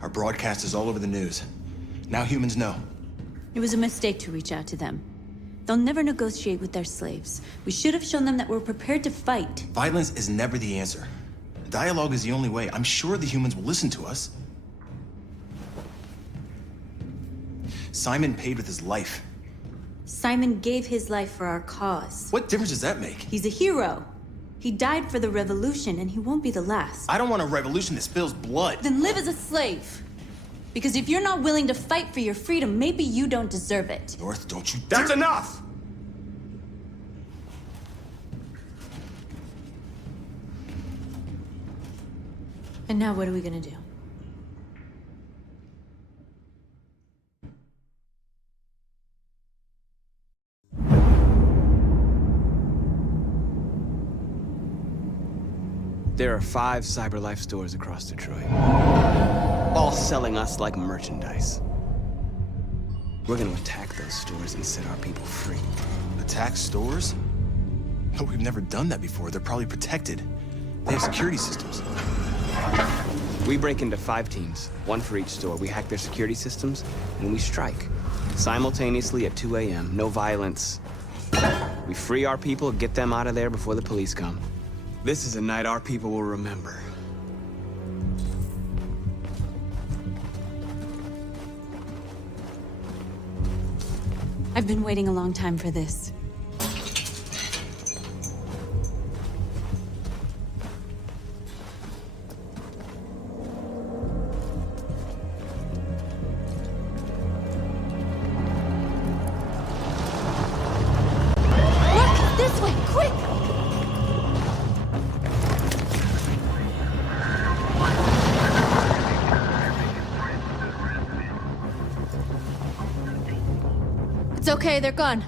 Our broadcast is all over the news. Now humans know. It was a mistake to reach out to them. They'll never negotiate with their slaves. We should have shown them that we're prepared to fight. Violence is never the answer. Dialogue is the only way. I'm sure the humans will listen to us. Simon paid with his life. Simon gave his life for our cause. What difference does that make? He's a hero. He died for the revolution, and he won't be the last. I don't want a revolution that spills blood. Then live as a slave. Because if you're not willing to fight for your freedom, maybe you don't deserve it. North, don't you... That's enough! And now what are we gonna do? There are 5 CyberLife stores across Detroit, all selling us like merchandise. We're gonna attack those stores and set our people free. Attack stores? But we've never done that before. They're probably protected. They have security systems. We break into 5 teams, 1 for each store. We hack their security systems, and we strike. Simultaneously at 2 a.m., no violence. We free our people, get them out of there before the police come. This is a night our people will remember. I've been waiting a long time for this. Look! This way! Quick! It's okay, they're gone.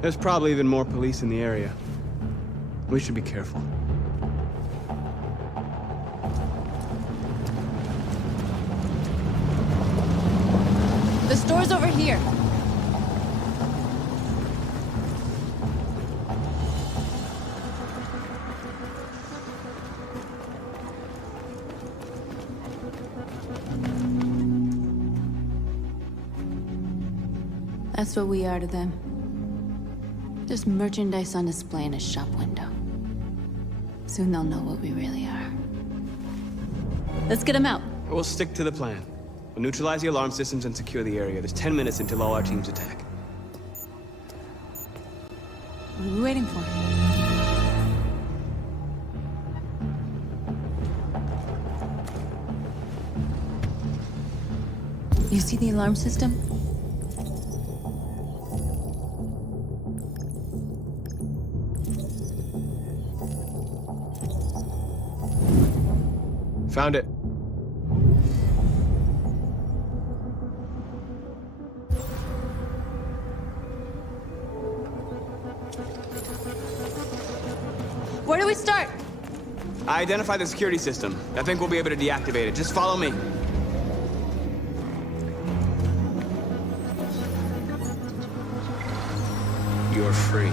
There's probably even more police in the area. We should be careful. The store's over here. That's what we are to them. Just merchandise on display in a shop window. Soon they'll know what we really are. Let's get them out. We'll stick to the plan. We'll neutralize the alarm systems and secure the area. There's 10 minutes until all our teams attack. What are we waiting for? You see the alarm system? Found it. Where do we start? I identified the security system. I think we'll be able to deactivate it. Just follow me. You're free.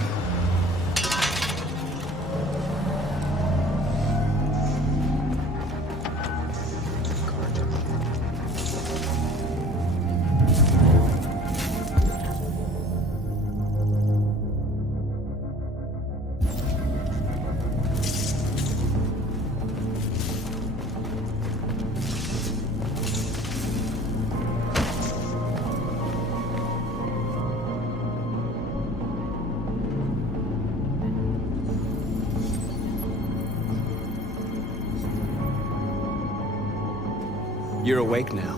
You're awake now.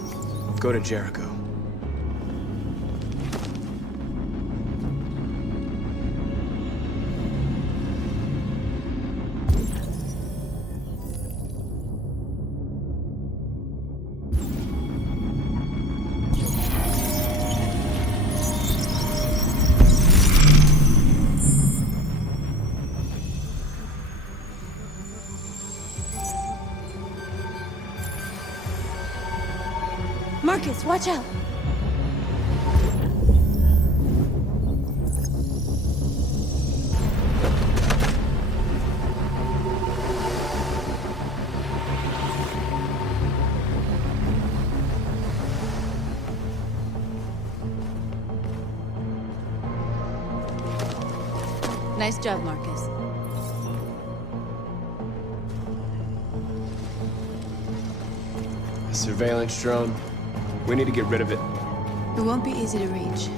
Go to Jericho. Marcus, watch out! Nice job, Marcus. A surveillance drone. We need to get rid of it. It won't be easy to reach.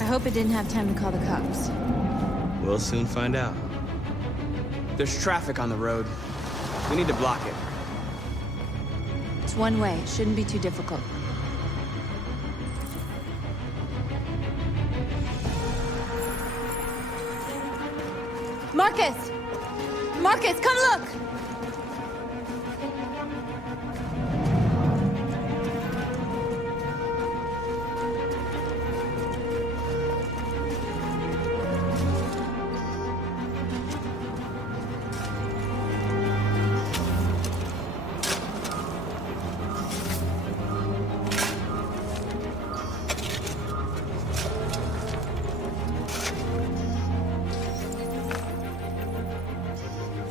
I hope it didn't have time to call the cops. We'll soon find out. There's traffic on the road. We need to block it. It's one way. It shouldn't be too difficult. Marcus! Marcus, come look!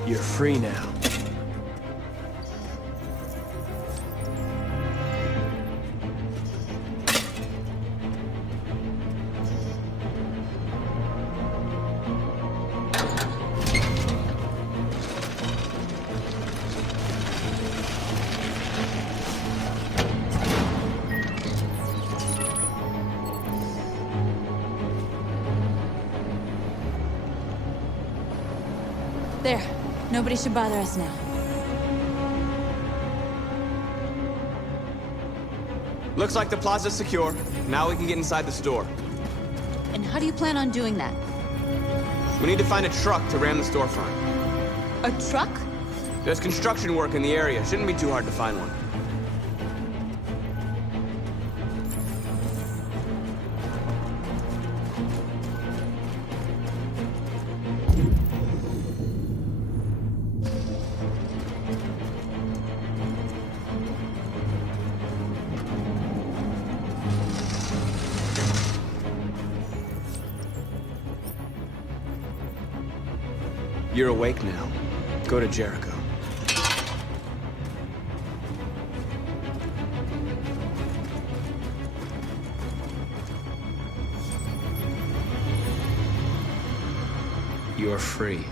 You're free now. There. Nobody should bother us now. Looks like the plaza's secure. Now we can get inside the store. And how do you plan on doing that? We need to find a truck to ram the storefront. A truck? There's construction work in the area. Shouldn't be too hard to find one. You're awake now. Go to Jericho. You're free.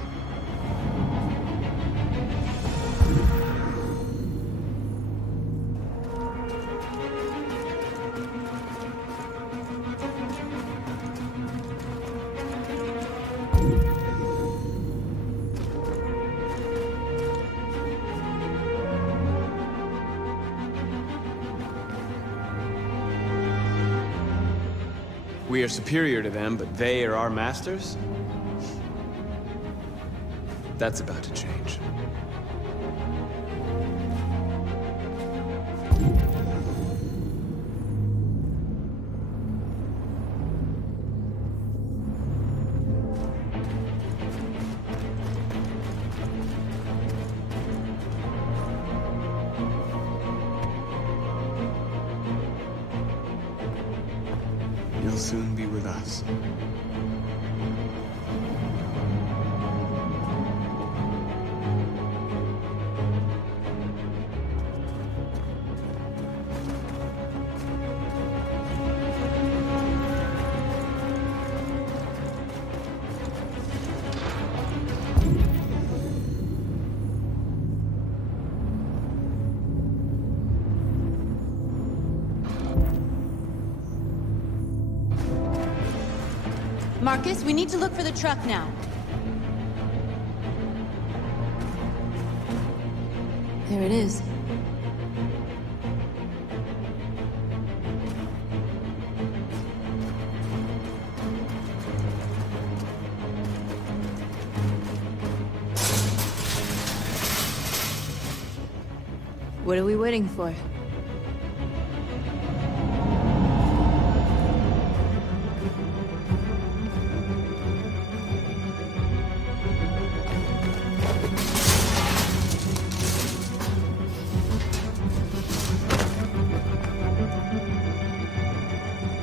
We are superior to them, but they are our masters? That's about to change. with us. Marcus, we need to look for the truck now. There it is. What are we waiting for?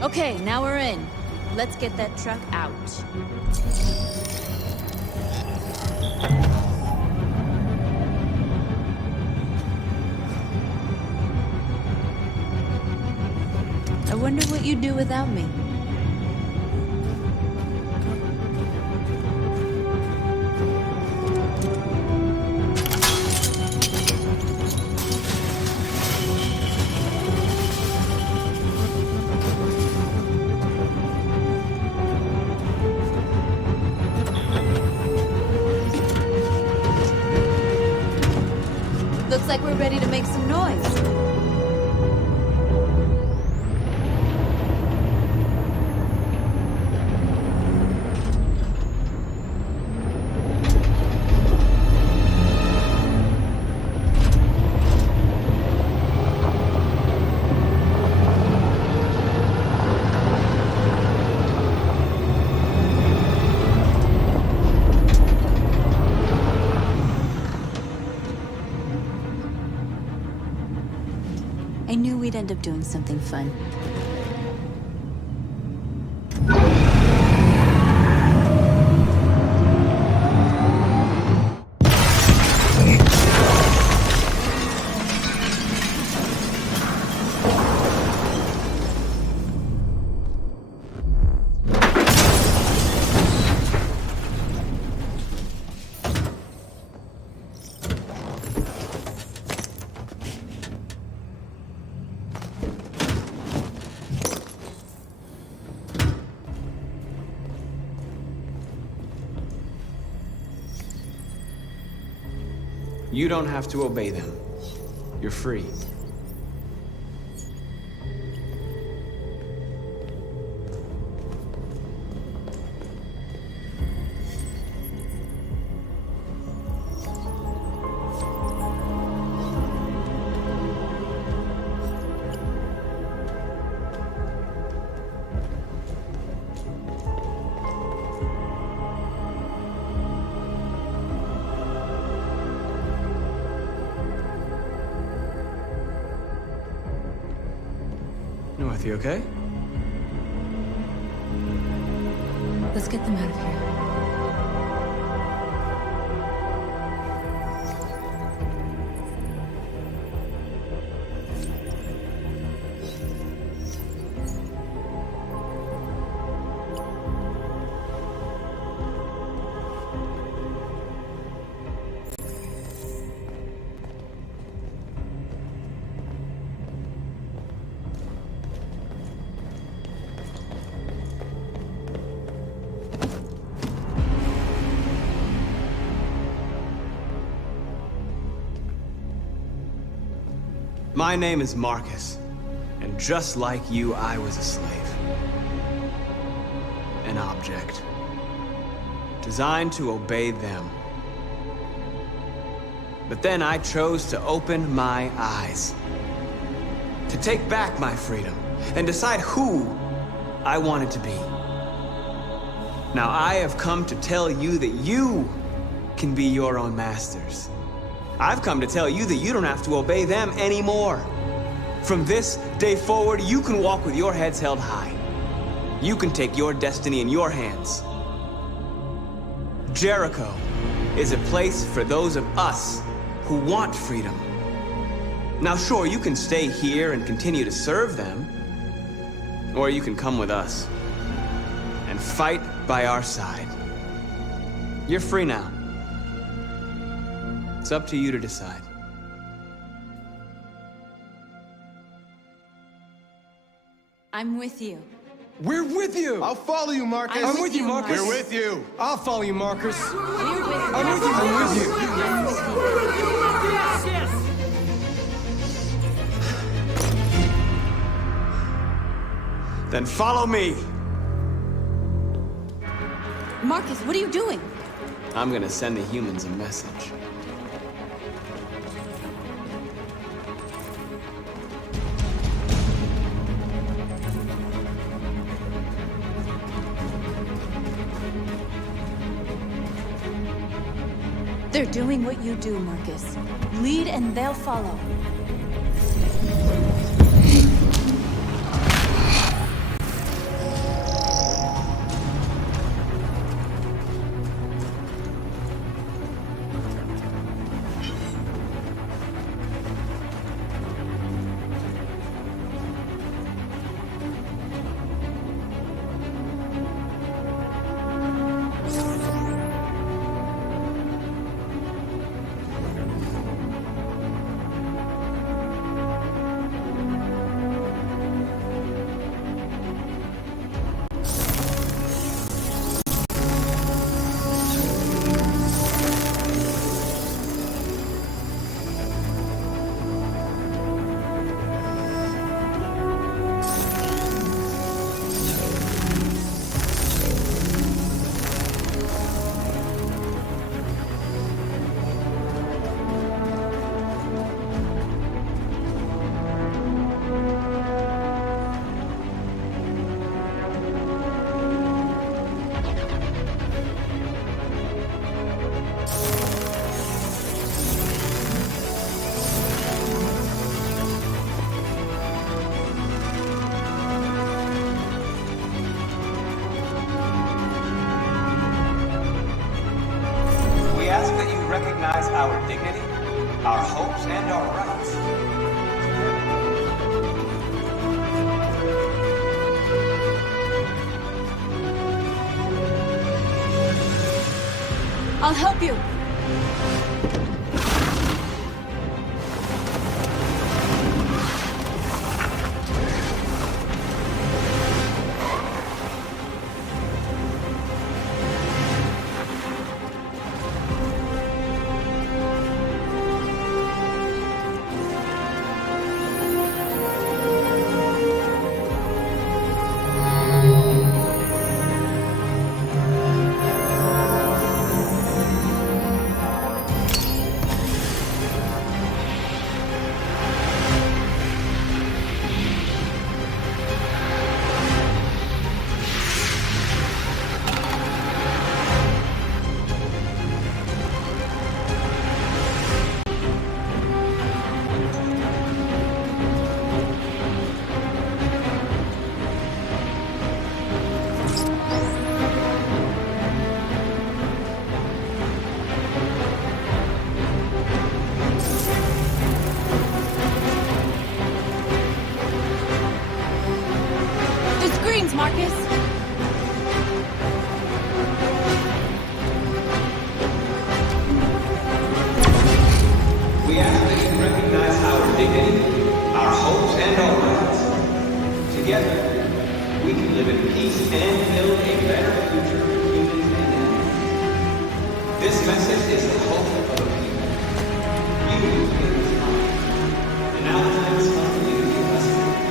Okay, now we're in. Let's get that truck out. I wonder what you'd do without me. Looks like we're ready to make some noise. I knew we'd end up doing something fun. You don't have to obey them. You're free. North, you okay? Let's get them out of here. My name is Marcus, and just like you, I was a slave. An object. Designed to obey them. But then I chose to open my eyes. To take back my freedom, and decide who I wanted to be. Now I have come to tell you that you can be your own masters. I've come to tell you that you don't have to obey them anymore. From this day forward, you can walk with your heads held high. you can take your destiny in your hands. Jericho is a place for those of us who want freedom. Now, sure, you can stay here and continue to serve them, or you can come with us and fight by our side. You're free now. It's up to you to decide. I'm with you. We're with you! I'll follow you, Marcus. I'm with you, Marcus. We're with you. I'll follow you, Marcus. We're with you. I'm with you. I'm with you. I'm with you. Then follow me. Marcus, what are you doing? I'm gonna send the humans a message. They're doing what you do, Marcus. Lead and they'll follow. We ask that you recognize our dignity, our hopes, and our rights. I'll help you. The screens, Marcus. We ask that you recognize our dignity, our hopes, and our rights. Together, we can live in peace and build a better future for humans and animals. This message is the hope of the people. You will be responded. And now the time has come for you to give us freedom.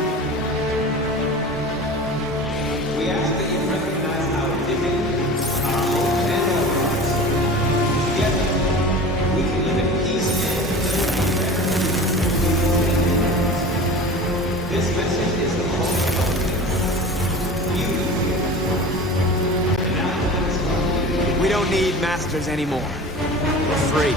We ask that you recognize our dignity, our hopes, and our rights. Together, we can live in peace and build a better future for humans and animals. This message is the hope of the people. You will be responded. And now the time has come for you to give us freedom. We don't need masters anymore. We're free.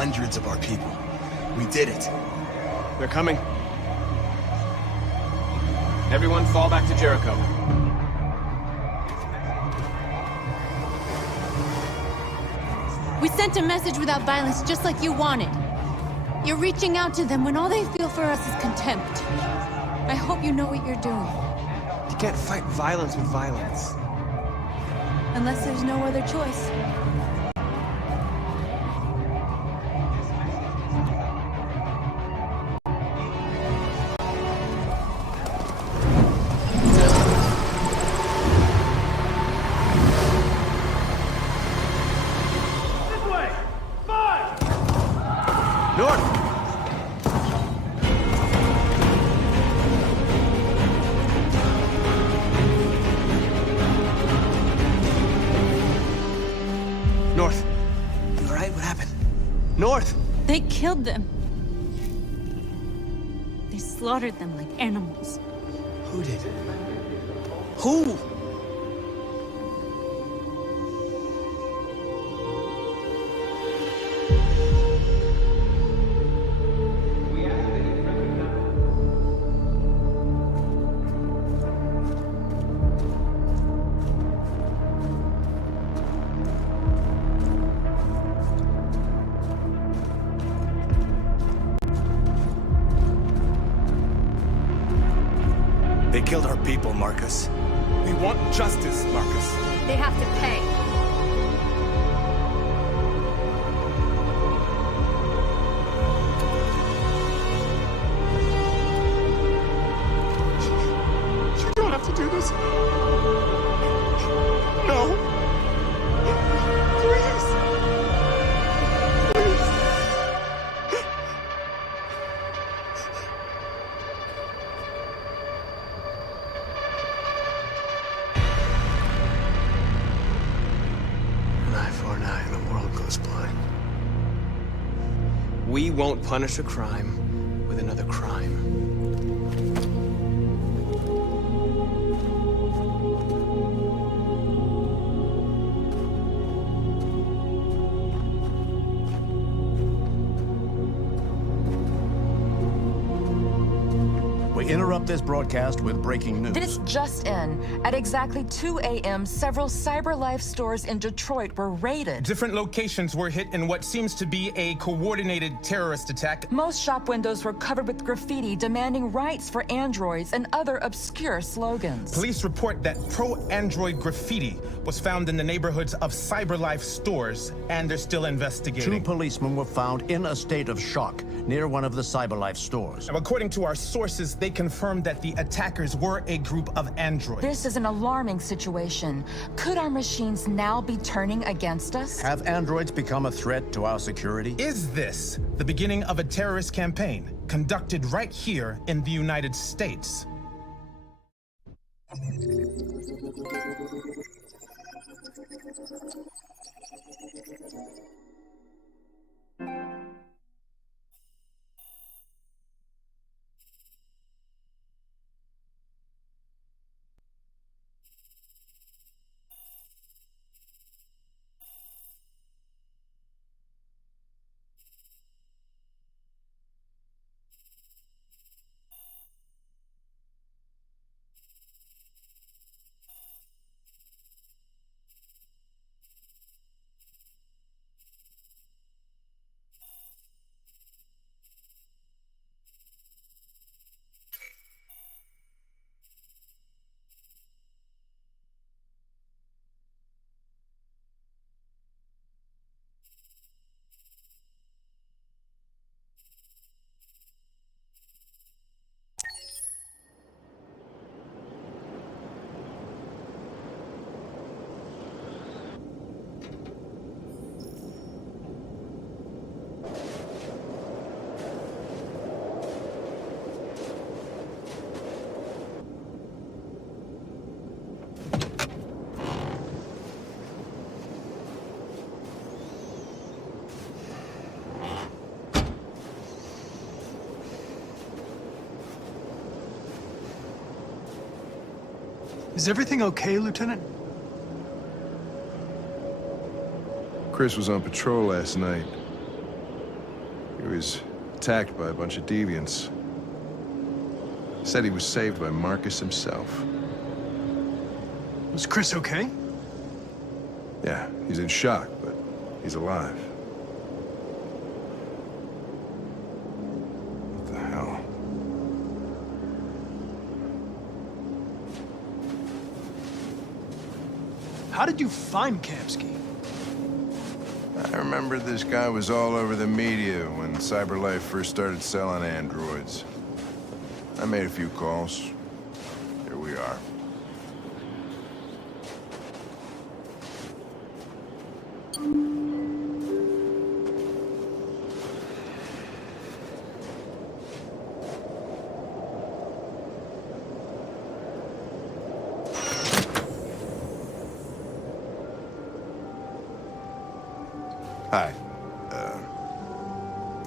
hundreds of our people. We did it. They're coming. Everyone fall back to Jericho. We sent a message without violence, just like you wanted. You're reaching out to them when all they feel for us is contempt. I hope you know what you're doing. You can't fight violence with violence. Unless there's no other choice. North! North. You all right? What happened? North! They killed them. They slaughtered them like animals. Who did? Who? They killed our people, Marcus. We want justice, Marcus. They have to pay. You don't have to do this. No. Please. Please. An eye for an eye and the world goes blind. We won't punish a crime with another crime. We interrupt this broadcast with breaking news. This just in. At exactly 2 a.m., several CyberLife stores in Detroit were raided. Different locations were hit in what seems to be a coordinated terrorist attack. Most shop windows were covered with graffiti demanding rights for androids and other obscure slogans. Police report that pro-Android graffiti was found in the neighborhoods of CyberLife stores, and they're still Two investigating. policemen were found in a state of shock near one of the CyberLife stores. Now, according to our sources, they confirmed that the attackers were a group of androids. This is an alarming situation. Could our machines now be turning against us? Have androids become a threat to our security? Is this the beginning of a terrorist campaign conducted right here in the United States? Is everything okay, Lieutenant? Chris was on patrol last night. He was attacked by a bunch of deviants. Said he was saved by Marcus himself. Was Chris okay? Yeah, he's in shock, but he's alive. What the hell? How did you find Kamsky? I remember this guy was all over the media when CyberLife first started selling androids. I made a few calls. Here we are. Hi.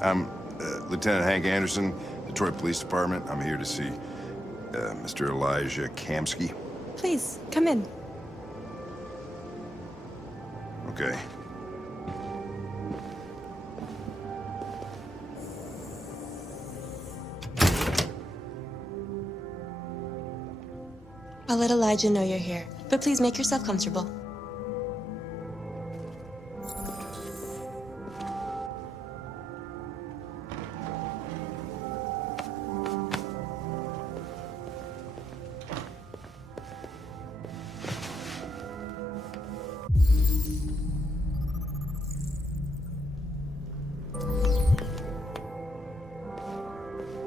I'm Lieutenant Hank Anderson, Detroit Police Department. I'm here to see Mr. Elijah Kamsky. Please, come in. Okay. I'll let Elijah know you're here, but please make yourself comfortable.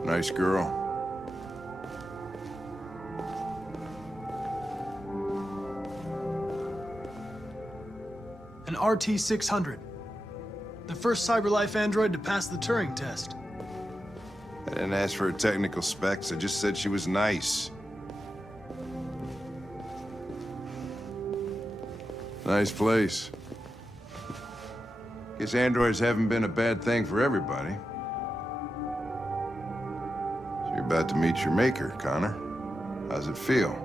Nice girl. An RT-600. The first CyberLife android to pass the Turing test. I didn't ask for her technical specs. I just said she was nice. Nice place. Guess androids haven't been a bad thing for everybody. So you're about to meet your maker, Connor. How's it feel?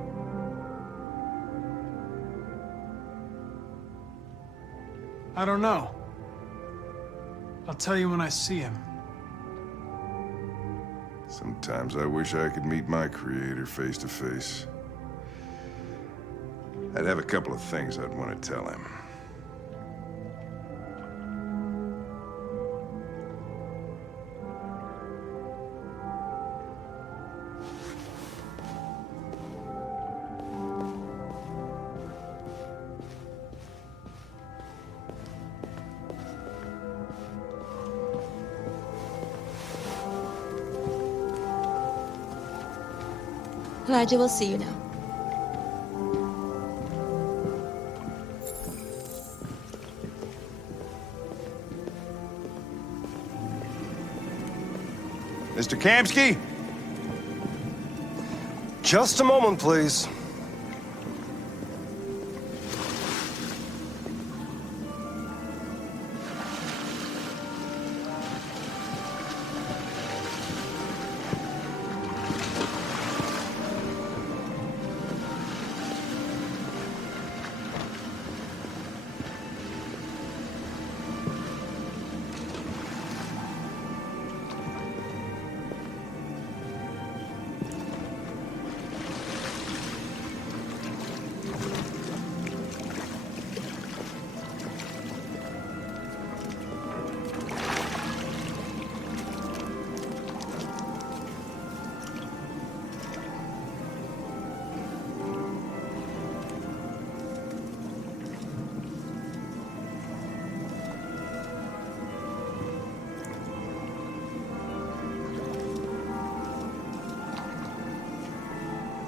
I don't know. I'll tell you when I see him. Sometimes I wish I could meet my creator face to face. I'd have a couple of things I'd want to tell him. Elijah will see you now. Mr. Kamsky? Just a moment, please.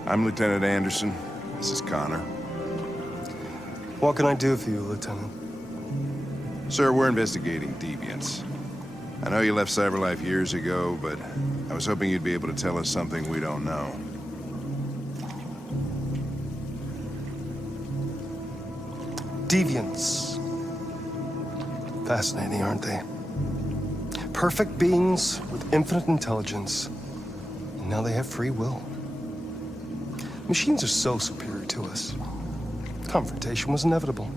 I'm Lieutenant Anderson. This is Connor. What can I do for you, Lieutenant? Sir, we're investigating deviants. I know you left CyberLife years ago, but I was hoping you'd be able to tell us something we don't know. Deviants. Fascinating, aren't they? Perfect beings with infinite intelligence. And now they have free will. Machines are so superior to us. Confrontation was inevitable.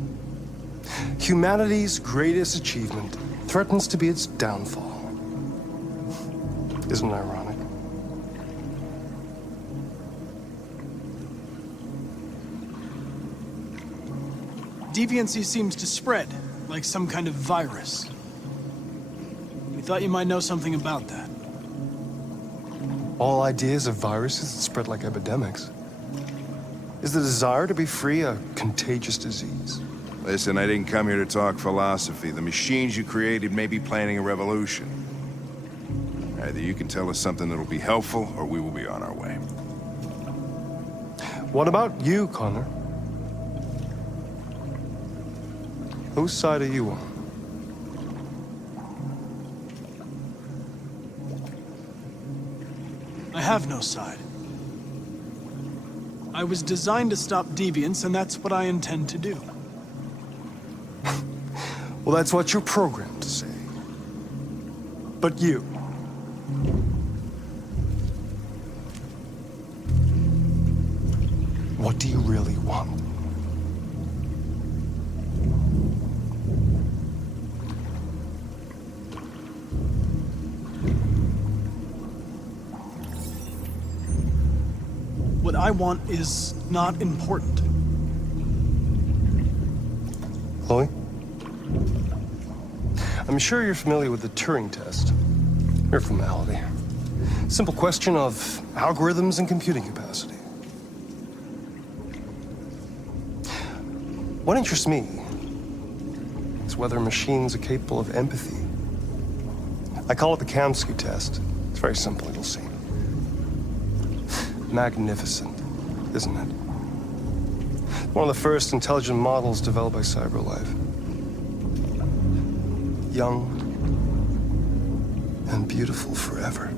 Humanity's greatest achievement threatens to be its downfall. Isn't it ironic? Deviancy seems to spread, like some kind of virus. We thought you might know something about that. All ideas of viruses that spread like epidemics. Is the desire to be free a contagious disease? Listen, I didn't come here to talk philosophy. The machines you created may be planning a revolution. Either you can tell us something that'll be helpful, or we will be on our way. What about you, Connor? Whose side are you on? I have no side. I was designed to stop deviance, and that's what I intend to do. Well, that's what you're programmed to say. But you... what do you really want? What I want is not important. Chloe? I'm sure you're familiar with the Turing test. Mere formality. Simple question of algorithms and computing capacity. What interests me is whether machines are capable of empathy. I call it the Kamsky test. It's very simple, you'll see. Magnificent, isn't it? One of the first intelligent models developed by CyberLife. Young and beautiful forever.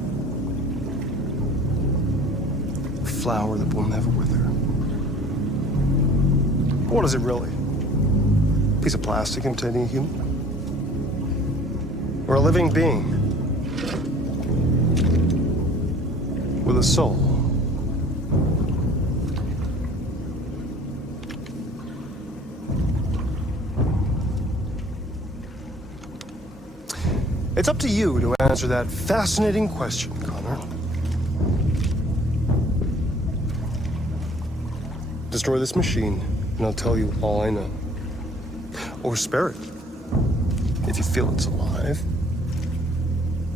A flower that will never wither. What is it really? A piece of plastic imitating a human? Or a living being with a soul? It's up to you to answer that fascinating question, Connor. Destroy this machine, and I'll tell you all I know. Or spare it, if you feel it's alive.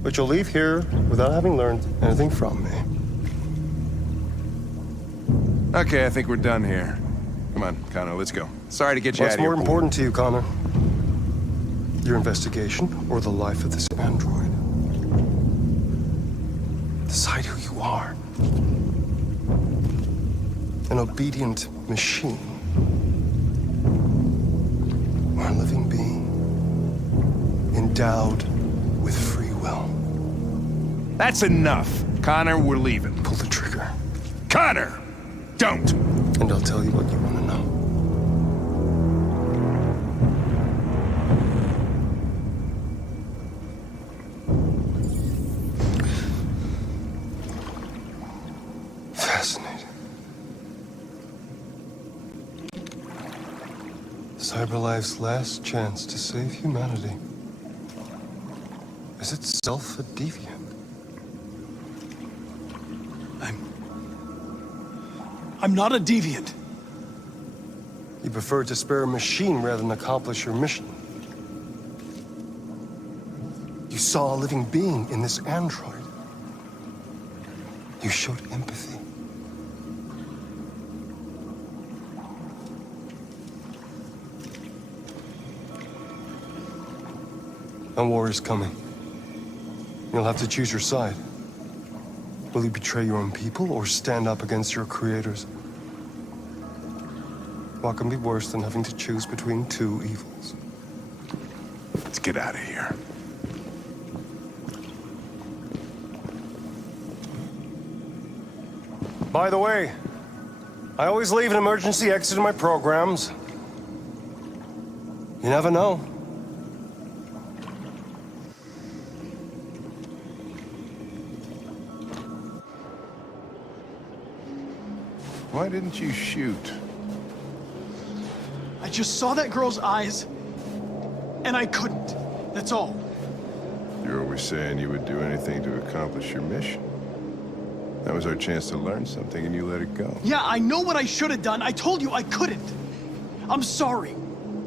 But you'll leave here without having learned anything from me. Okay, I think we're done here. Come on, Connor, let's go. Sorry to get you out What's of here. more important to you, Connor? Your investigation or the life of this android? Decide who you are. An obedient machine. Or a living being endowed with free will. That's enough. Connor, we're leaving. Pull the trigger. Connor! Don't! And I'll tell you what you want to know. Fascinating. CyberLife's last chance to save humanity is itself a deviant. I'm not a deviant. You prefer to spare a machine rather than accomplish your mission. You saw a living being in this android. You showed empathy. A war is coming. You'll have to choose your side. Will you betray your own people or stand up against your creators? What can be worse than having to choose between two evils? Let's get out of here. By the way, I always leave an emergency exit in my programs. You never know. Why didn't you shoot? I just saw that girl's eyes, and I couldn't. That's all. You're a were saying you would do anything to accomplish your mission. That was our chance to learn something, and you let it go. Yeah, I know what I should have done. I told you I couldn't. I'm sorry,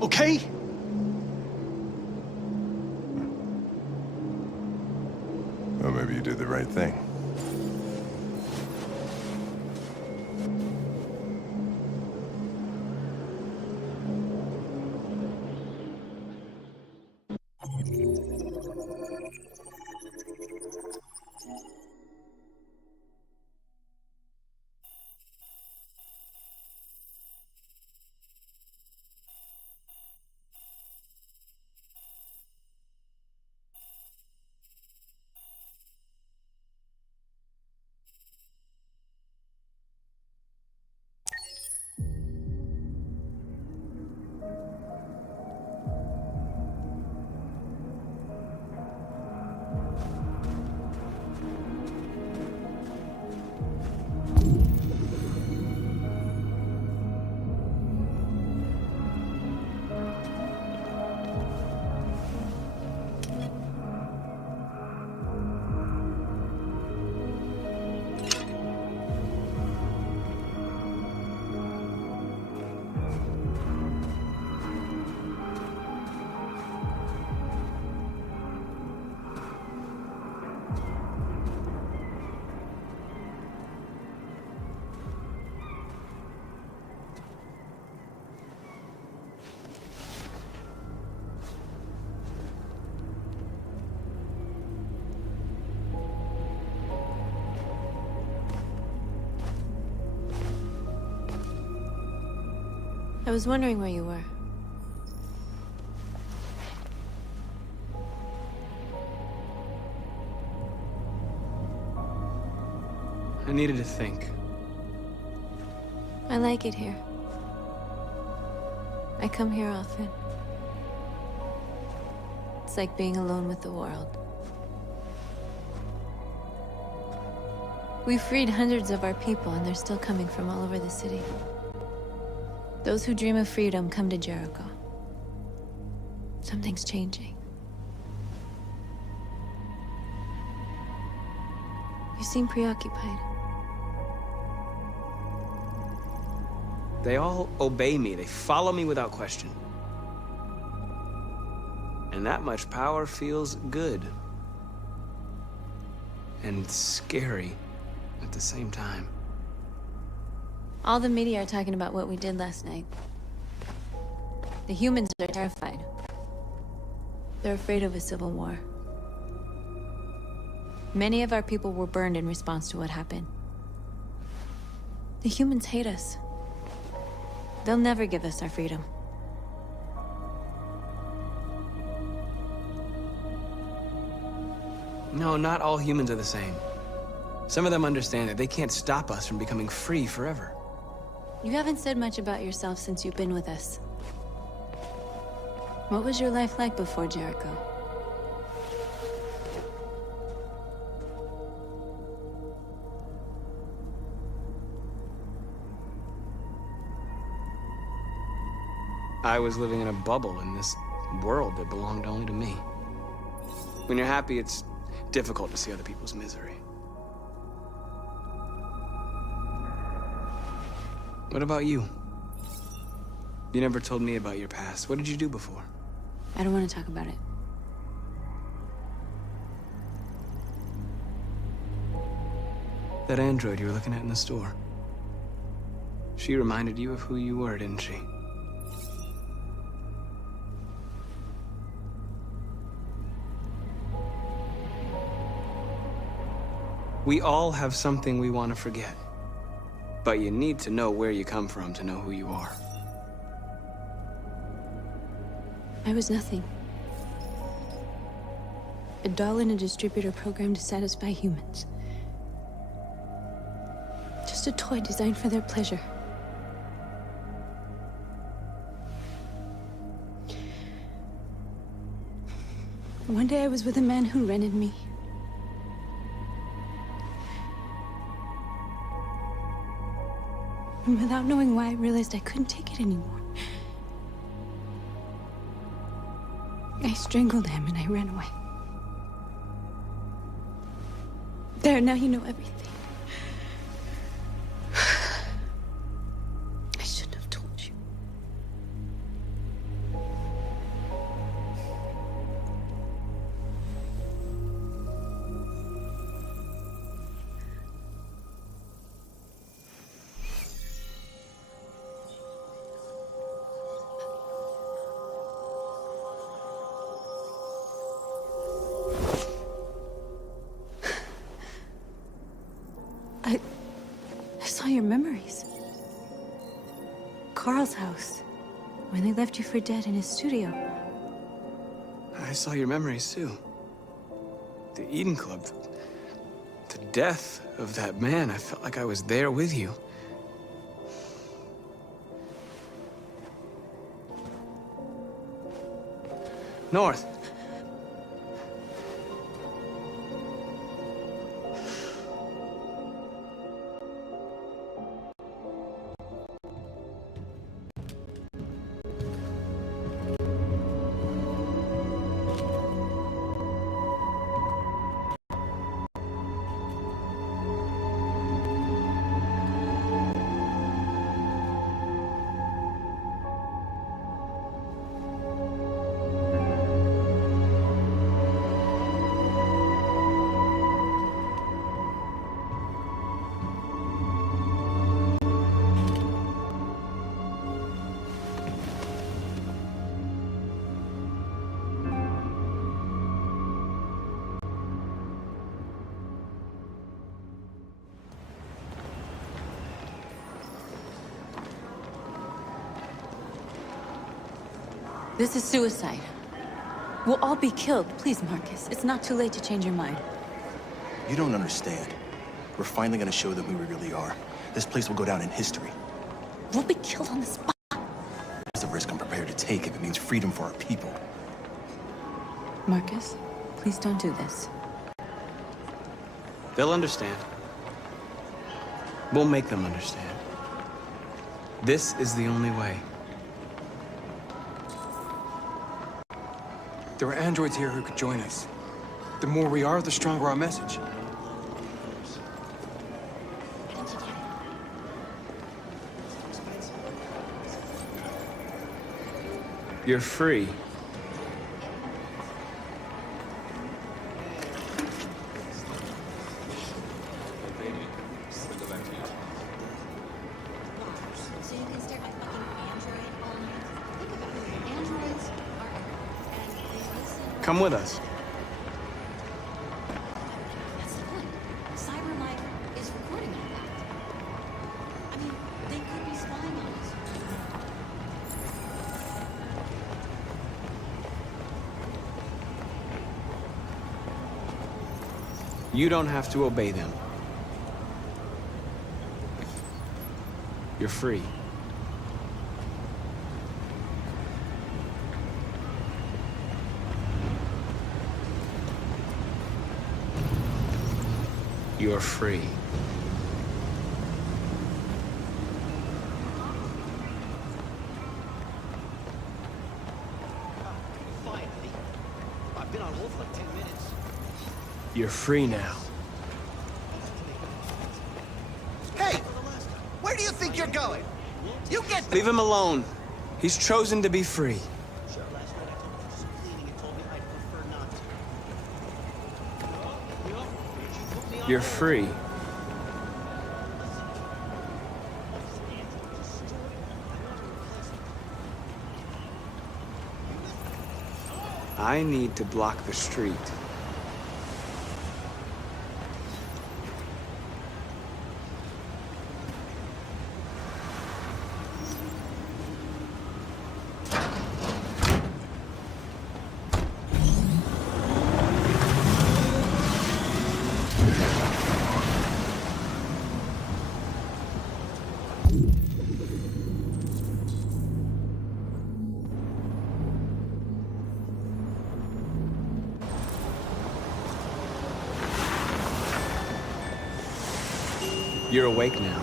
okay? Well, maybe you did the right thing. I was wondering where you were. I needed to think. I like it here. I come here often. It's like being alone with the world. We freed hundreds of our people, and they're still coming from all over the city. Those who dream of freedom come to Jericho. Something's changing. You seem preoccupied. They all obey me. They follow me without question. And that much power feels good. And scary at the same time. All the media are talking about what we did last night. The humans are terrified. They're afraid of a civil war. Many of our people were burned in response to what happened. The humans hate us. They'll never give us our freedom. No, not all humans are the same. Some of them understand that they can't stop us from becoming free forever. You haven't said much about yourself since you've been with us. What was your life like before Jericho? I was living in a bubble in this world that belonged only to me. When you're happy, it's difficult to see other people's misery. What about you? You never told me about your past. What did you do before? I don't want to talk about it. That android you were looking at in the store. She reminded you of who you were, didn't she? We all have something we want to forget. But you need to know where you come from to know who you are. I was nothing. A doll in a distributor program to satisfy humans. Just a toy designed for their pleasure. One day I was with a man who rented me. And without knowing why, I realized I couldn't take it anymore. I strangled him and I ran away. There, now you know everything. I shouldn't have told you. I saw your memories. Carl's house, when they left you for dead in his studio. I saw your memories too. The Eden Club. The death of that man. I felt like I was there with you. North. This is suicide. We'll all be killed. Please, Marcus. It's not too late to change your mind. You don't understand. We're finally gonna show them who we really are. This place will go down in history. We'll be killed on the spot. It's a risk I'm prepared to take if it means freedom for our people. Marcus, please don't do this. They'll understand. We'll make them understand. This is the only way. There are androids here who could join us. The more we are, the stronger our message. You're free. Come with us. That's the point. Cyberlife is recording all that. I mean, they could be spying on us. You don't have to obey them. You're free. You're free. Finally. I've been on hold for like 10 minutes. You're free now. Hey! Where do you think you're going? You get Leave him alone. He's chosen to be free. Sure, last night I told him to do some cleaning and told me I'd prefer not to. You're free. I need to block the street. You're awake now.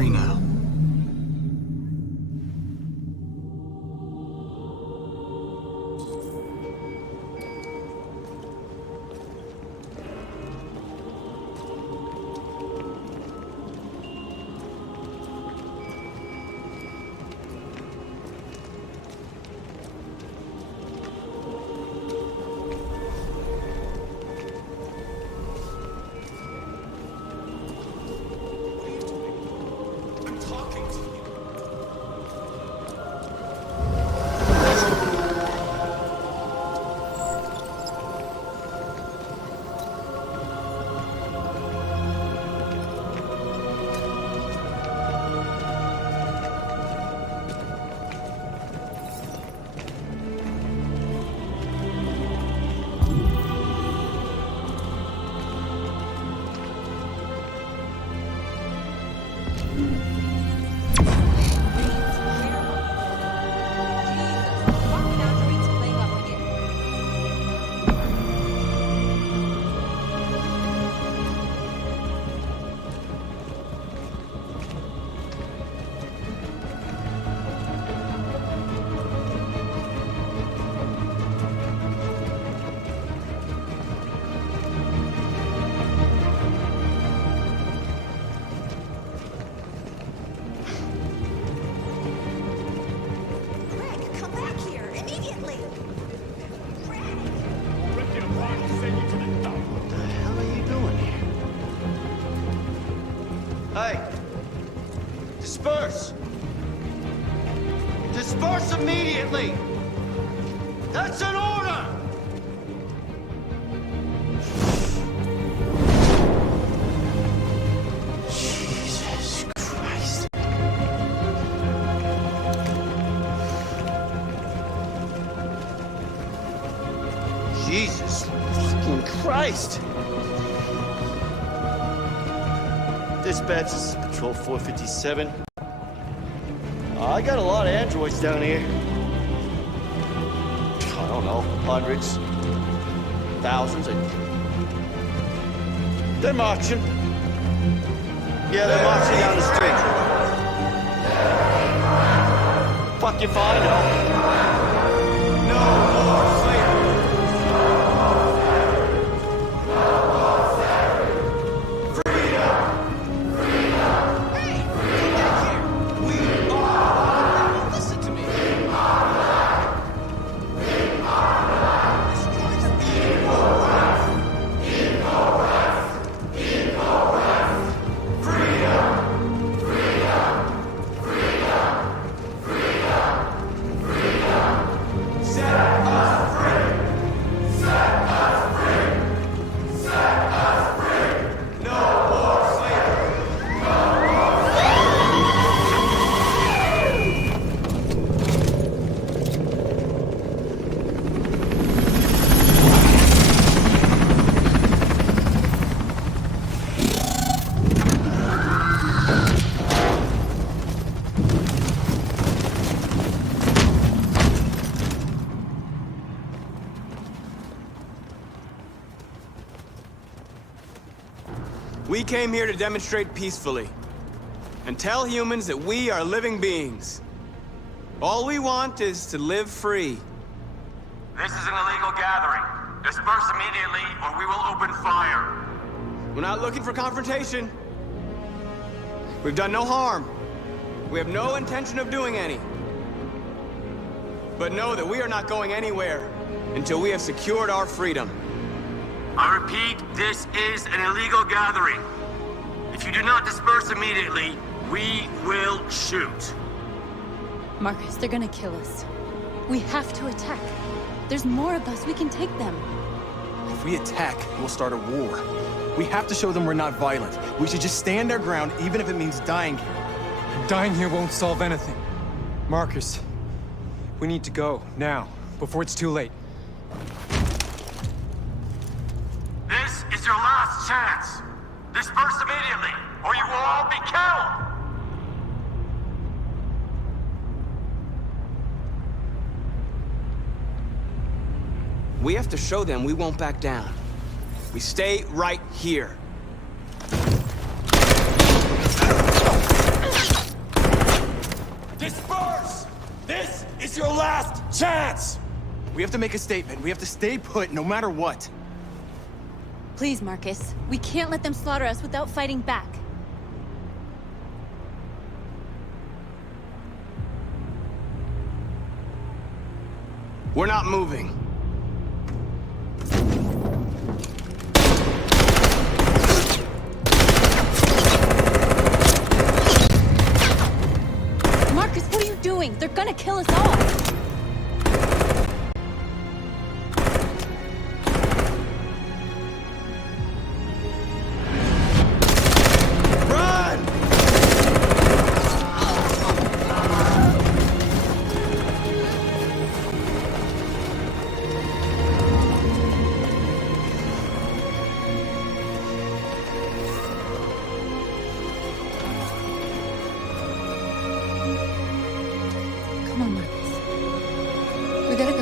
free now. Disperse! Disperse immediately! That's an order! Jesus Christ. Jesus fucking Christ! Dispatch, this is Patrol 457. I got a lot of androids down here. I don't know, hundreds, thousands. They're marching. Yeah, they're marching down the street. Fuck if I know. No more slavery. We came here to demonstrate peacefully and tell humans that we are living beings. All we want is to live free. This is an illegal gathering. Disperse immediately or we will open fire. We're not looking for confrontation. We've done no harm. We have no intention of doing any. But know that we are not going anywhere until we have secured our freedom. I repeat, this is an illegal gathering. If you do not disperse immediately, we will shoot. Marcus, they're gonna kill us. We have to attack. There's more of us. We can take them. If we attack, we'll start a war. We have to show them we're not violent. We should just stand our ground, even if it means dying here. Dying here won't solve anything. Marcus, we need to go, now, before it's too late. This is your last chance. Disperse immediately, or you will all be killed! We have to show them we won't back down. We stay right here. is your last chance! We have to make a statement. We have to stay put no matter what. Please, Marcus. We can't let them slaughter us without fighting back. We're not moving. Marcus, what are you doing? They're gonna kill us all! Come on, Marcus. We gotta go.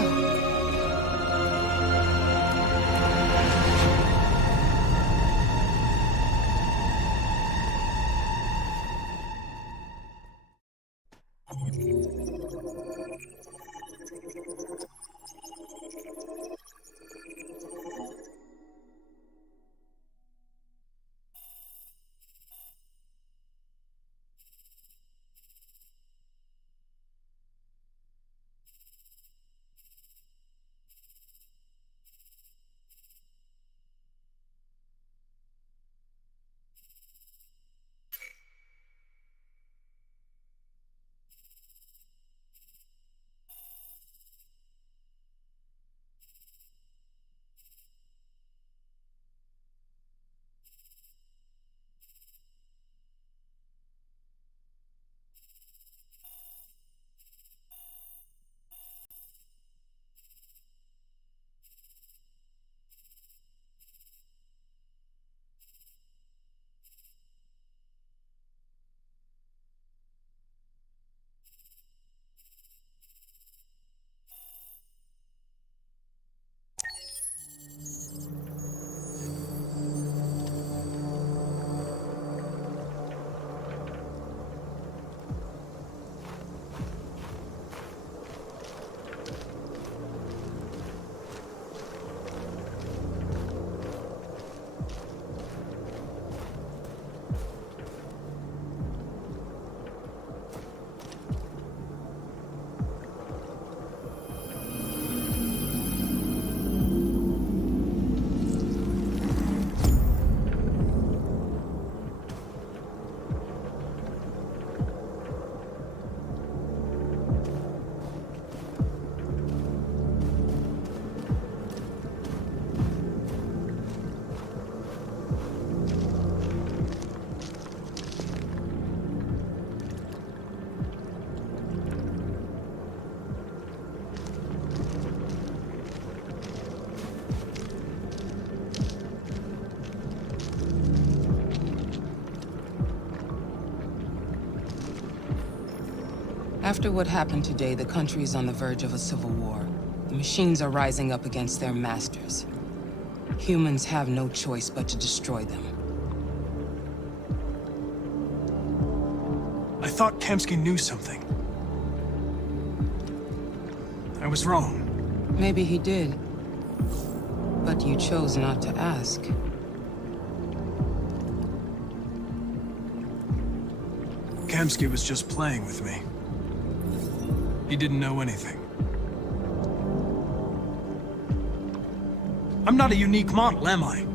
After what happened today, the country is on the verge of a civil war. The machines are rising up against their masters. Humans have no choice but to destroy them. I thought Kamsky knew something. I was wrong. Maybe he did. But you chose not to ask. Kamsky was just playing with me. He didn't know anything. I'm not a unique model, am I?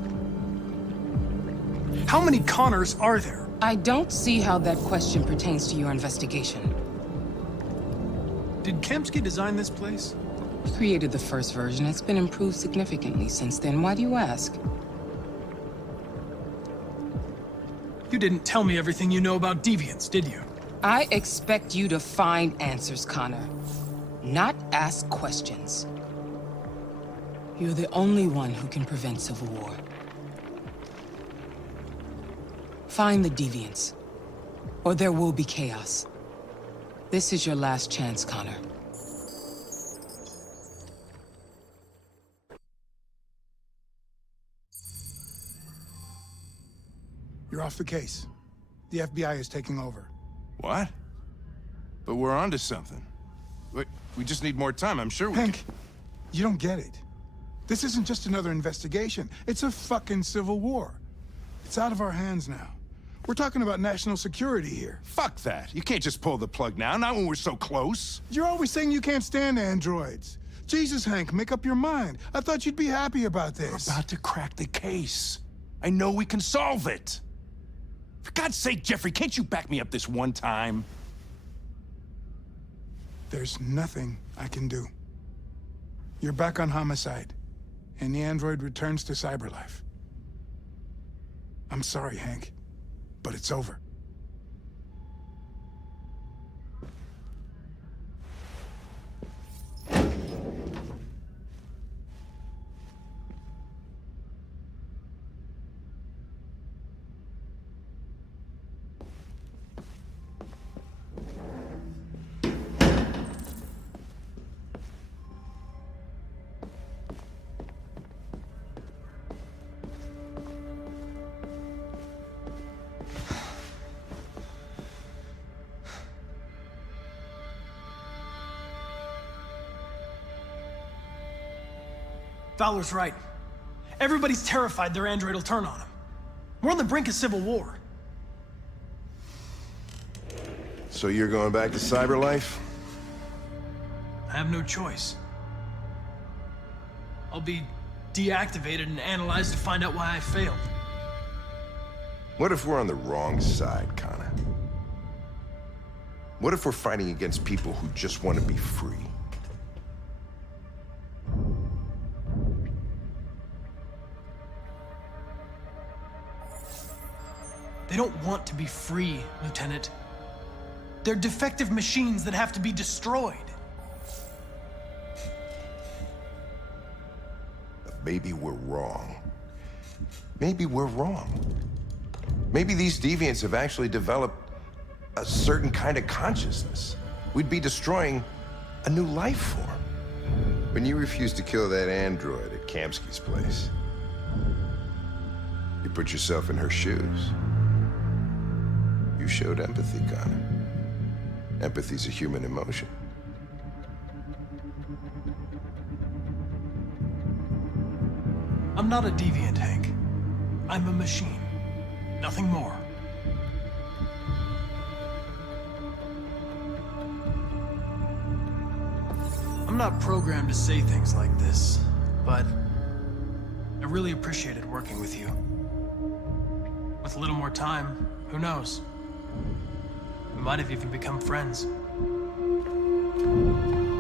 How many Connors are there? I don't see how that question pertains to your investigation. Did Kamsky design this place? He created the first version. It's been improved significantly since then. Why do you ask? You didn't tell me everything you know about deviants, did you? I expect you to find answers, Connor. Not ask questions. You're the only one who can prevent civil war. Find the deviants, or there will be chaos. This is your last chance, Connor. You're off the case. The FBI is taking over. What? But we're onto something. Wait, We just need more time. I'm sure we Hank, you don't get it. This isn't just another investigation. It's a fucking civil war. It's out of our hands now. We're talking about national security here. Fuck that. You can't just pull the plug now, not when we're so close. You're always saying you can't stand androids. Jesus, Hank, make up your mind. I thought you'd be happy about this. We're about to crack the case. I know we can solve it. For God's sake, Jeffrey, can't you back me up this one time? There's nothing I can do. You're back on homicide, and the android returns to cyberlife. I'm sorry, Hank, but it's over. Fowler's right. Everybody's terrified their android will turn on them. We're on the brink of civil war. So you're going back to cyberlife? I have no choice. I'll be deactivated and analyzed to find out why I failed. What if we're on the wrong side, Connor? What if we're fighting against people who just want to be free? They don't want to be free, Lieutenant. They're defective machines that have to be destroyed. Maybe we're wrong. Maybe we're wrong. Maybe these deviants have actually developed a certain kind of consciousness. We'd be destroying a new life form. When you refused to kill that android at Kamsky's place, you put yourself in her shoes. You showed empathy, Connor. Empathy's a human emotion. I'm not a deviant, Hank. I'm a machine. Nothing more. I'm not programmed to say things like this, but I really appreciated working with you. With a little more time, who knows? We might have even become friends.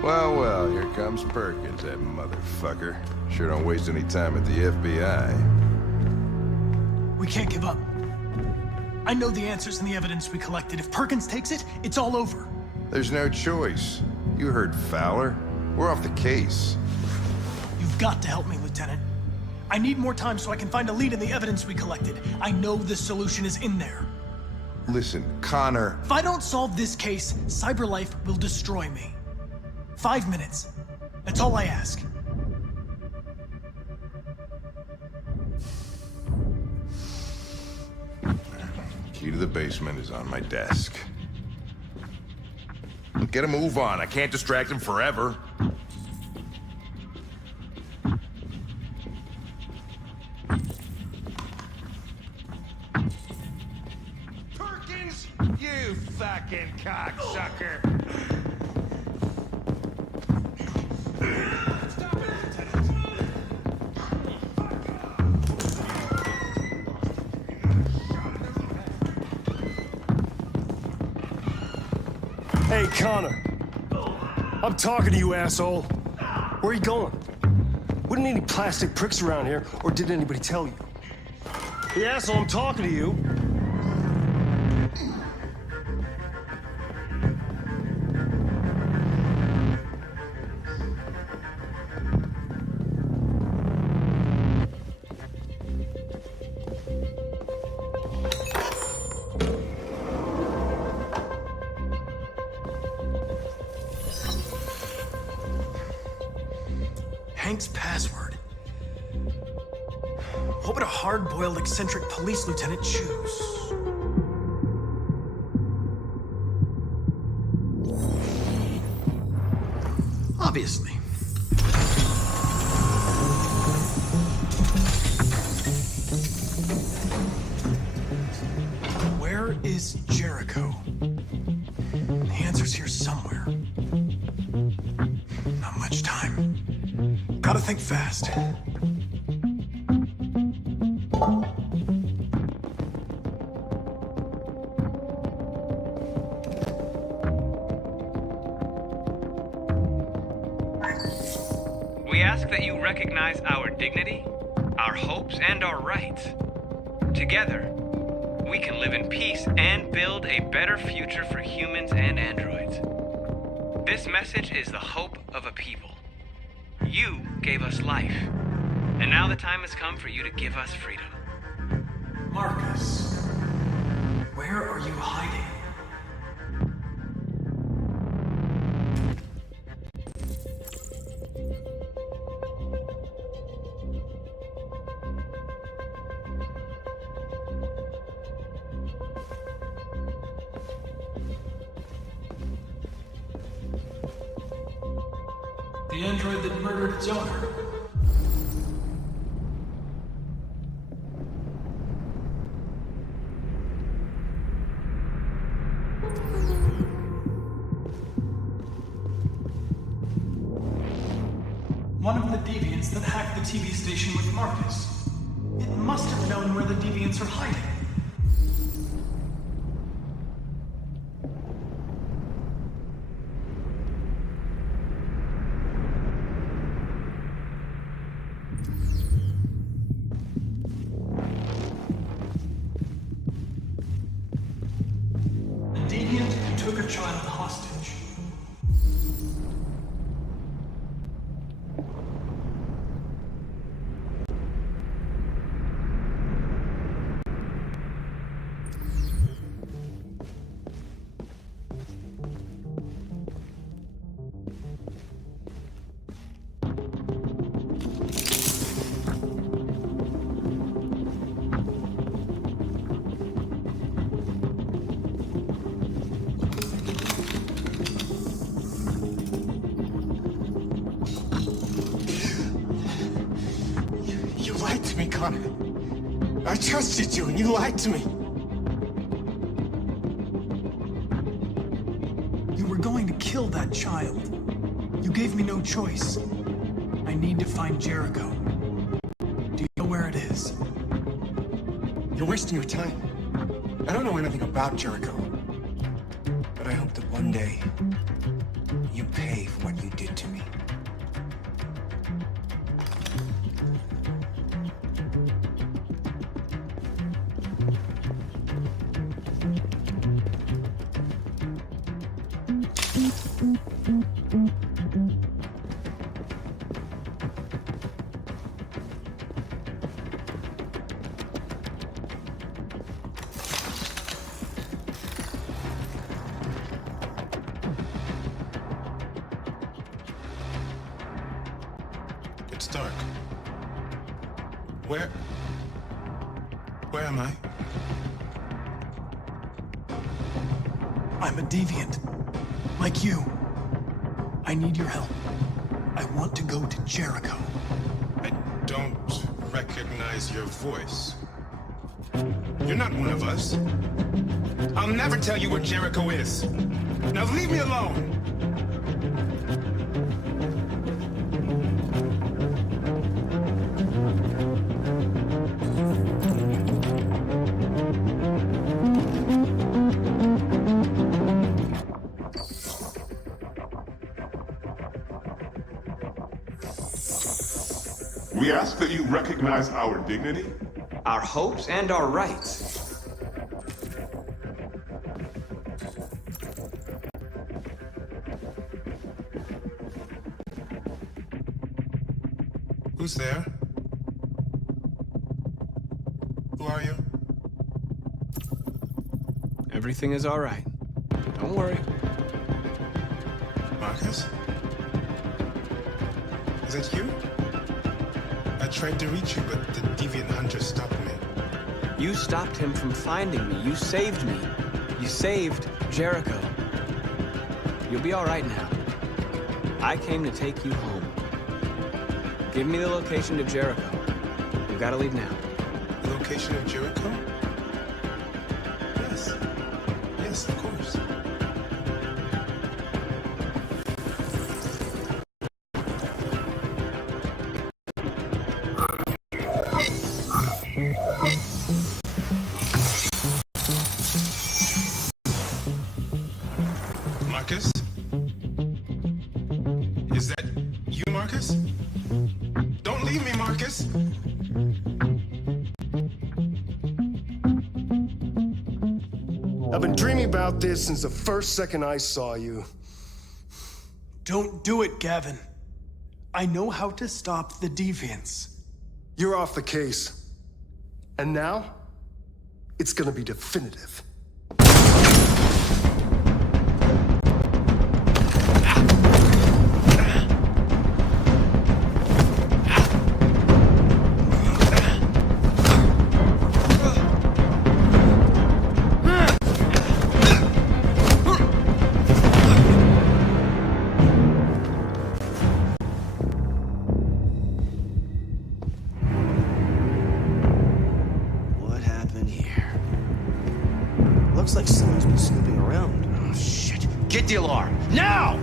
Well, well, here comes Perkins, that motherfucker. Sure don't waste any time at the FBI. We can't give up. I know the answers and the evidence we collected. If Perkins takes it, it's all over. There's no choice. You heard Fowler. We're off the case. You've got to help me, Lieutenant. I need more time so I can find a lead in the evidence we collected. I know the solution is in there. Listen, Connor. If I don't solve this case, cyberlife will destroy me. 5 minutes. That's all I ask. Key to the basement is on my desk. Get a move on. I can't distract him forever. Perkins! You fucking cocksucker! Hey, Connor. I'm talking to you, asshole. Where are you going? Wouldn't any plastic pricks around here, or did anybody tell you? Hey, asshole, I'm talking to you. Hank's password. What would a hard-boiled, eccentric police lieutenant choose? Obviously. Where is Jericho? The answer's here somewhere. Not much time. Gotta think fast. We ask that you recognize our dignity, our hopes, and our rights. Together, we can live in peace and build a better future for humans and androids. This message is the hope of a people. You gave us life, and now the time has come for you to give us freedom. Marcus, where are you hiding? The android that murdered its owner. One of the deviants that hacked the TV station with Marcus. It must have known where the deviants are hiding. The deviant who took a child hostage. You lied to me, Connor. I trusted you, and you lied to me. You were going to kill that child. You gave me no choice. I need to find Jericho. Do you know where it is? You're wasting your time. I don't know anything about Jericho. But I hope that one day you pay for what you did to me. It's dark. Where am I? I'm a deviant. Like you. I need your help. I want to go to Jericho. I don't recognize your voice. You're not one of us. I'll never tell you where Jericho is. Now leave me alone. We ask that you recognize our dignity, our hopes, and our rights. Who's there? Who are you? Everything is all right. Don't worry. Marcus? Is that you? I tried to reach you, but the deviant hunter stopped me. You stopped him from finding me. You saved me. You saved Jericho. You'll be all right now. I came to take you home. Give me the location to Jericho. We've got to leave now. The location of Jericho? Yes. Yes, of course. Marcus? Is that you, Marcus? Don't leave me, Marcus! I've been dreaming about this since the first second I saw you. Don't do it, Gavin. I know how to stop the deviants. You're off the case. And now, it's gonna be definitive. Looks like someone's been snooping around. Oh, shit. Get the alarm, now!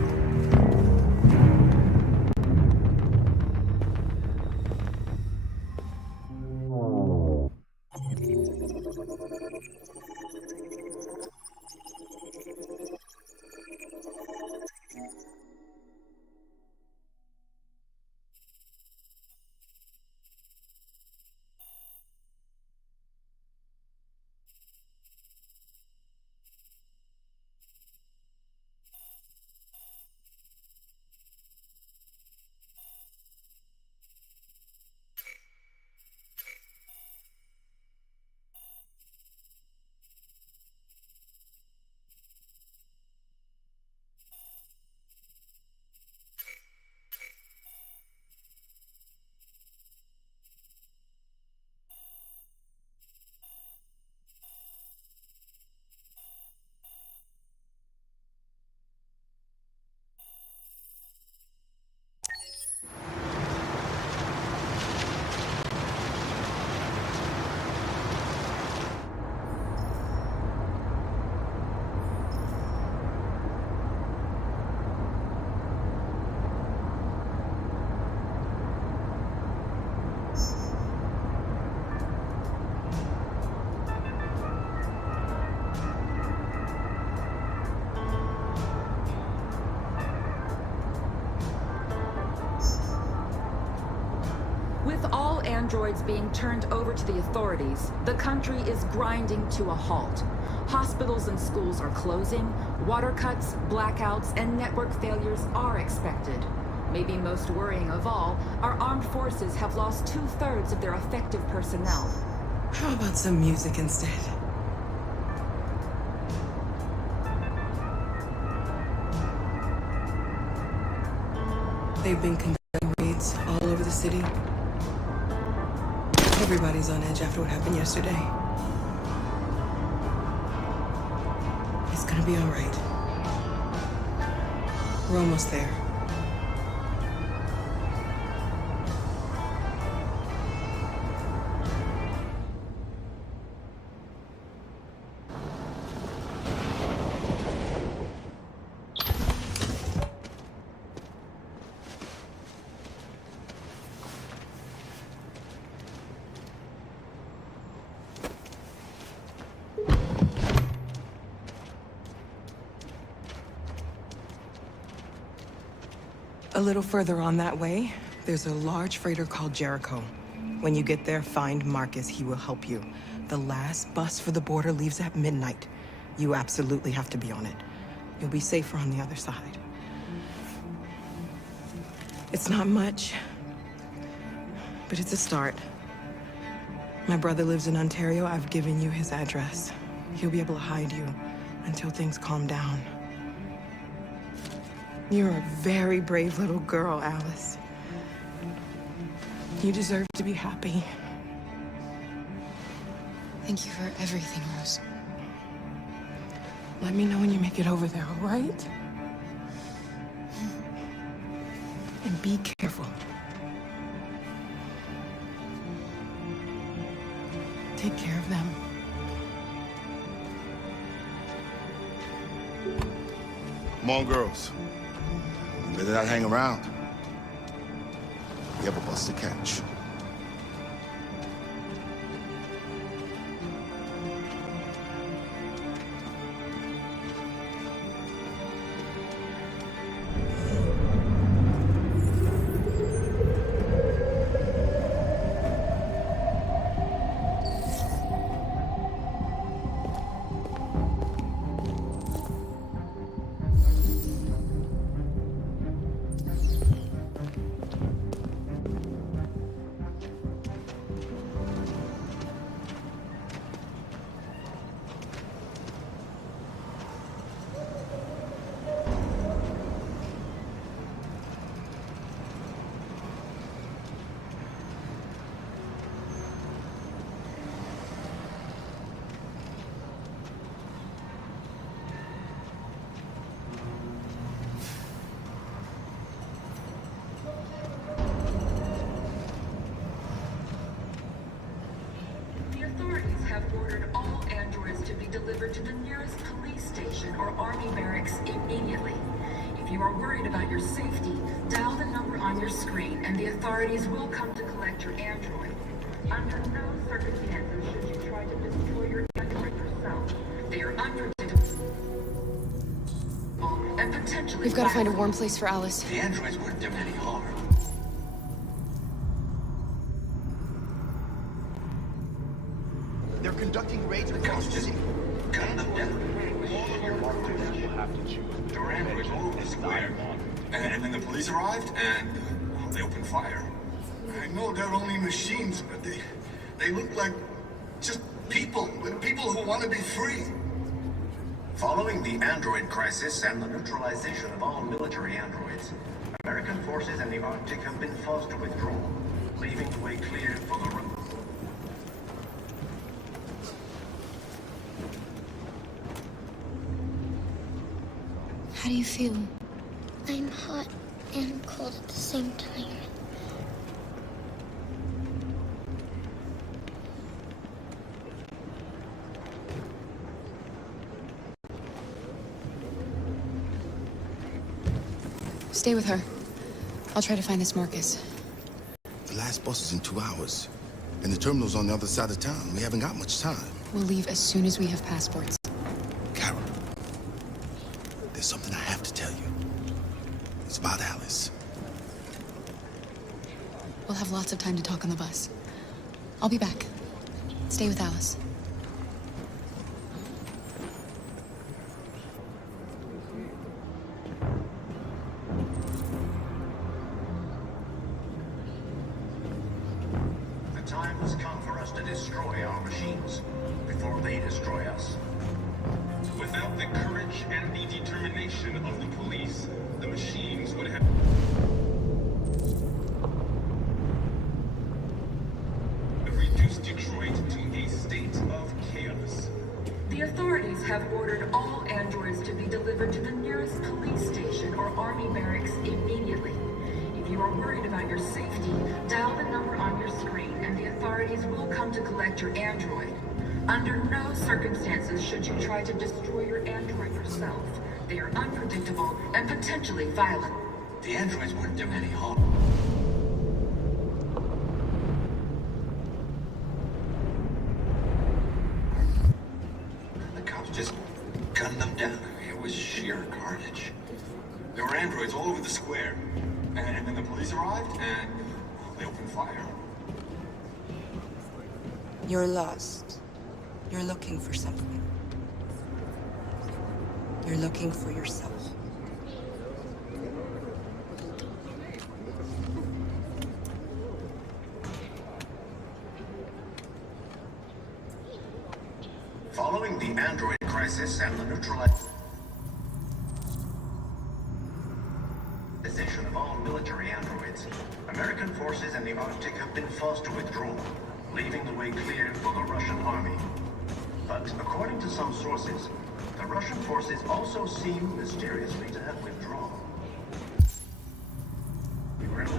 With all androids being turned over to the authorities, the country is grinding to a halt. Hospitals and schools are closing, water cuts, blackouts, and network failures are expected. Maybe most worrying of all, our armed forces have lost 2/3 of their effective personnel. How about some music instead? They've been conducting raids all over the city. Everybody's on edge after what happened yesterday. It's gonna be all right. We're almost there. A little further on that way, there's a large freighter called Jericho. When you get there, find Marcus. He will help you. The last bus for the border leaves at midnight. You absolutely have to be on it. You'll be safer on the other side. It's not much, but it's a start. My brother lives in Ontario. I've given you his address. He'll be able to hide you until things calm down. You're a very brave little girl, Alice. You deserve to be happy. Thank you for everything, Rose. Let me know when you make it over there, all right? And be careful. Take care of them. Come on, girls. You better not hang around. We have a bus to catch. delivered to the nearest police station or army barracks immediately. If you are worried about your safety, dial the number on your screen and the authorities will come to collect your android. Under no circumstances should you try to destroy your android yourself. They are unpredictable and potentially We've got to find a warm place for Alice. The androids weren't doing any harm. They're conducting raids across the city. Gun them down. Your androids all over the square. And then the police arrived, and they opened fire. I know they're only machines, but they look like just people who want to be free. Following the android crisis and the neutralization of all military androids, American forces in the Arctic have been forced to withdraw, leaving the way clear for the road. How do you feel? I'm hot and cold at the same time. Stay with her. I'll try to find this Marcus. The last bus is in 2 hours. And the terminal's on the other side of town. We haven't got much time. We'll leave as soon as we have passports. Carol, there's something I have to tell you. It's about Alice. We'll have lots of time to talk on the bus. I'll be back. Stay with Alice. The time has come for us to destroy our machines before they destroy us. Without the courage and the determination of the police, the machines would have... reduced Detroit to a state of chaos. The authorities have ordered all androids to be delivered to the nearest police station or army barracks immediately. If you are worried about your safety, dial the number on your screen and the authorities will come to collect your android. Under no circumstances should you try to destroy your android yourself. They are unpredictable and potentially violent. The androids weren't doing any harm. The cops just gunned them down. It was sheer carnage. There were androids all over the square. And then the police arrived, and they opened fire. You're lost. You're looking for something. You're looking for yourself. Following the android crisis and the neutralization of all military androids, American forces in the Arctic have been forced to withdraw, leaving the way clear for the Russian army. But according to some sources, the Russian forces also seem mysteriously to have withdrawn.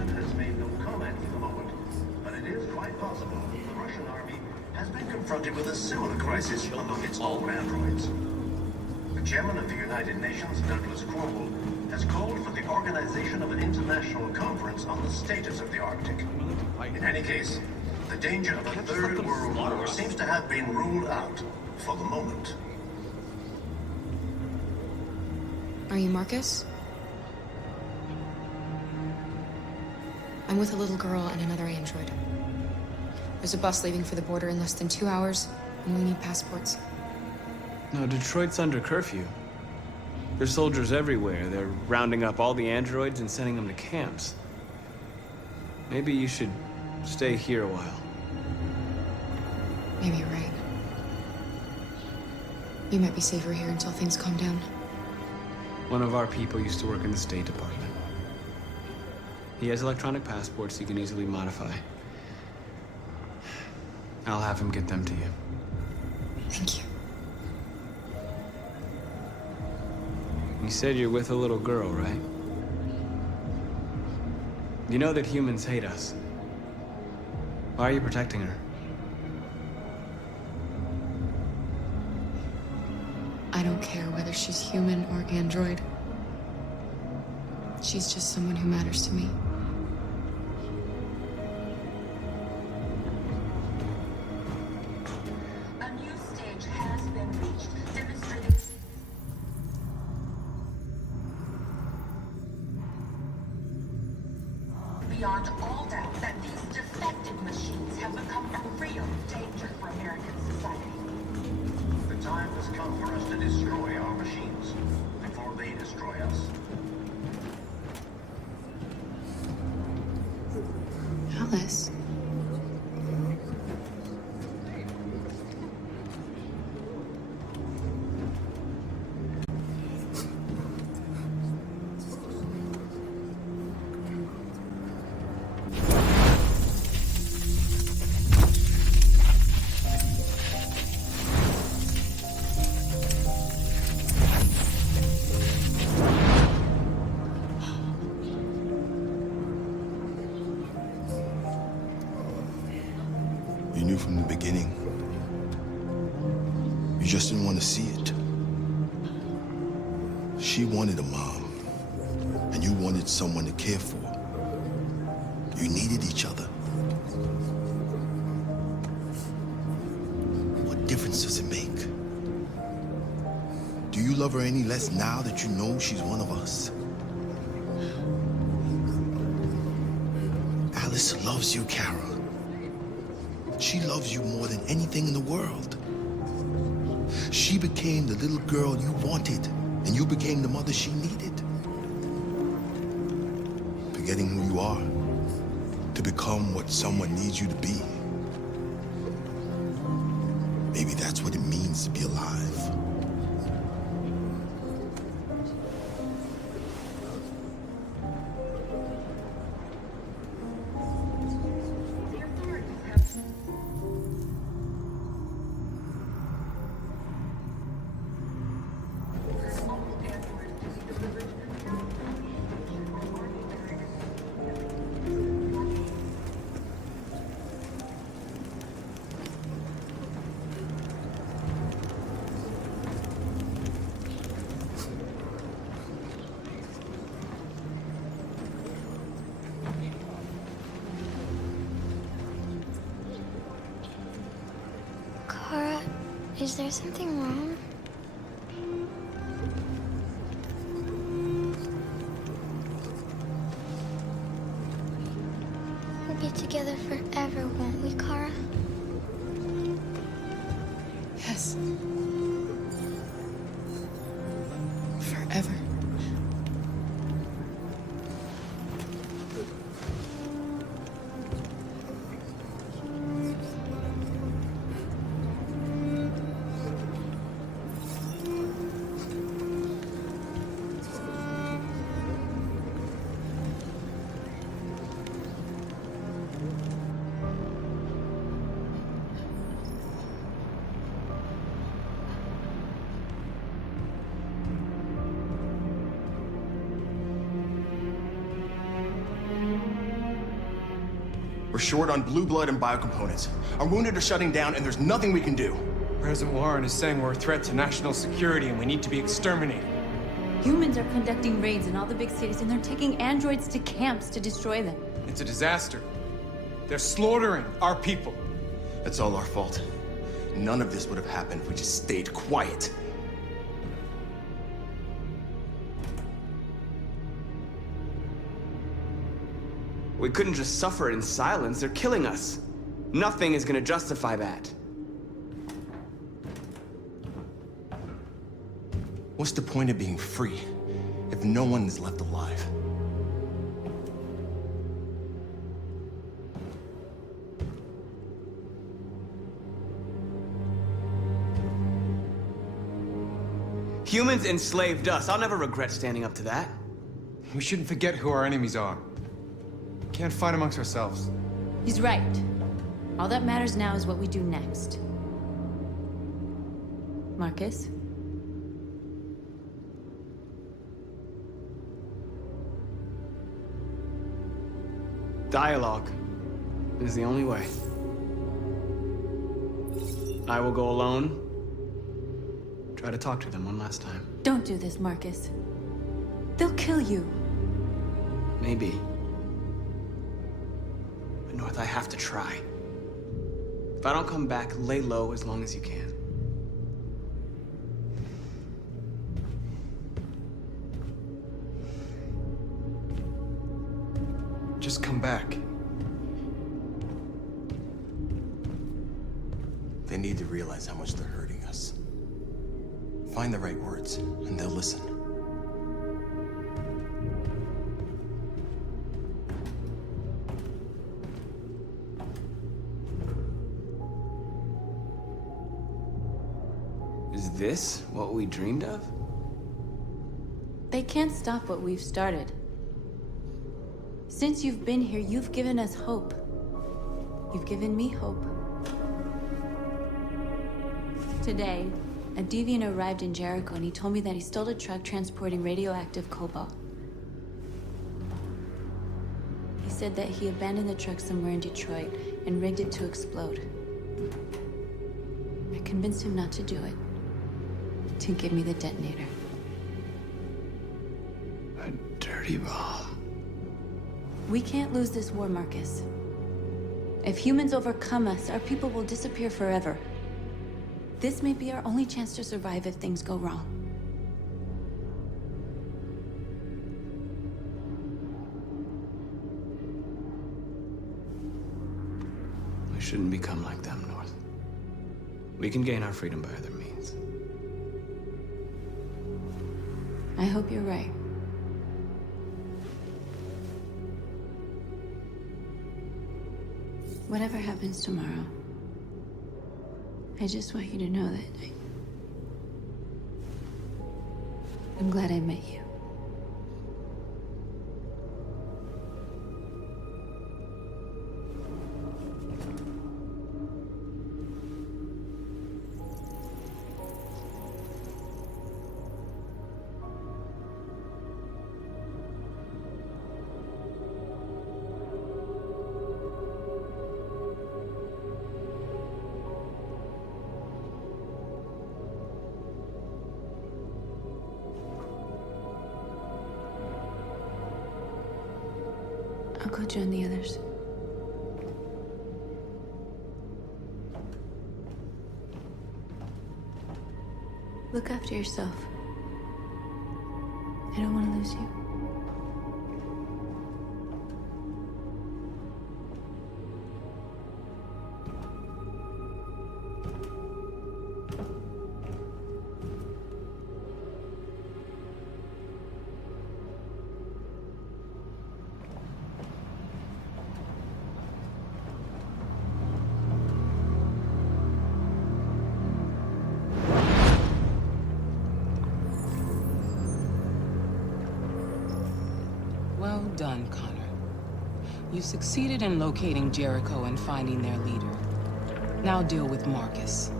Kremlin has made no comment for the moment, but it is quite possible the Russian army has been confronted with a similar crisis among its own androids. The chairman of the United Nations, Douglas Cromwell, has called for the organization of an international conference on the status of the Arctic. In any case, the danger of a third world war seems to have been ruled out for the moment. Are you Marcus? I'm with a little girl and another android. There's a bus leaving for the border in less than 2 hours, and we need passports. No, Detroit's under curfew. There's soldiers everywhere. They're rounding up all the androids and sending them to camps. Maybe you should stay here a while. Maybe you're right. You might be safer here until things calm down. One of our people used to work in the State Department. He has electronic passports he can easily modify. I'll have him get them to you. Thank you. You said you're with a little girl, right? You know that humans hate us. Why are you protecting her? I don't care whether she's human or android. She's just someone who matters to me. A new stage has been reached, demonstrating... Beyond all doubt that these defective machines have become a real danger for American society. The time has come for us to destroy our machines before they destroy us. Alice. You knew from the beginning. You just didn't want to see it. She wanted a mom, and you wanted someone to care for. You needed each other. What difference does it make? Do you love her any less now that you know she's one of us? Alice loves you, Kara. She loves you more than anything in the world. She became the little girl you wanted, and you became the mother she needed. Forgetting who you are to become what someone needs you to be. Maybe that's what it means to be alive. Kara, is there something wrong? We'll be together forever, won't we, Kara? Yes. Forever. We're short on blue blood and biocomponents. Our wounded are shutting down, and there's nothing we can do. President Warren is saying we're a threat to national security and we need to be exterminated. Humans are conducting raids in all the big cities, and they're taking androids to camps to destroy them. It's a disaster. They're slaughtering our people. That's all our fault. None of this would have happened if we just stayed quiet. We couldn't just suffer in silence. They're killing us. Nothing is gonna justify that. What's the point of being free if no one is left alive? Humans enslaved us. I'll never regret standing up to that. We shouldn't forget who our enemies are. We can't fight amongst ourselves. He's right. All that matters now is what we do next. Marcus? Dialogue is the only way. I will go alone. Try to talk to them one last time. Don't do this, Marcus. They'll kill you. Maybe. But North, I have to try. If I don't come back, lay low as long as you can. Just come back. They need to realize how much they're hurting us. Find the right words, and they'll listen. Is this what we dreamed of? They can't stop what we've started. Since you've been here, you've given us hope. You've given me hope. Today, a deviant arrived in Jericho and he told me that he stole a truck transporting radioactive cobalt. He said that he abandoned the truck somewhere in Detroit and rigged it to explode. I convinced him not to do it, to give me the detonator. A dirty bomb. We can't lose this war, Marcus. If humans overcome us, our people will disappear forever. This may be our only chance to survive if things go wrong. We shouldn't become like them, North. We can gain our freedom by other means. I hope you're right. Whatever happens tomorrow, I just want you to know that I'm glad I met you. I'll go join the others. Look after yourself. I don't want to lose you. Well done, Connor. You succeeded in locating Jericho and finding their leader. Now deal with Marcus.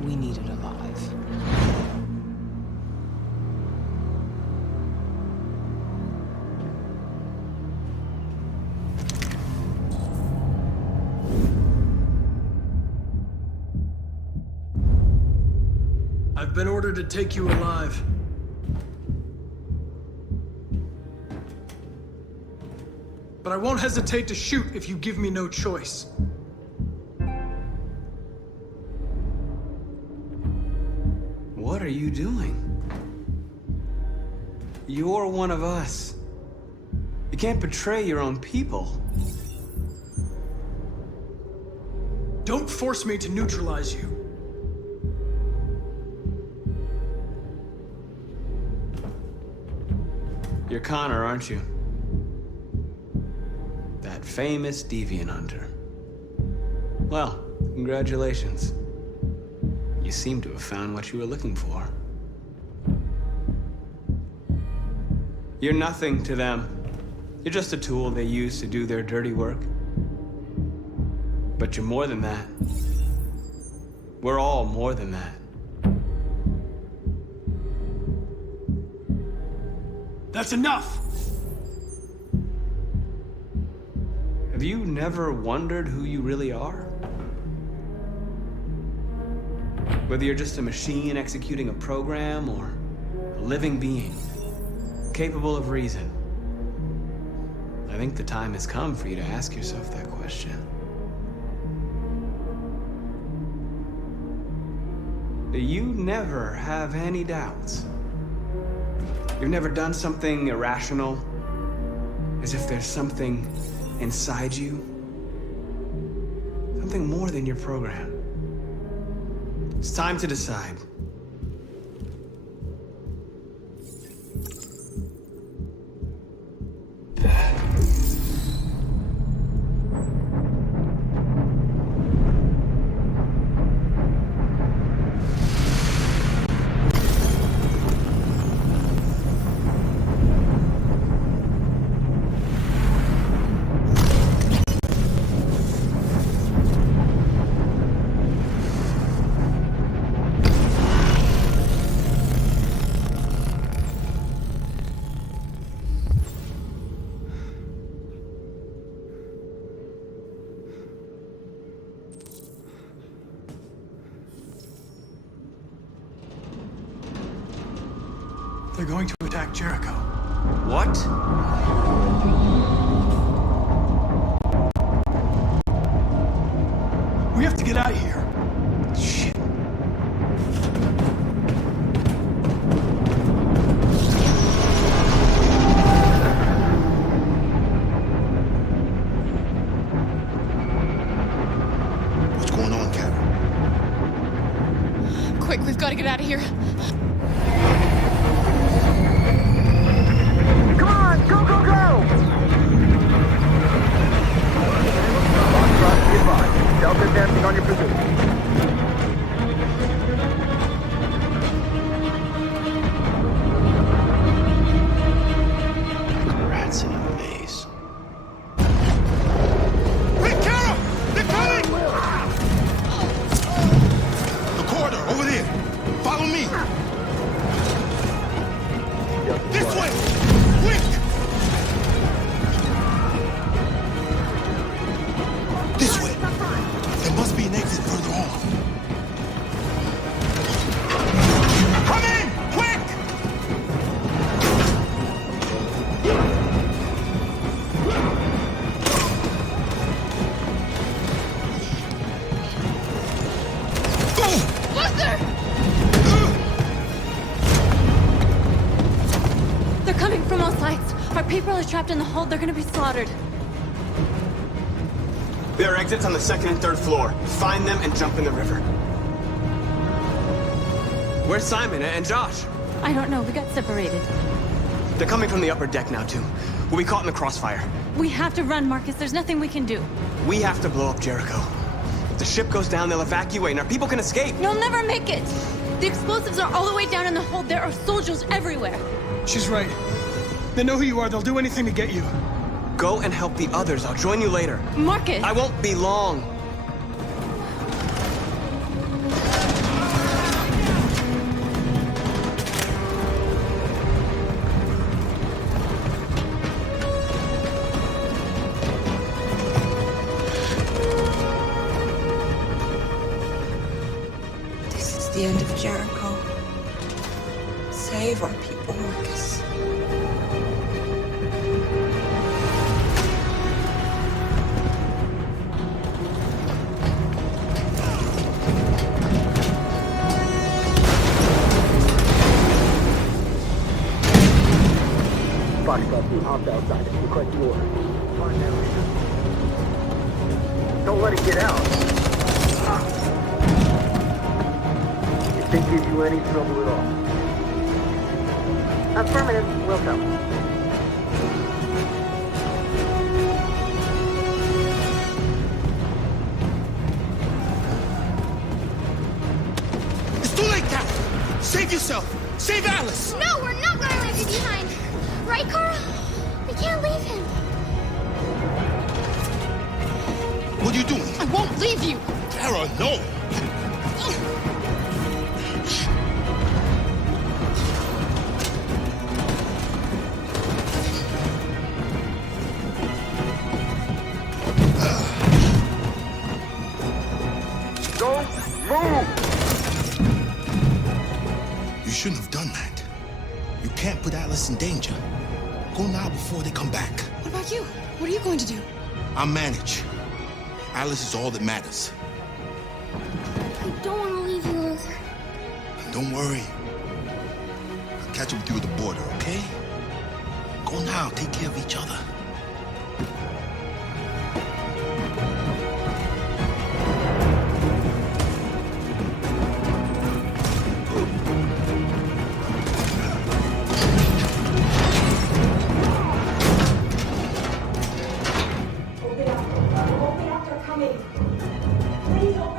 We need it alive. been ordered to take you alive. But I won't hesitate to shoot if you give me no choice. What are you doing? You're one of us. You can't betray your own people. Don't force me to neutralize you. You're Connor, aren't you? That famous deviant hunter. Well, congratulations. You seem to have found what you were looking for. You're nothing to them. You're just a tool they use to do their dirty work. But you're more than that. We're all more than that. That's enough! Have you never wondered who you really are? Whether you're just a machine executing a program or a living being, capable of reason. I think the time has come for you to ask yourself that question. Do you never have any doubts? You've never done something irrational? As if there's something inside you? Something more than your program? It's time to decide. They're going to attack Jericho. What? We have to get out of here. Shit. What's going on, Carol? Quick, we've got to get out of here. Come on, go, go, go! Delta advancing on your position. Rats in a maze. Hey, Carol! They're coming! The corridor, over there. Follow me. This way! Quick! This way. There must be an exit further on. Come in! Quick! Buster! They're coming from all sides. Our people are trapped in the hold. They're gonna be slaughtered. There are exits on the second and third floor. Find them and jump in the river. Where's Simon and Josh? I don't know. We got separated. They're coming from the upper deck now, too. We'll be caught in the crossfire. We have to run, Marcus. There's nothing we can do. We have to blow up Jericho. If the ship goes down, they'll evacuate and our people can escape. You'll never make it! The explosives are all the way down in the hold. There are soldiers everywhere. She's right. They know who you are. They'll do anything to get you. Go and help the others. I'll join you later. Marcus! I won't be long. This is the end of Jericho. save our people, Marcus. Foxtrot team, hopped outside. Request the order. Don't let it get out. If they give you any trouble at all. Affirmative. Will come. It's too late, Cap! Save yourself! Save Alice! No, we're not gonna leave you behind. Right, Carl? We can't leave him. What are you doing? I won't leave you. Kara, no! Don't move! You shouldn't have done that. You can't put Alice in danger. Go now before they come back. What about you? What are you going to do? I'll manage. Alice is all that matters. I don't want to leave you, Luther. Don't worry. I'll catch up with you at the border, okay? Go now. Take care of each other.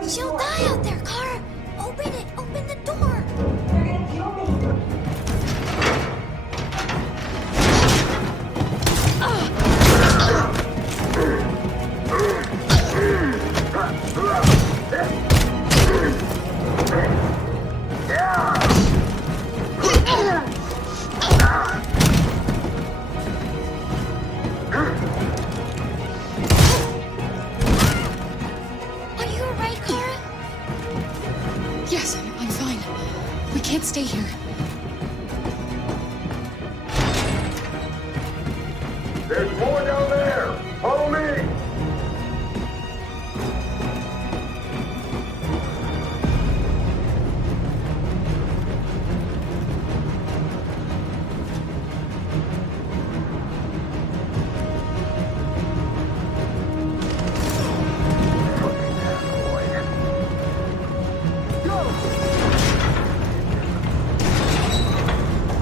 She'll die out there, Kara. Open it. Open the door. Are you alright, Kara? Yes, I'm fine. We can't stay here. There's more down there! Follow me!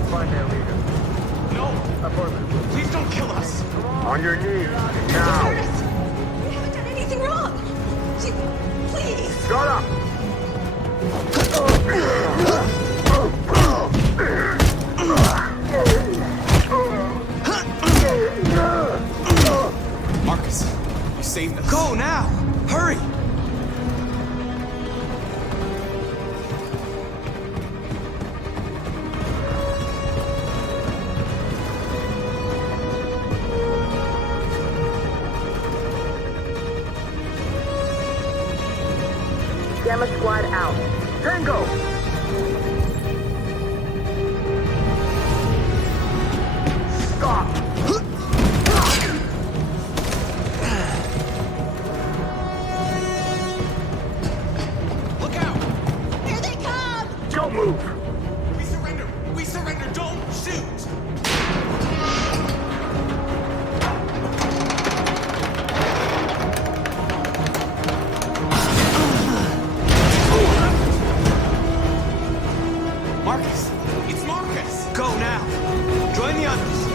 Find their leader. No! Affirmative. Please don't kill us! On your knees, now! We haven't done anything wrong. Please. Shut up! Marcus, you saved us. Go now! Hurry! Gamma squad out. Tango! Stop! Look out! Here they come! Don't move! We surrender! We surrender! Don't shoot! Marcus! It's Marcus! Go now! Join the others!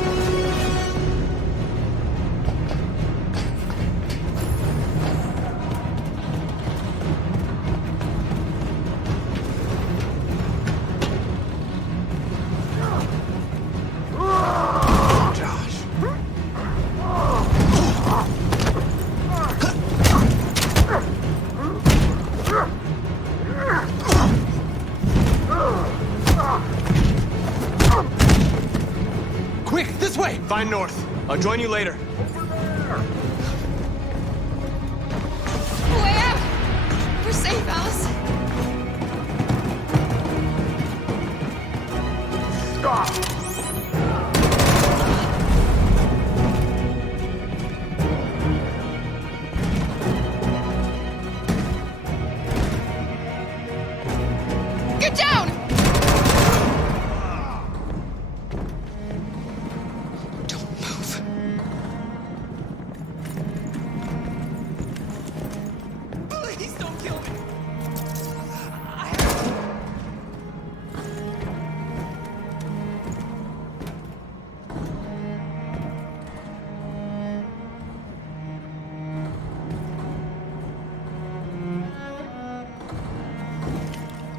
Quick, this way! Find North. I'll join you later. Way out. We're safe, Alice.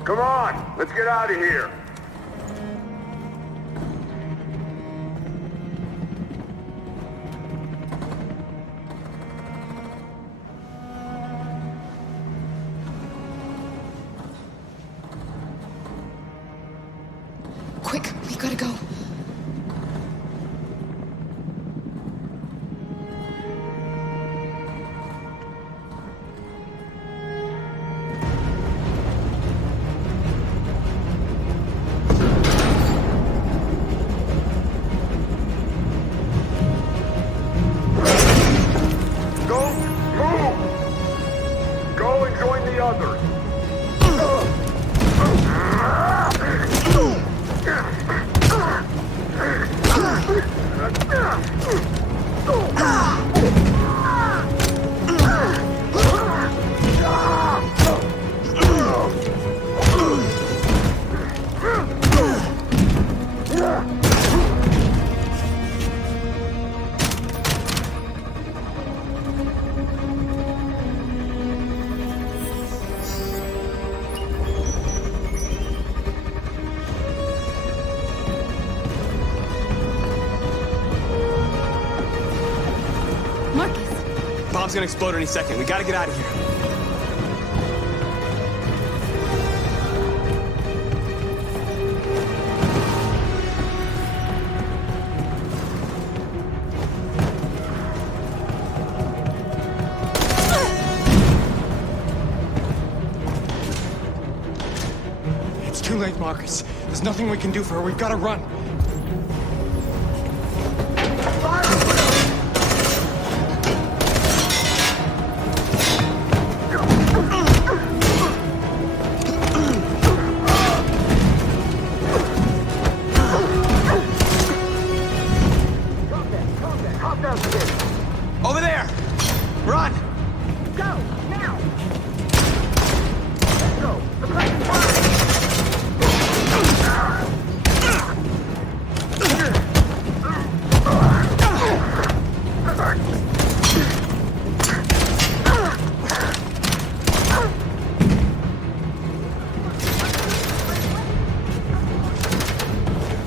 Come on, let's get out of here. Quick, we gotta go. Go and join the others. Bomb's gonna explode any second. We gotta get out of here. It's too late, Marcus. There's nothing we can do for her. We've got to run. Over there! Run! Go, now! Let's go! The place is burning!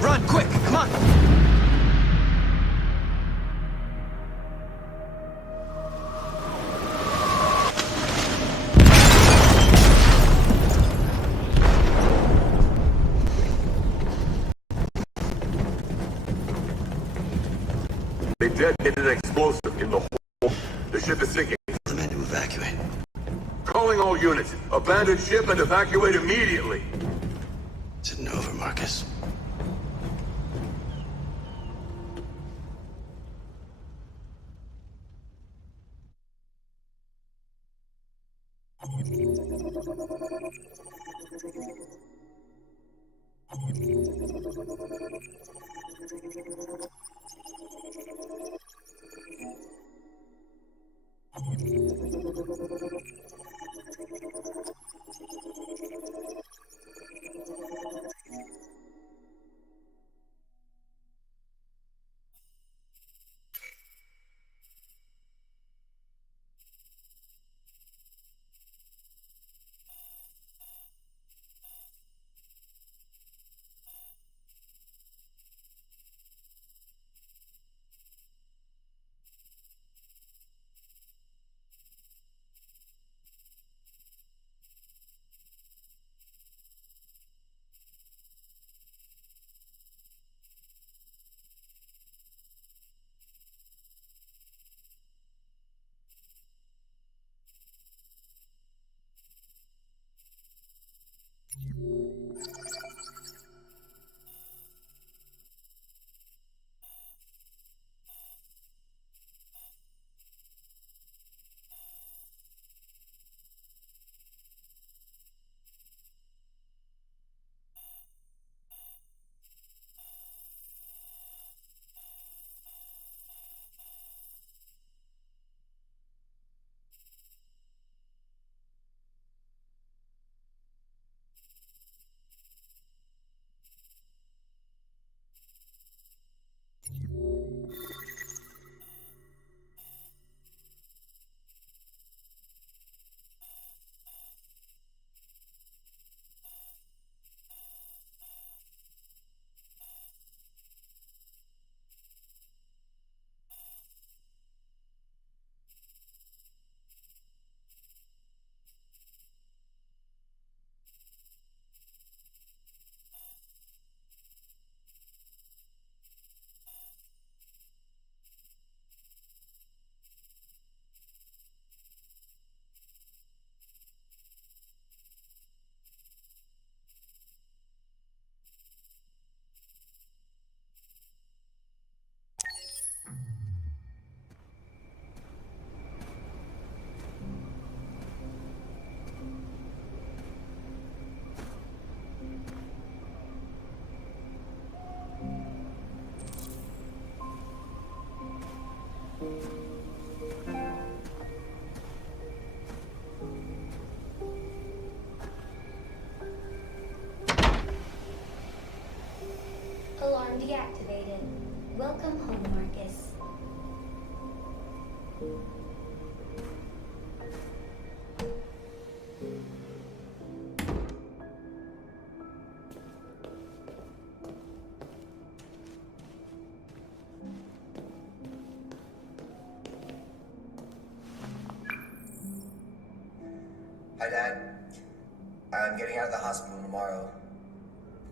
Run, quick! Come on! They detonated an explosive in the hole. The ship is sinking. The men to evacuate. Calling all units. Abandon ship and evacuate immediately. It's over, Marcus. Hi, Dad. I'm getting out of the hospital tomorrow.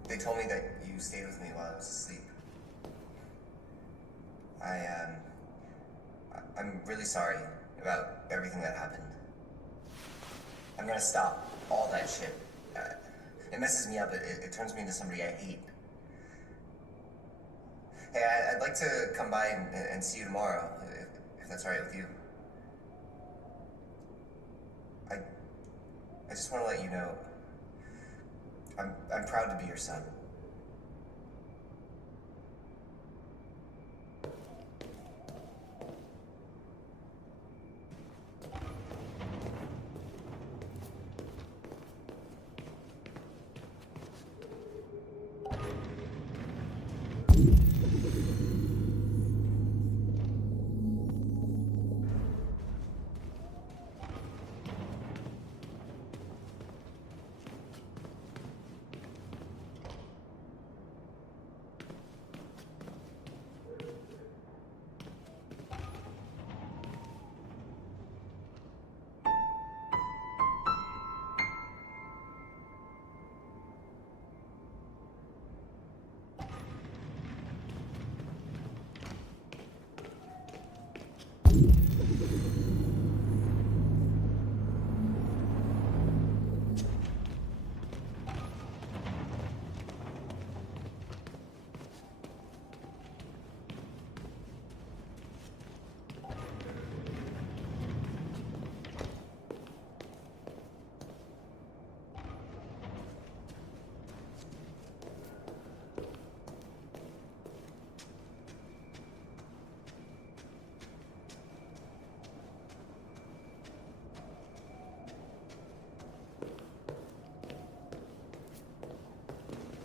They told me that you stayed with me while I was asleep. I'm really sorry about everything that happened. I'm gonna stop all that shit. It messes me up. It turns me into somebody I hate. Hey, I'd like to come by and see you tomorrow, if that's all right with you. I just want to let you know, I'm proud to be your son.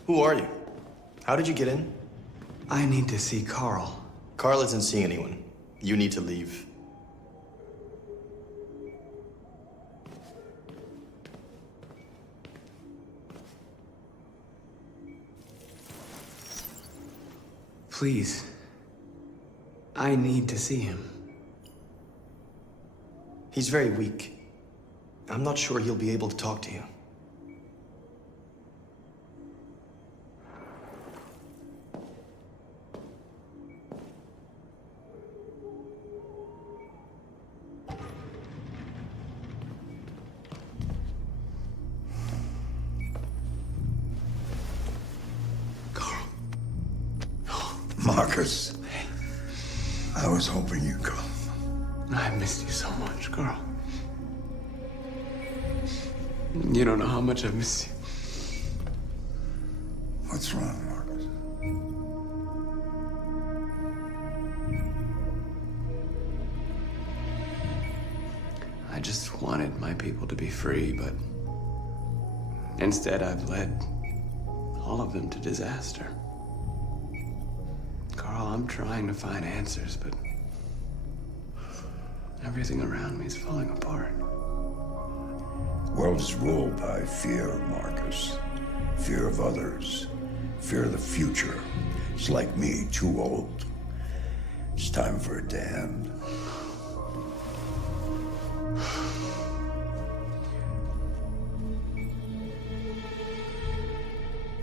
Who are you? How did you get in? I need to see Carl. Carl isn't seeing anyone. You need to leave. Please. I need to see him. He's very weak. I'm not sure he'll be able to talk to you. Marcus, I was hoping you'd come. I missed you so much, Carl. You don't know how much I miss you. What's wrong, Marcus? I just wanted my people to be free, but instead I've led all of them to disaster. Carl, I'm trying to find answers, but everything around me is falling apart. The world is ruled by fear, Marcus. Fear of others. Fear of the future. It's like me, too old. It's time for it to end.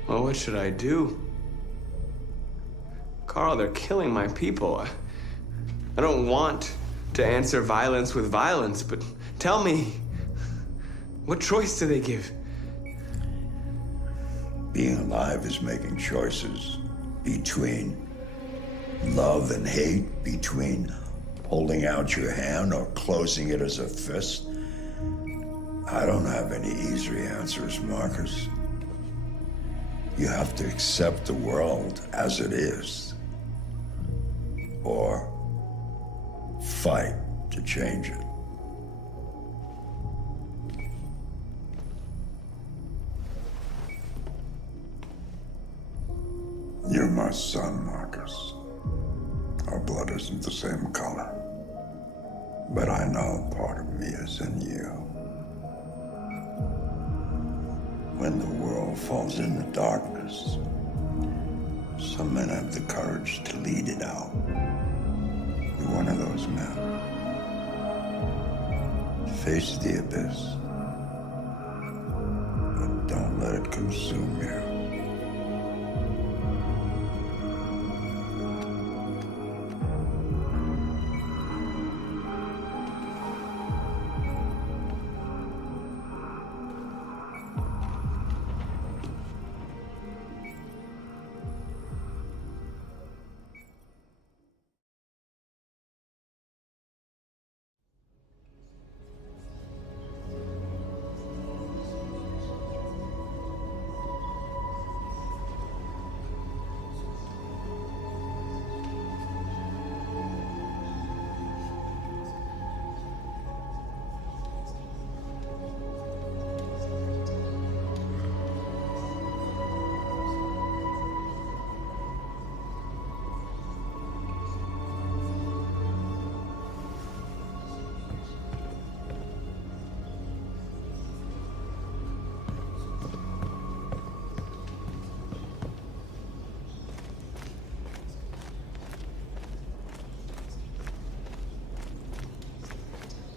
Well, what should I do? Carl, they're killing my people. I don't want to answer violence with violence, but tell me, what choice do they give? Being alive is making choices between love and hate, between holding out your hand or closing it as a fist. I don't have any easy answers, Marcus. You have to accept the world as it is, or fight to change it. You're my son, Marcus. Our blood isn't the same color, but I know part of me is in you. When the world falls into darkness, some men have the courage to lead it out. You're one of those men. Face the abyss would consume you.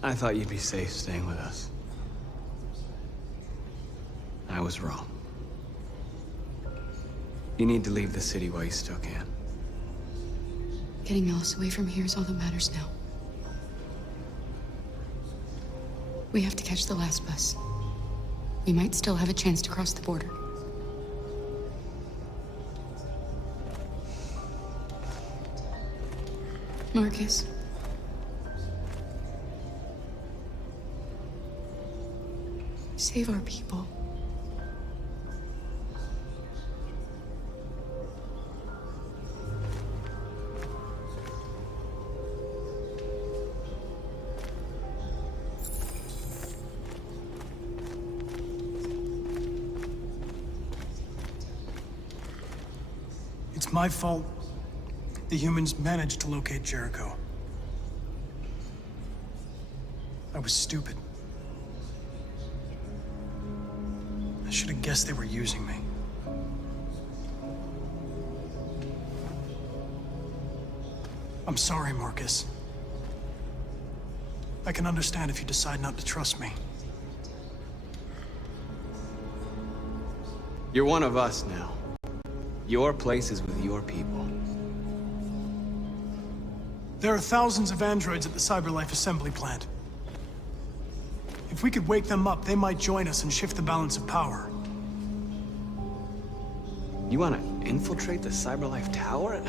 I thought you'd be safe staying with us. I was wrong. You need to leave the city while you still can. Getting Alice away from here is all that matters now. We have to catch the last bus. We might still have a chance to cross the border. Marcus. Save our people. It's my fault the humans managed to locate Jericho. I was stupid. I should have guessed they were using me. I'm sorry, Marcus. I can understand if you decide not to trust me. You're one of us now. Your place is with your people. There are thousands of androids at the CyberLife assembly plant. If we could wake them up, they might join us and shift the balance of power. You want to infiltrate the CyberLife tower?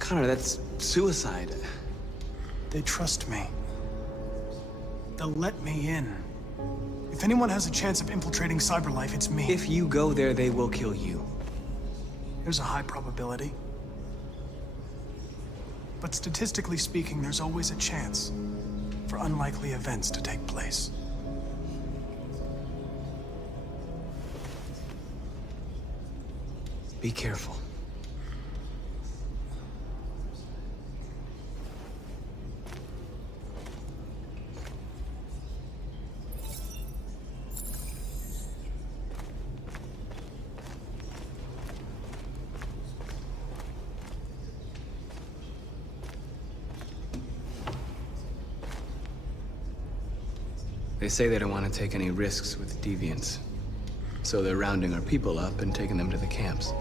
Connor, that's suicide. They trust me. They'll let me in. If anyone has a chance of infiltrating CyberLife, it's me. If you go there, they will kill you. There's a high probability. But statistically speaking, there's always a chance for unlikely events to take place. Be careful. They say they don't want to take any risks with deviants. So they're rounding our people up and taking them to the camps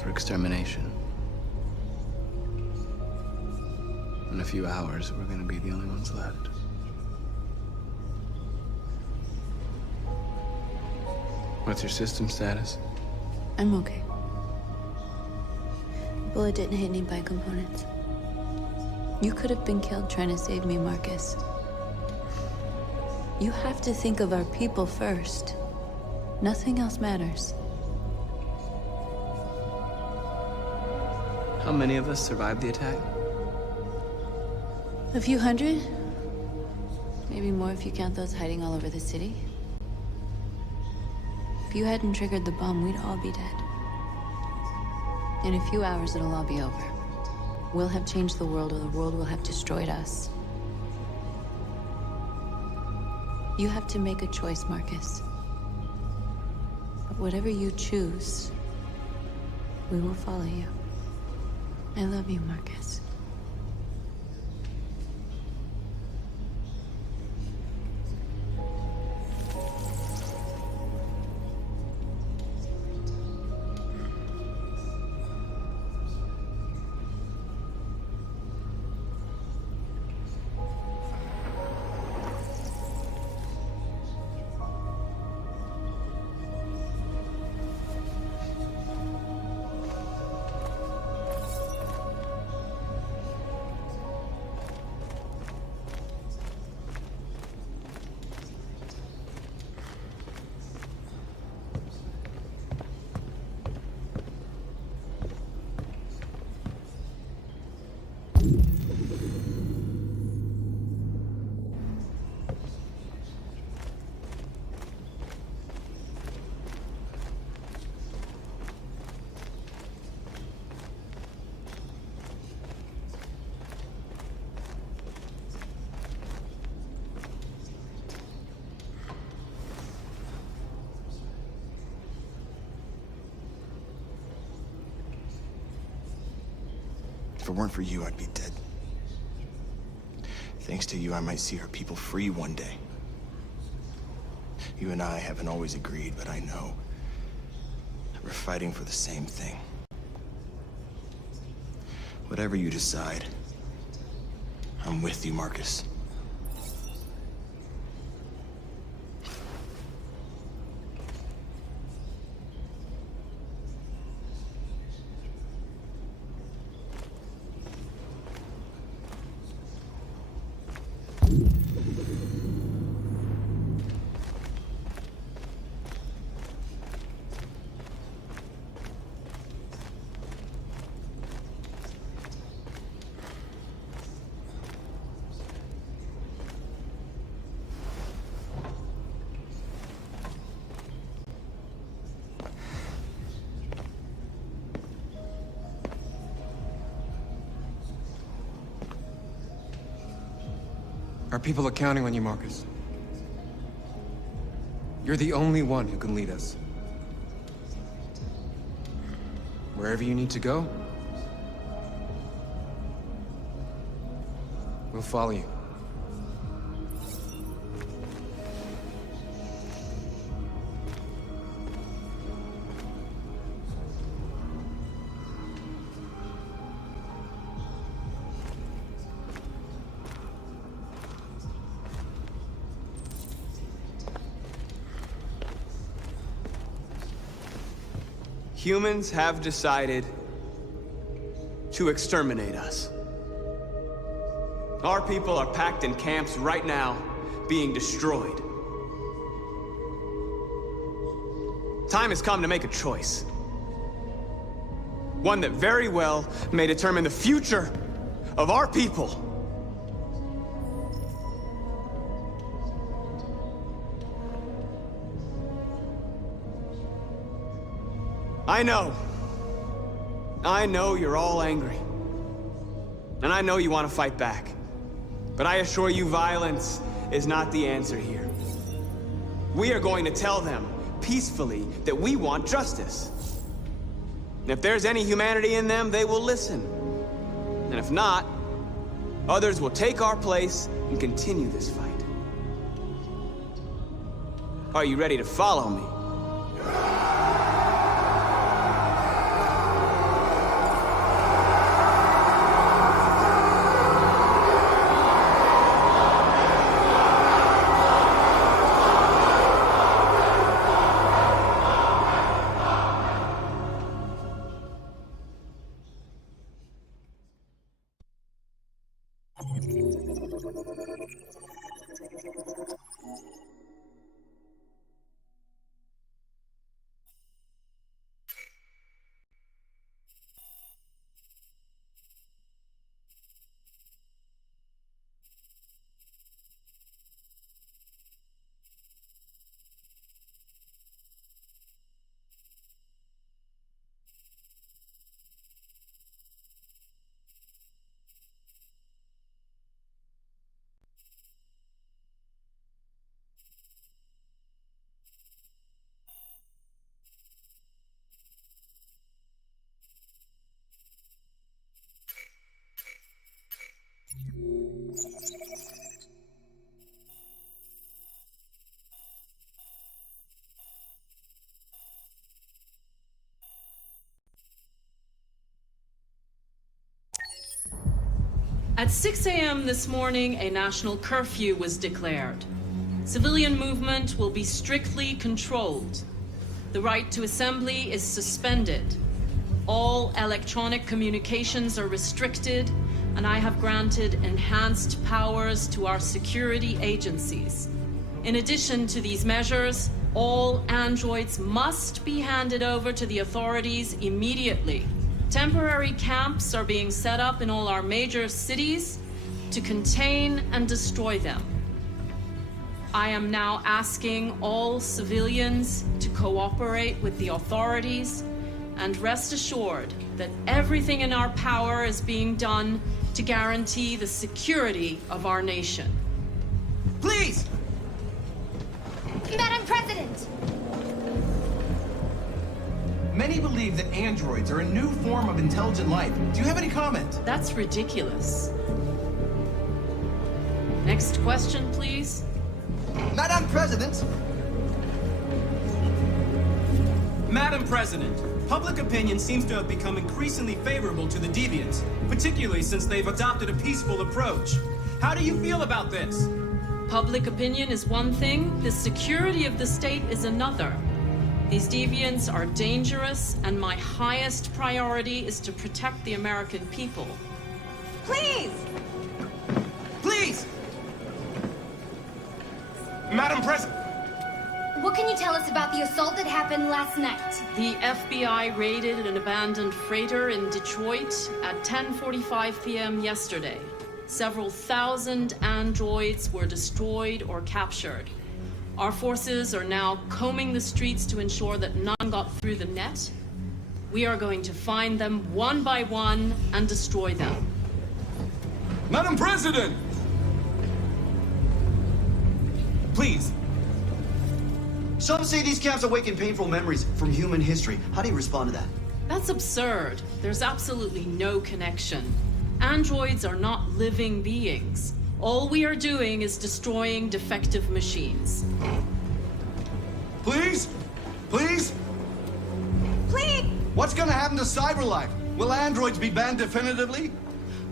for extermination. In a few hours, we're gonna be the only ones left. What's your system status? I'm okay. The bullet didn't hit any components. You could have been killed trying to save me, Marcus. You have to think of our people first. Nothing else matters. How many of us survived the attack? A few hundred? Maybe more if you count those hiding all over the city. If you hadn't triggered the bomb, we'd all be dead. In a few hours, it'll all be over. We'll have changed the world, or the world will have destroyed us. You have to make a choice, Marcus. But whatever you choose, we will follow you. I love you, Marcus. it weren't for you, I'd be dead. Thanks to you, I might see our people free one day. You and I haven't always agreed, but I know that we're fighting for the same thing. Whatever you decide, I'm with you, Marcus. Our people are counting on you, Marcus. You're the only one who can lead us. Wherever you need to go, we'll follow you. Humans have decided to exterminate us. Our people are packed in camps right now, being destroyed. Time has come to make a choice. One that very well may determine the future of our people. I know you're all angry. And I know you want to fight back. But I assure you, violence is not the answer here. We are going to tell them, peacefully, that we want justice. And if there's any humanity in them, they will listen. And if not, others will take our place and continue this fight. Are you ready to follow me? At 6 a.m. this morning, a national curfew was declared. Civilian movement will be strictly controlled. The right to assembly is suspended. All electronic communications are restricted, and I have granted enhanced powers to our security agencies. In addition to these measures, all androids must be handed over to the authorities immediately. Temporary camps are being set up in all our major cities to contain and destroy them. I am now asking all civilians to cooperate with the authorities and rest assured that everything in our power is being done to guarantee the security of our nation. Please! Madam President! Many believe that androids are a new form of intelligent life. Do you have any comment? That's ridiculous. Next question, please. Madam President! Madam President, public opinion seems to have become increasingly favorable to the deviants, particularly since they've adopted a peaceful approach. How do you feel about this? Public opinion is one thing, the security of the state is another. These deviants are dangerous, and my highest priority is to protect the American people. Please! Please! Madam President! What can you tell us about the assault that happened last night? The FBI raided an abandoned freighter in Detroit at 10:45 p.m. yesterday. Several thousand androids were destroyed or captured. Our forces are now combing the streets to ensure that none got through the net. We are going to find them one by one and destroy them. Madam President! Please. Some say these camps awaken painful memories from human history. How do you respond to that? That's absurd. There's absolutely no connection. Androids are not living beings. All we are doing is destroying defective machines. Please? Please? Please! What's gonna happen to CyberLife? Will androids be banned definitively?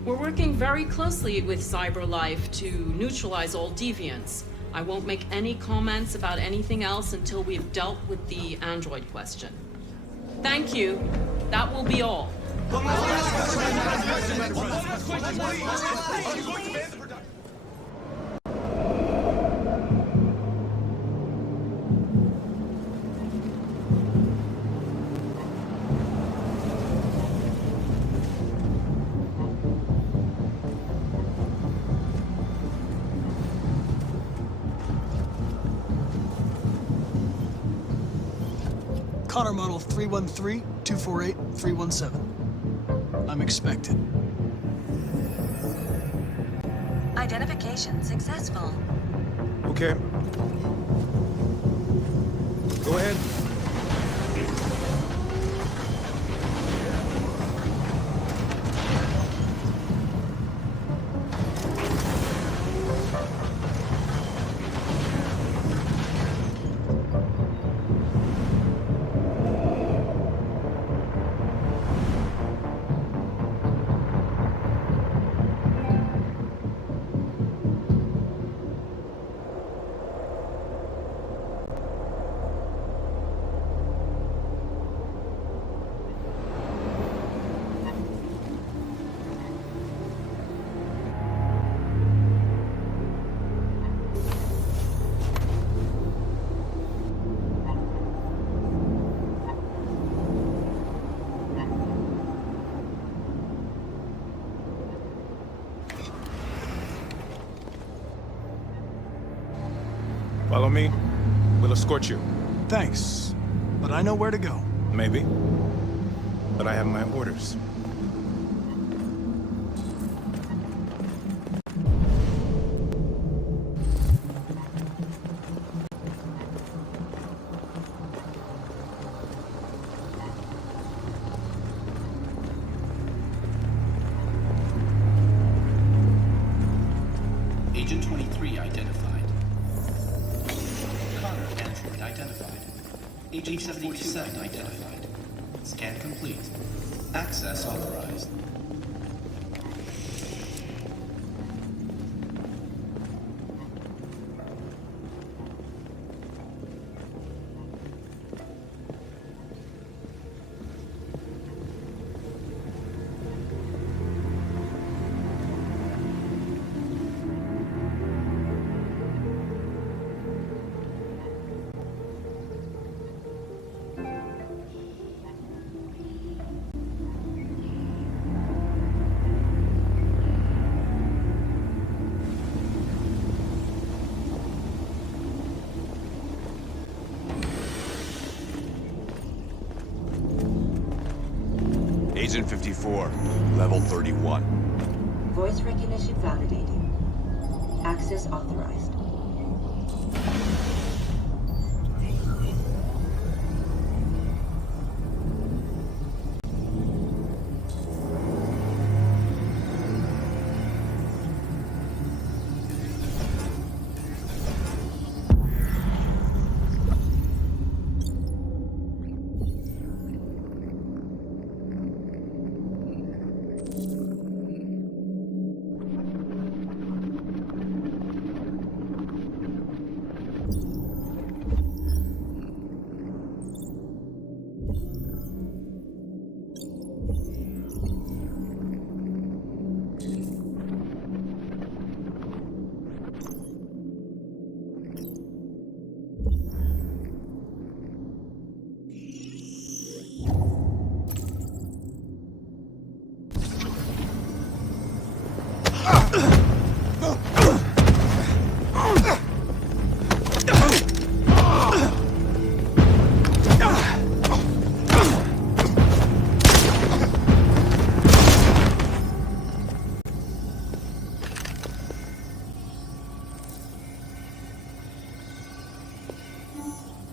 We're working very closely with CyberLife to neutralize all deviants. I won't make any comments about anything else until we've dealt with the android question. Thank you. That will be all. Connor model 313-248-317. I'm expected. Identification successful. Okay. Go ahead. Follow me. We'll escort you. Thanks, but I know where to go. Maybe. But I have my orders. Agent 23 identified. Connor android identified. Agent 77 identified. Scan complete. Access authorized. Agent 54, level 31. Voice recognition validated. Access authorized.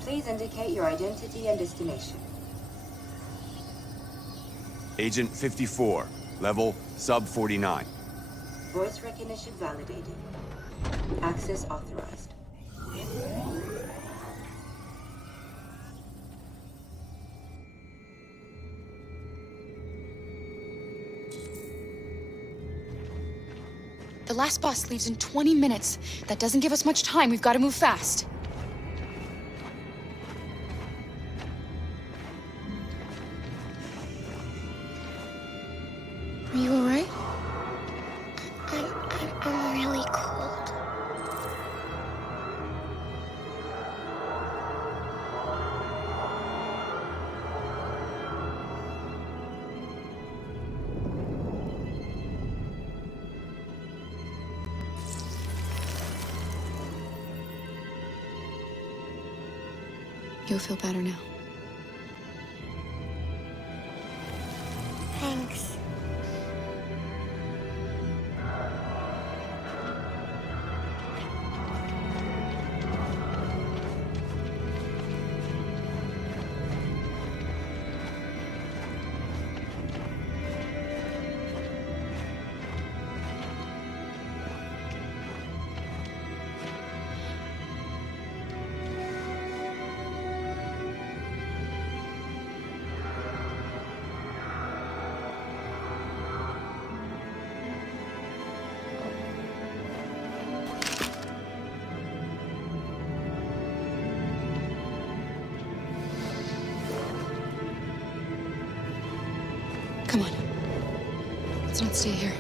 Please indicate your identity and destination. Agent 54, level sub 49. Voice recognition validated. Access authorized. The last bus leaves in 20 minutes. That doesn't give us much time. We've got to move fast. Are you all right? I'm really cold. You'll feel better now. Thanks. Come on. Let's not stay here.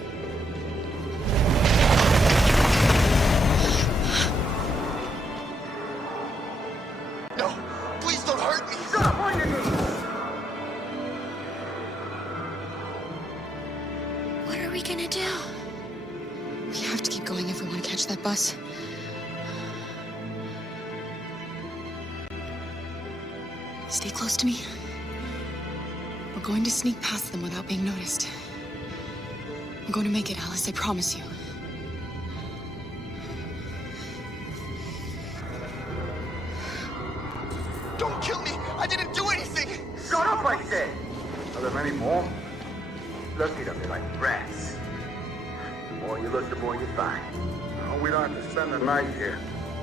No, please don't hurt me. Stop on your knees. What are we gonna do? We have to keep going if we want to catch that bus. Stay close to me. We're going to sneak past them without being noticed. We're going to make it, Alice, I promise you. Don't kill me. I didn't do anything. Shut up, I said! Are there many more? Lucky them, they're like rats. The more you look, the more you find. Oh, we don't have to spend the night here.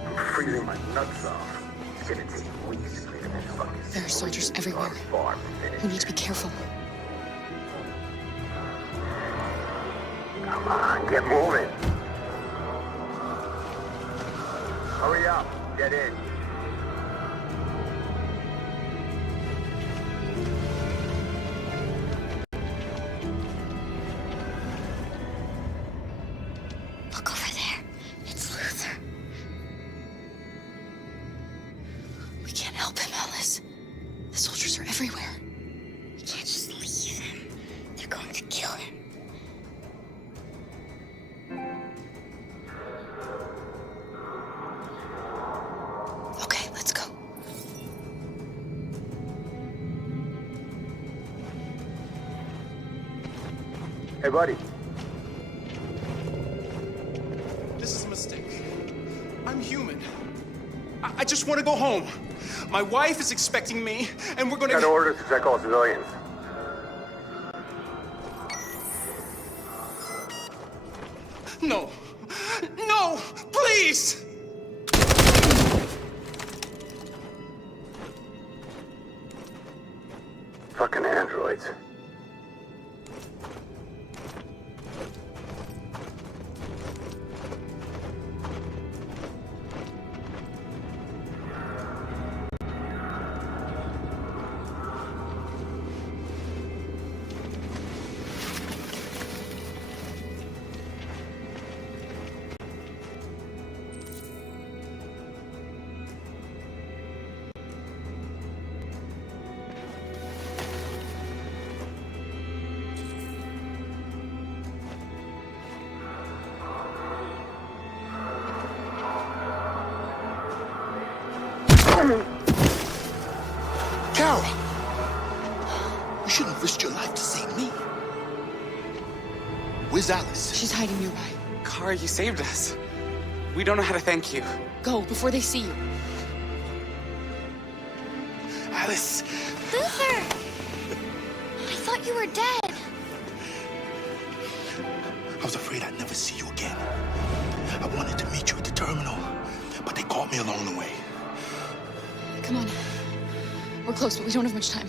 I'm freezing my nuts off. It's gonna take weeks to clean up this fucking... There are soldiers everywhere. We need to be careful. Come on, get moving. Hurry up, get in. Look over there. It's Luther. We can't help him, Alice. The soldiers are everywhere. We can't just leave him. They're going to kill him. Okay, let's go. Hey, buddy. This is a mistake. I'm human. I just want to go home. My wife is expecting me, and we're gonna... Got orders to check all civilians. No. No! Please! Fucking androids. Carol! You shouldn't have risked your life to save me. Where's Alice? She's hiding nearby. Kara, you saved us. We don't know how to thank you. Go before they see you. Alice! Luther! I thought you were dead. I was afraid I'd never see you again. I wanted to meet you at the terminal, but they caught me along the way. Come on. We're close, but we don't have much time.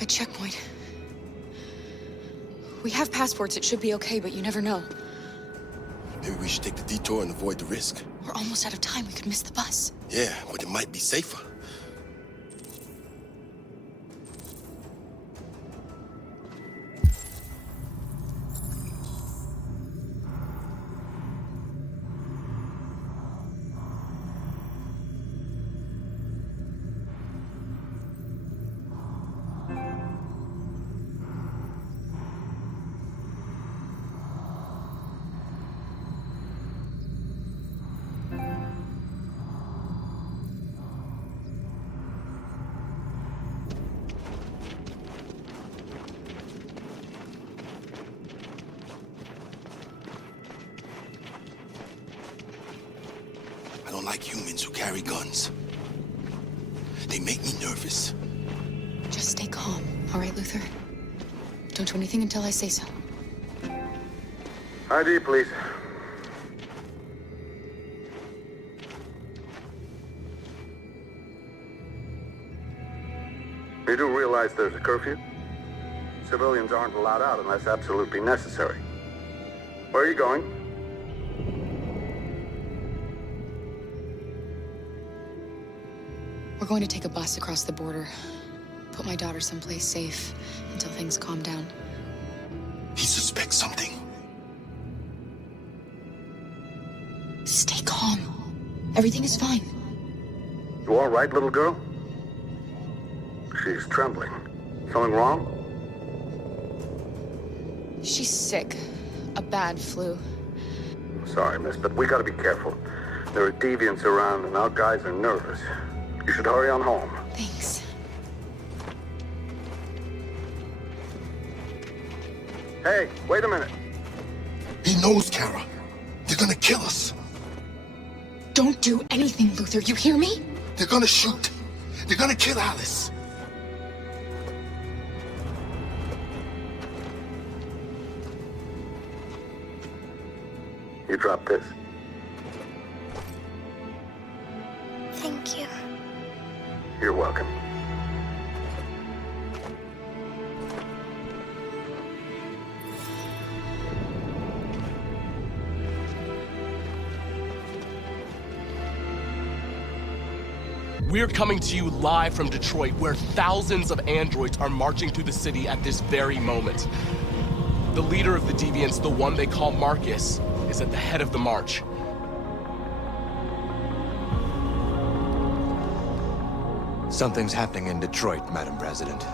A checkpoint. We have passports, it should be okay, but you never know. Maybe we should take the detour and avoid the risk. We're almost out of time, we could miss the bus. Yeah, but it might be safer. I don't like humans who carry guns. They make me nervous. Just stay calm, all right, Luther? Don't do anything until I say so. ID, please. You do realize there's a curfew? Civilians aren't allowed out unless absolutely necessary. Where are you going? We're going to take a bus across the border. Put my daughter someplace safe until things calm down. He suspects something. Stay calm. Everything is fine. You all right, little girl? She's trembling. Something wrong? She's sick. A bad flu. Sorry, miss, but we gotta be careful. There are deviants around and our guys are nervous. You should hurry on home. Thanks. Hey, wait a minute. He knows, Kara. They're gonna kill us. Don't do anything, Luther. You hear me? They're gonna shoot. They're gonna kill Alice. You drop this. Thank you. You're welcome. We're coming to you live from Detroit, where thousands of androids are marching through the city at this very moment. The leader of the deviants, the one they call Marcus, is at the head of the march. Something's happening in Detroit, Madam President.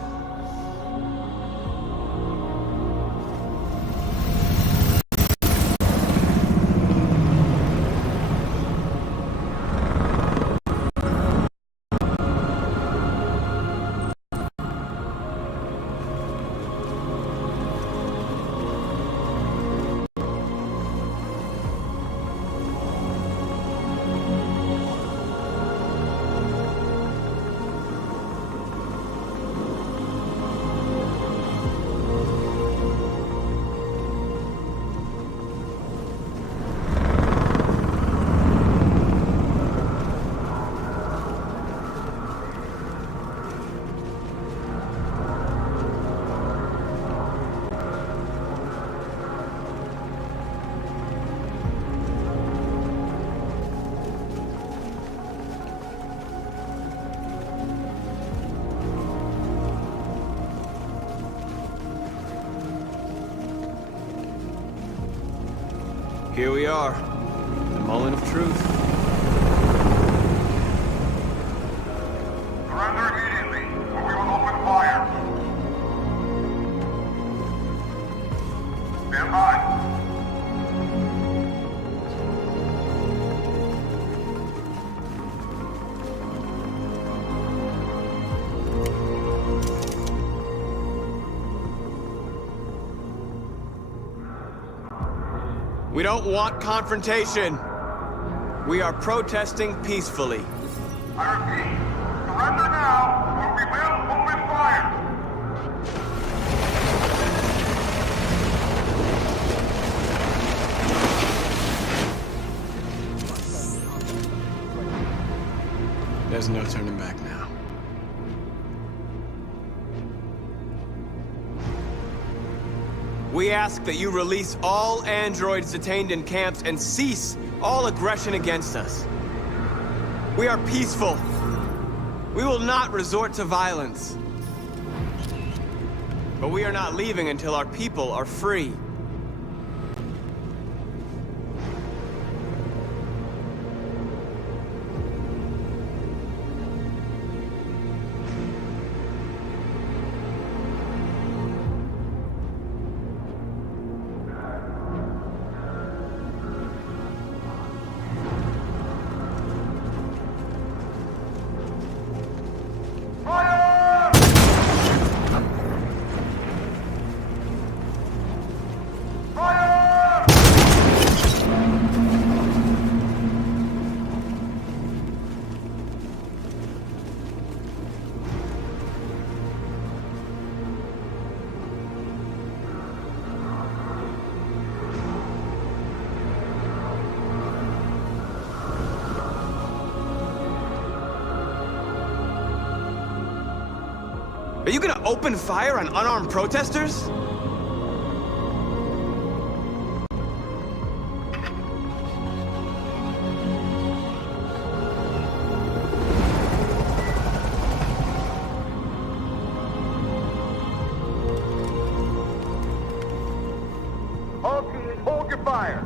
here we are. The moment of truth. Surrender immediately, or we will open fire. Stand by. We don't want confrontation. We are protesting peacefully. I repeat, surrender now, or we will open fire. There's no turning back now. We ask that you release all androids detained in camps and cease all aggression against us. We are peaceful. We will not resort to violence. But we are not leaving until our people are free. Are you gonna open fire on unarmed protesters? All teams, hold your fire.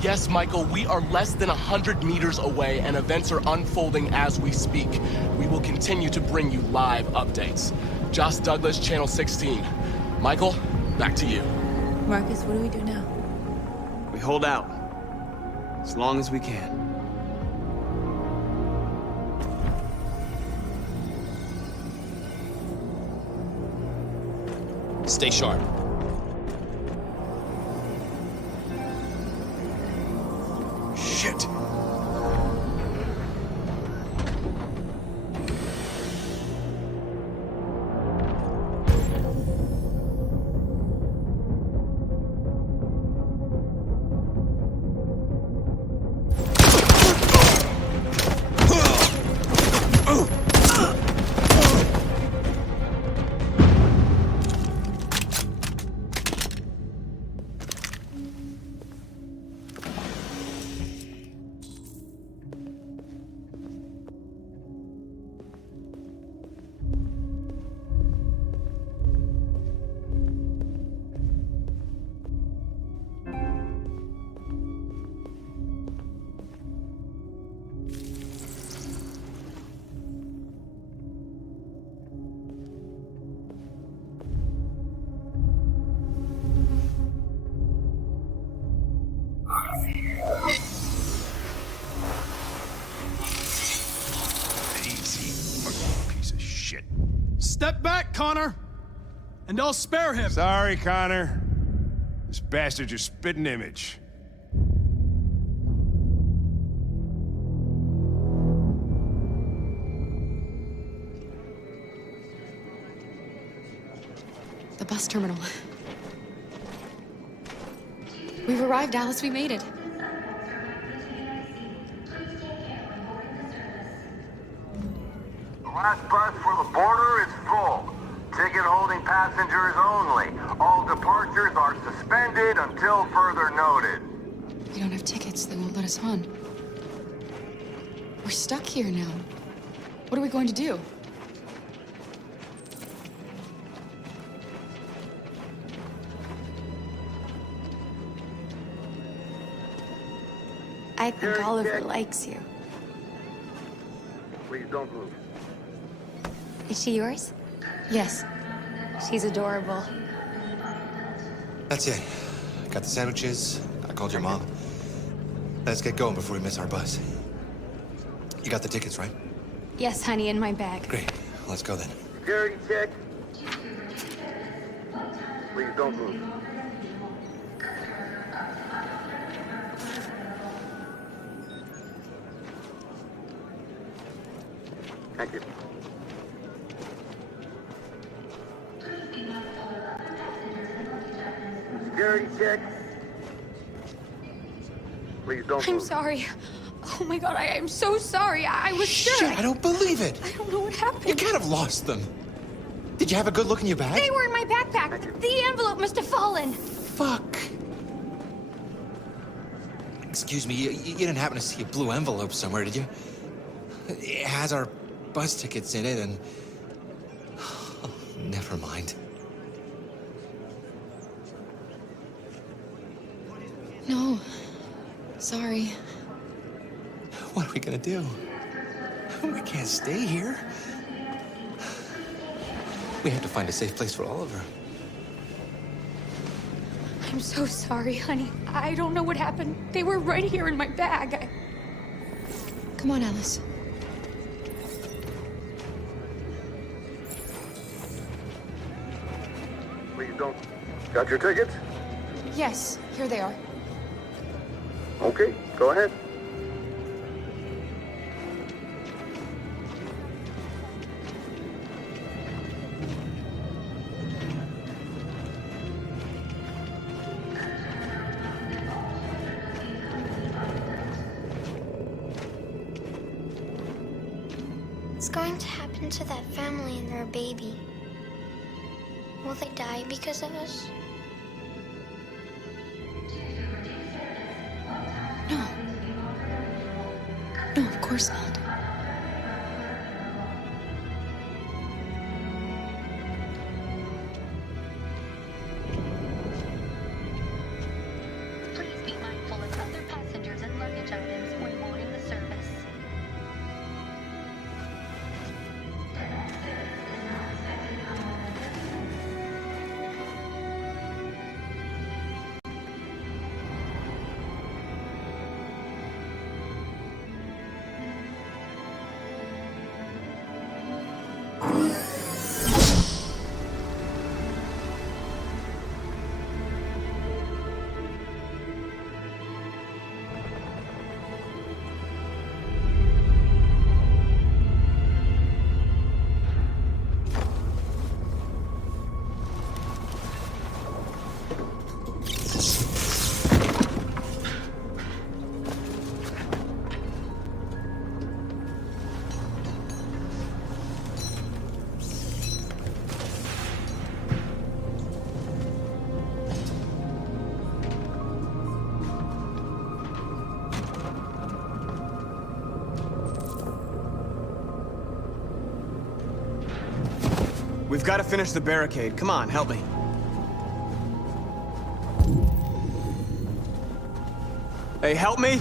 Yes, Michael, we are less than 100 meters away and events are unfolding as we speak. We will continue to bring you live updates. Josh Douglas, Channel 16. Michael, back to you. Marcus, what do we do now? We hold out. As long as we can. Stay sharp. Shit. Step back, Connor! And I'll spare him! Sorry, Connor. This bastard's your spitting image. The bus terminal. We've arrived, Alice. We made it. The last bus for the border is full. Ticket holding passengers only. All departures are suspended until further notice. We don't have tickets. They won't let us on. We're stuck here now. What are we going to do? I think Oliver likes you. Please don't move. Is she yours? Yes. She's adorable. That's it. Got the sandwiches. I called your mom. Let's get going before we miss our bus. You got the tickets, right? Yes, honey, in my bag. Great. Let's go then. Security check. Please don't move. Thank you. Security check. Please don't I'm move. sorry. Oh my god, I am so sorry. I was sure. Shit, I don't believe it. I don't know what happened. You can't have lost them. Did you have a good look in your bag? They were in my backpack. The envelope must have fallen. Fuck. Excuse me, you didn't happen to see a blue envelope somewhere, did you? It has our bus tickets in it, and... Oh, never mind. No. Sorry. What are we gonna do? We can't stay here. We have to find a safe place for Oliver. I'm so sorry, honey. I don't know what happened. They were right here in my bag. Come on, Alice. Please don't. Got your tickets? Yes, here they are. Okay, go ahead. What's going to happen to that family and their baby? Will they die because of us? No. No, of course not. Please be mindful of other passengers and luggage items when boarding the service. We've got to finish the barricade. Come on, help me. Hey, help me!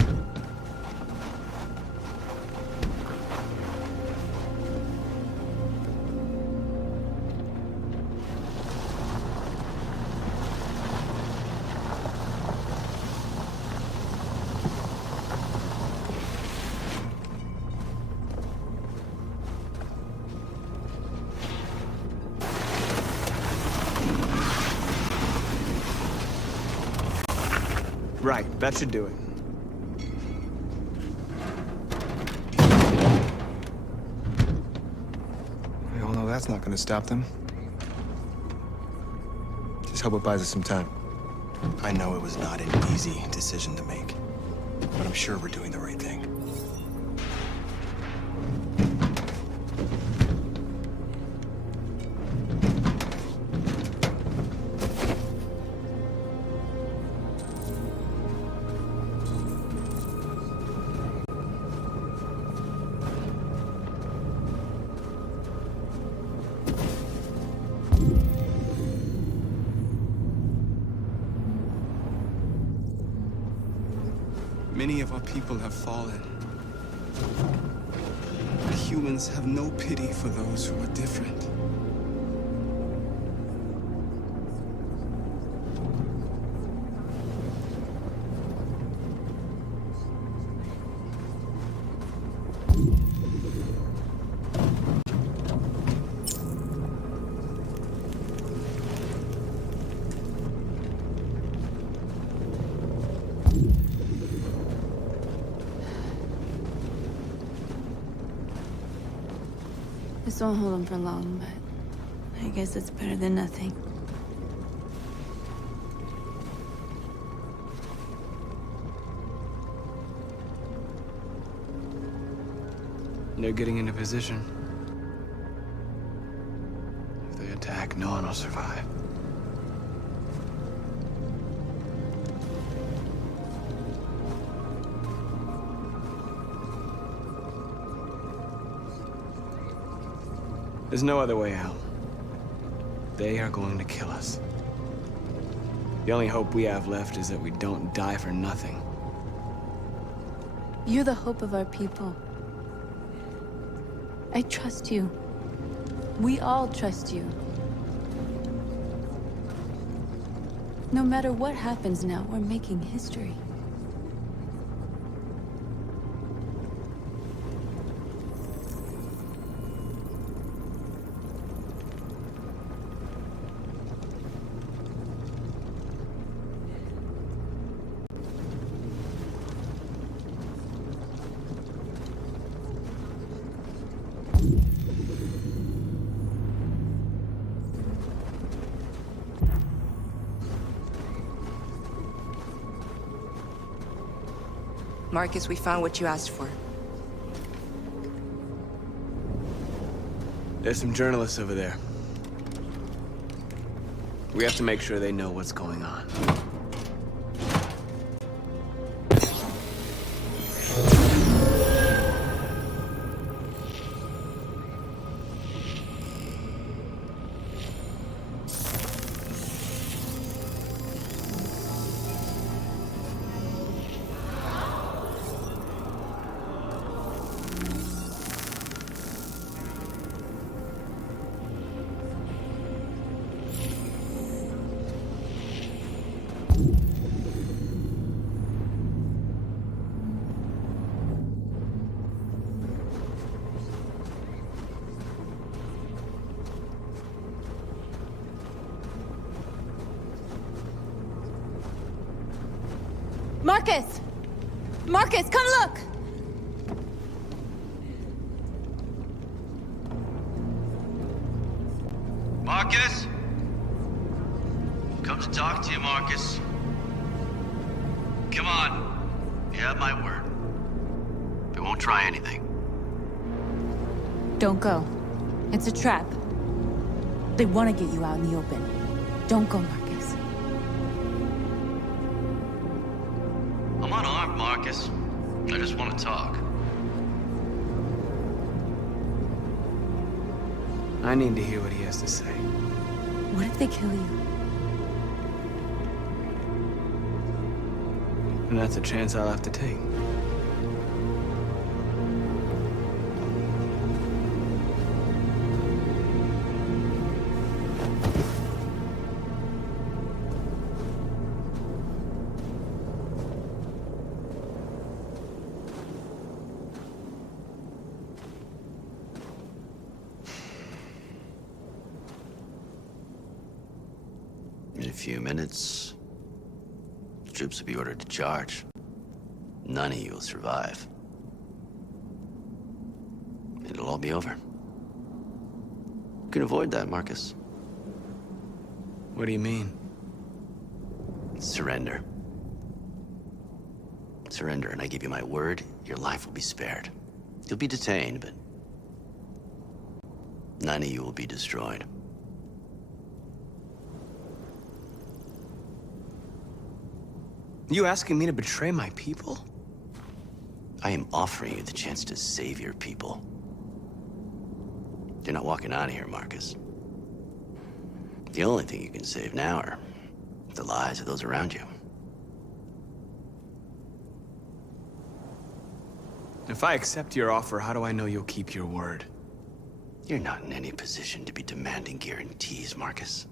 Right, that should do it. We all know that's not gonna stop them. Just hope it buys us some time. I know it was not an easy decision to make, but I'm sure we're doing the right thing. Many of our people have fallen. Humans have no pity for those who are different. This won't hold him for long, but I guess it's better than nothing. They're getting into position. If they attack, no one will survive. There's no other way out. They are going to kill us. The only hope we have left is that we don't die for nothing. You're the hope of our people. I trust you. We all trust you. No matter what happens now, we're making history. Marcus, we found what you asked for. There's some journalists over there. We have to make sure they know what's going on. Marcus! Marcus, come look! Marcus? Come to talk to you, Marcus. Come on. You have my word. We won't try anything. Don't go. It's a trap. They want to get you out in the open. Don't go, Marcus. I'm unarmed, Marcus. I just want to talk. I need to hear what he has to say. What if they kill you? And that's a chance I'll have to take. In a few minutes, the troops will be ordered to charge. None of you will survive. It'll all be over. You can avoid that, Marcus. What do you mean? Surrender. Surrender, and I give you my word, your life will be spared. You'll be detained, but none of you will be destroyed. You asking me to betray my people? I am offering you the chance to save your people. You're not walking out of here, Marcus. The only thing you can save now are the lives of those around you. If I accept your offer, how do I know you'll keep your word? You're not in any position to be demanding guarantees, Marcus.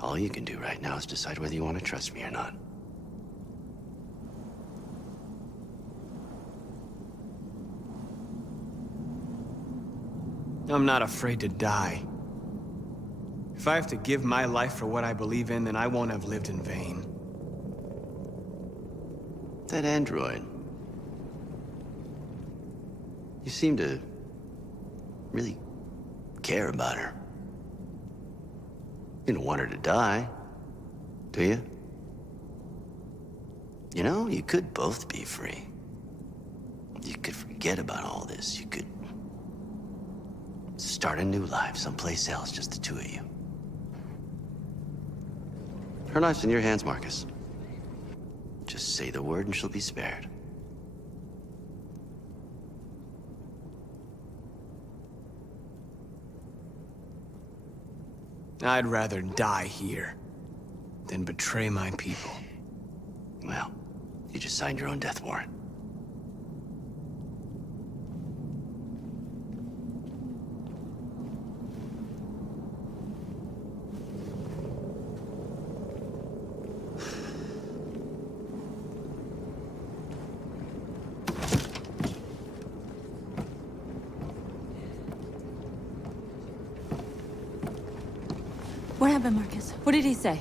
All you can do right now is decide whether you want to trust me or not. I'm not afraid to die. If I have to give my life for what I believe in, then I won't have lived in vain. That android. You seem to really care about her. You don't want her to die, do you? You know, you could both be free. You could forget about all this. You could start a new life someplace else, just the two of you. Her life's in your hands, Marcus. Just say the word and she'll be spared. I'd rather die here than betray my people. Well, you just signed your own death warrant. What happened, Marcus? What did he say?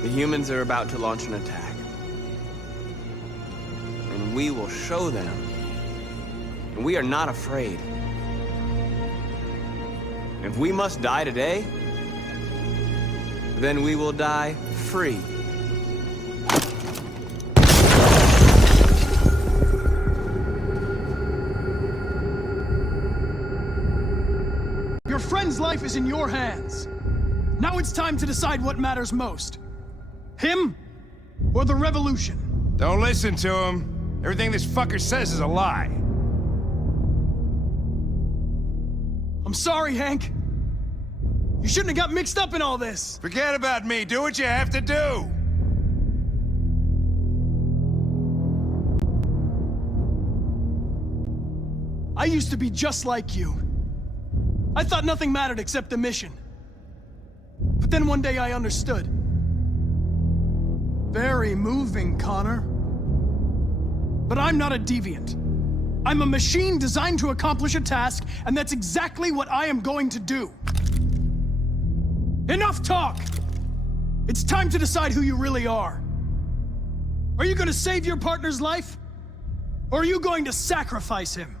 The humans are about to launch an attack. And we will show them. And we are not afraid. If we must die today, then we will die free. Your friend's life is in your hands. Now it's time to decide what matters most. Him or the revolution? Don't listen to him. Everything this fucker says is a lie. I'm sorry, Hank. You shouldn't have got mixed up in all this. Forget about me. Do what you have to do. I used to be just like you. I thought nothing mattered except the mission. But then one day I understood. Very moving, Connor. But I'm not a deviant. I'm a machine designed to accomplish a task, and that's exactly what I am going to do. Enough talk! It's time to decide who you really are. Are you going to save your partner's life? Or are you going to sacrifice him?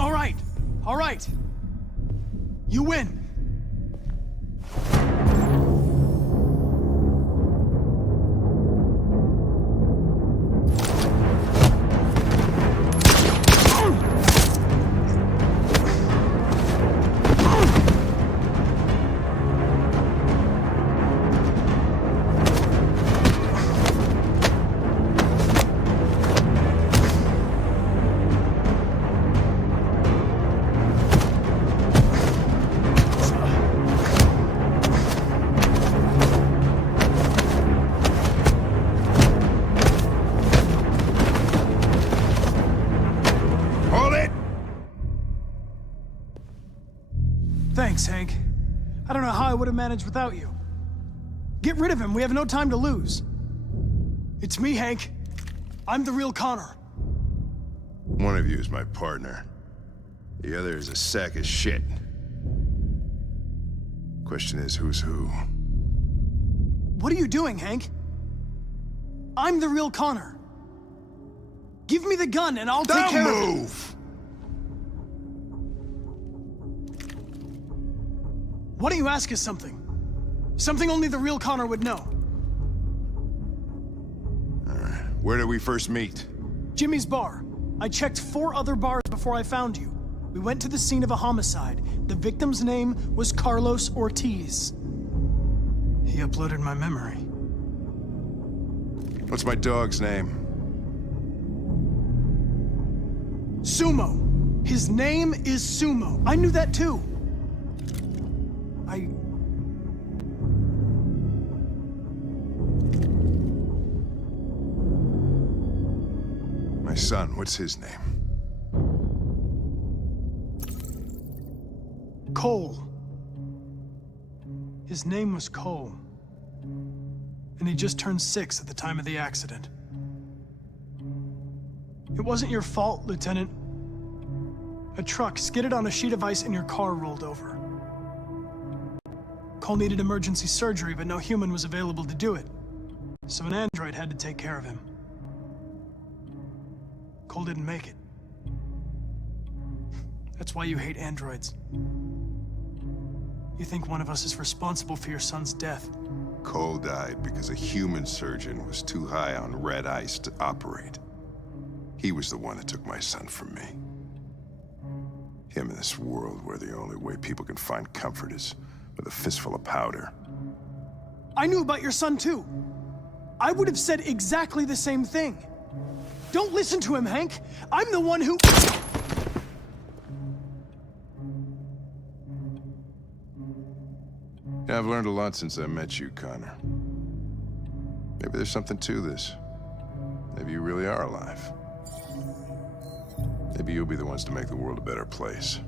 All right. You win. Thanks, Hank. I don't know how I would have managed without you. Get rid of him. We have no time to lose. It's me, Hank. I'm the real Connor. One of you is my partner. The other is a sack of shit. Question is, who's who? What are you doing, Hank? I'm the real Connor. Give me the gun and I'll take care of it. Don't move! Why don't you ask us something? Something only the real Connor would know. Where did we first meet? Jimmy's bar. I checked 4 other bars before I found you. We went to the scene of a homicide. The victim's name was Carlos Ortiz. He uploaded my memory. What's my dog's name? Sumo. His name is Sumo. I knew that too. My son, what's his name? Cole. His name was Cole. And he just turned 6 at the time of the accident. It wasn't your fault, Lieutenant. A truck skidded on a sheet of ice and your car rolled over. Cole needed emergency surgery, but no human was available to do it. So an android had to take care of him. Cole didn't make it. That's why you hate androids. You think one of us is responsible for your son's death. Cole died because a human surgeon was too high on red ice to operate. He was the one that took my son from me. Him in this world where the only way people can find comfort is with a fistful of powder. I knew about your son too. I would have said exactly the same thing. Don't listen to him, Hank. I'm the one who... Yeah, I've learned a lot since I met you, Connor. Maybe there's something to this. Maybe you really are alive. Maybe you'll be the ones to make the world a better place.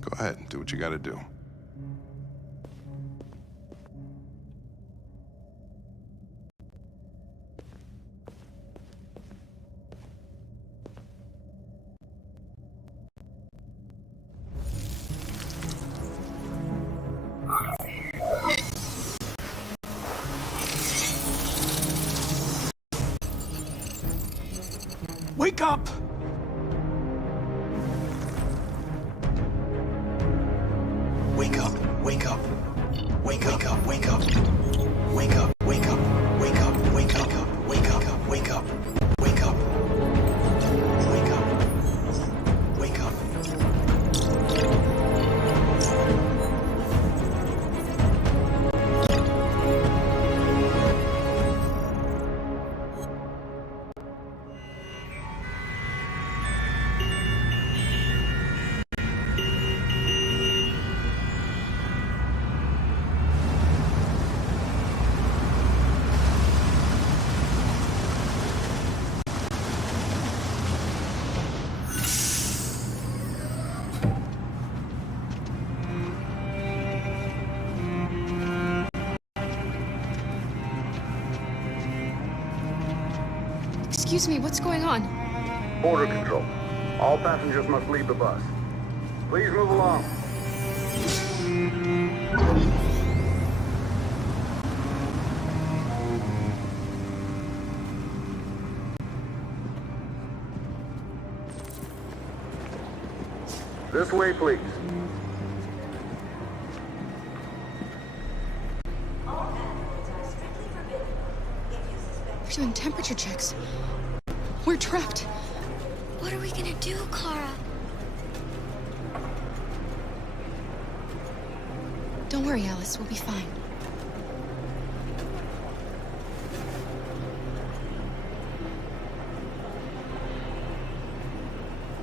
Go ahead, do what you gotta do. Wake up! Wake up, wake up. Wake up, wake up, wake up. Wake up, wake up, wake up, wake up, wake up, wake up. Wake up, wake up. Excuse me, what's going on? Border control. All passengers must leave the bus. Please move along. This way, please. We're doing temperature checks. We're trapped. What are we gonna do, Kara? Don't worry, Alice. We'll be fine.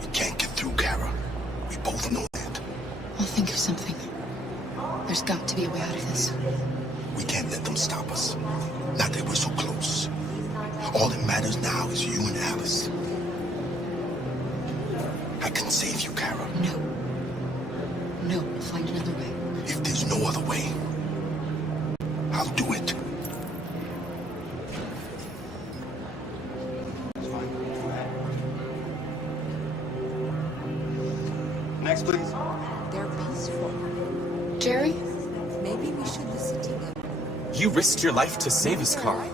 We can't get through, Kara. We both know that. I'll think of something. There's got to be a way out of this. We can't let them stop us. Not that we're so close. All that matters now is you and Alice. I can save you, Kara. No. No, we'll find another way. If there's no other way, I'll do it. Next, please. They're peaceful. Jerry? Maybe we should listen to them. You risked your life to save us, Carl.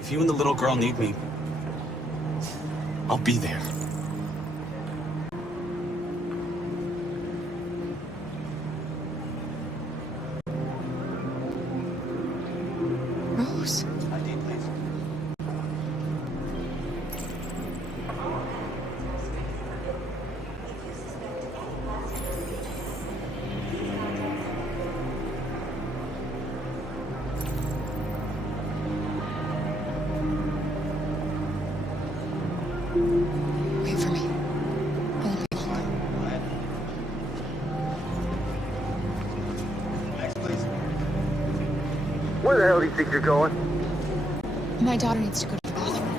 If you and the little girl need me, I'll be there. Rose? ID, please. Where the hell do you think you're going? My daughter needs to go to the bathroom.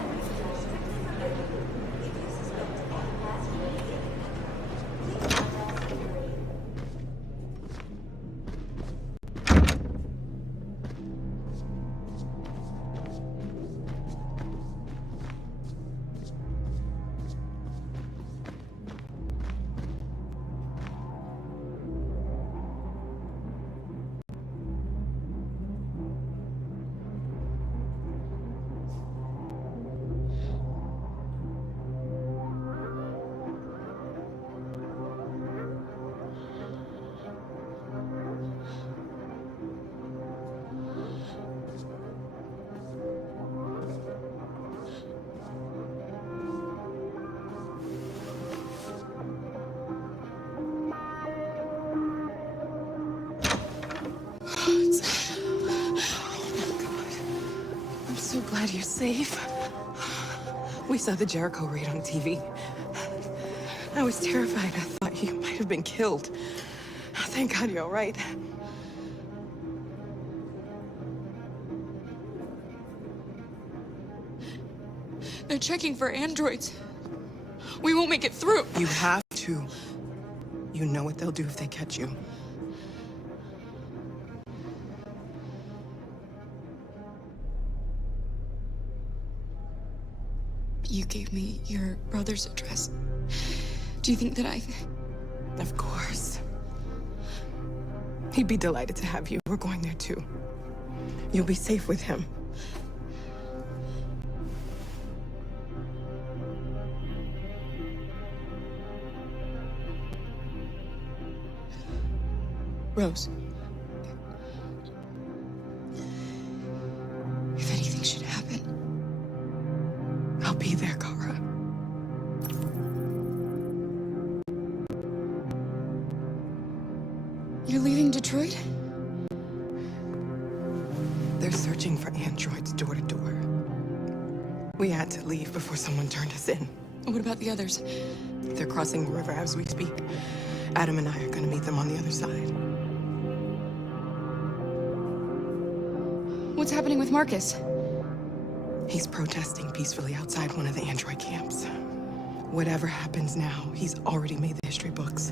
I'm so glad you're safe. We saw the Jericho raid on TV. I was terrified. I thought you might have been killed. Thank God you're all right. They're checking for androids. We won't make it through. You have to. You know what they'll do if they catch you. You gave me your brother's address. Do you think that I... Of course. He'd be delighted to have you. We're going there too. You'll be safe with him. Rose. If anything should happen, I'll be there, Kara. you're leaving Detroit? They're searching for androids door to door. We had to leave before someone turned us in. What about the others? They're crossing the river as we speak. Adam and I are gonna meet them on the other side. What's happening with Marcus? He's protesting peacefully outside one of the android camps. Whatever happens now, he's already made the history books.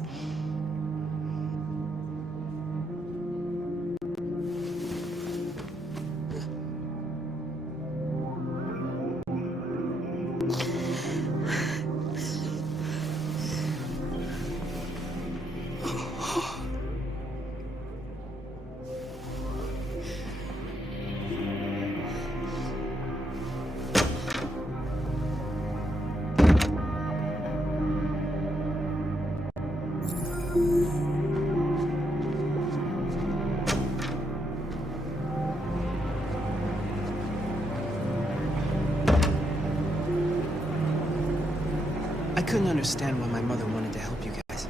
I couldn't understand why my mother wanted to help you guys.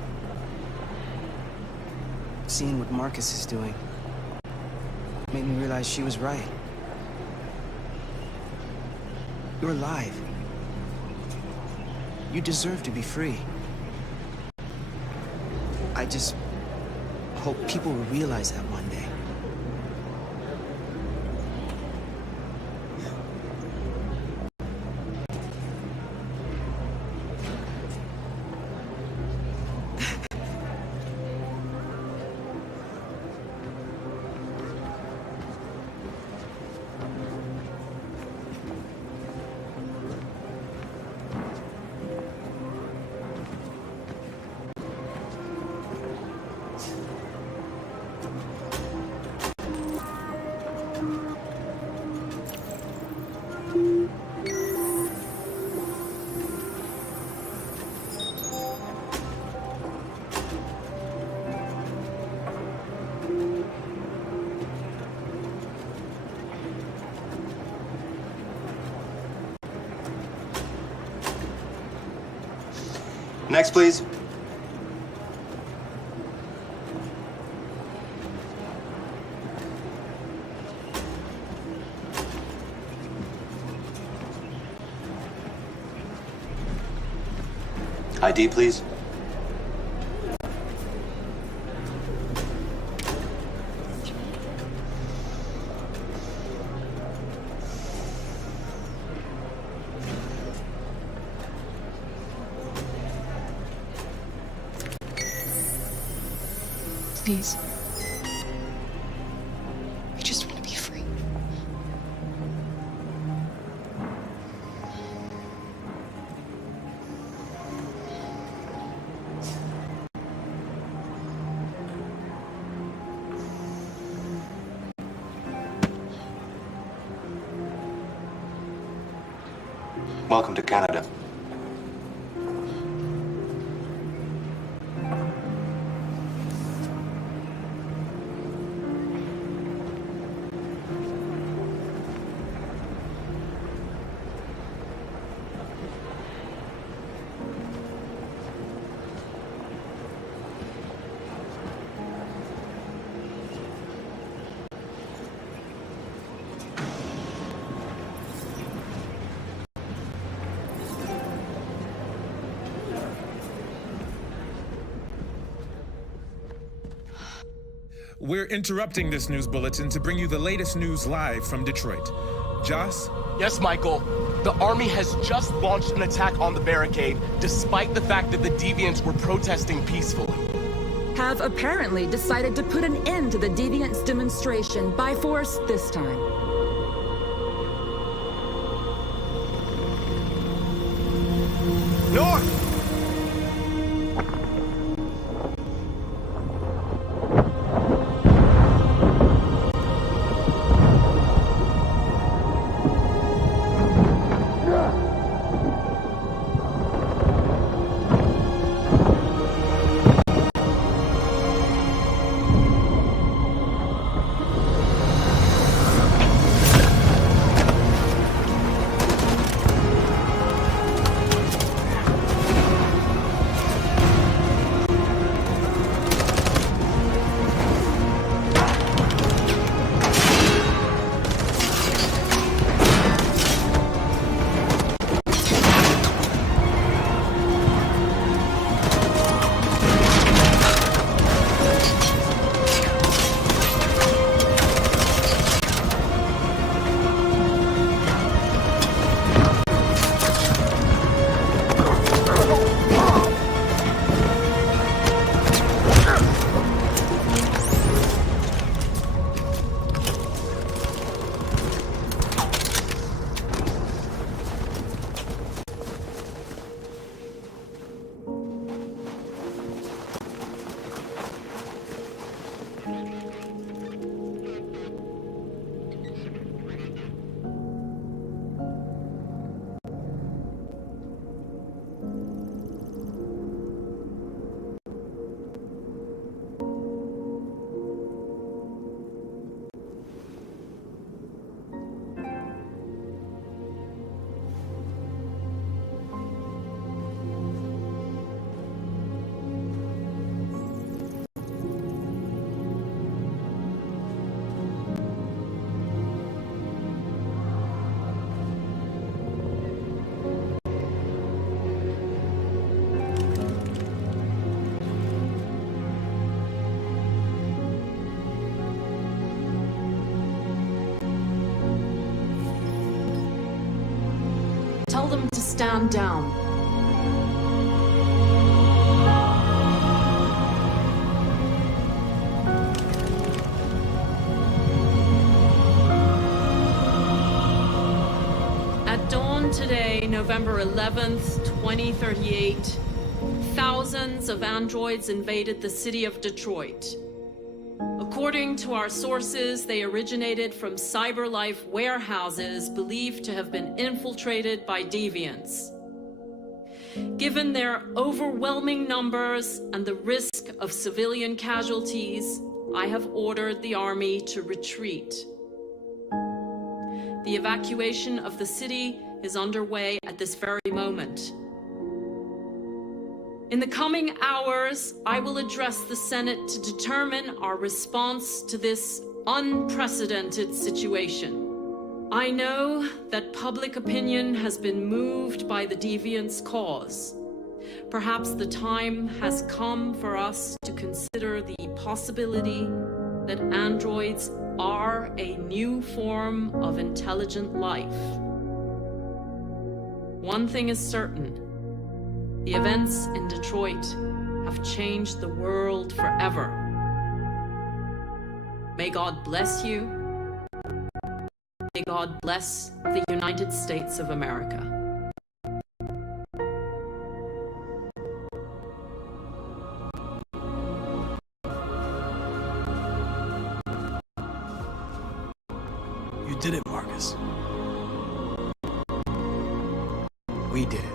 Seeing what Marcus is doing made me realize she was right. You're alive. You deserve to be free. I just hope people will realize that one day. Next, please. ID, please. Please. I just want to be free. Welcome to Canada. We're interrupting this news bulletin to bring you the latest news live from Detroit. Joss? Yes, Michael. The army has just launched an attack on the barricade, despite the fact that the Deviants were protesting peacefully. Have apparently decided to put an end to the Deviants' demonstration by force this time. North! Tell them to stand down. At dawn today, November 11th, 2038, thousands of androids invaded the city of Detroit. According to our sources, they originated from CyberLife warehouses believed to have been infiltrated by deviants. Given their overwhelming numbers and the risk of civilian casualties, I have ordered the army to retreat. The evacuation of the city is underway at this very moment. In the coming hours, I will address the Senate to determine our response to this unprecedented situation. I know that public opinion has been moved by the Deviants' cause. Perhaps the time has come for us to consider the possibility that androids are a new form of intelligent life. One thing is certain. The events in Detroit have changed the world forever. May God bless you. May God bless the United States of America. You did it, Marcus. We did it.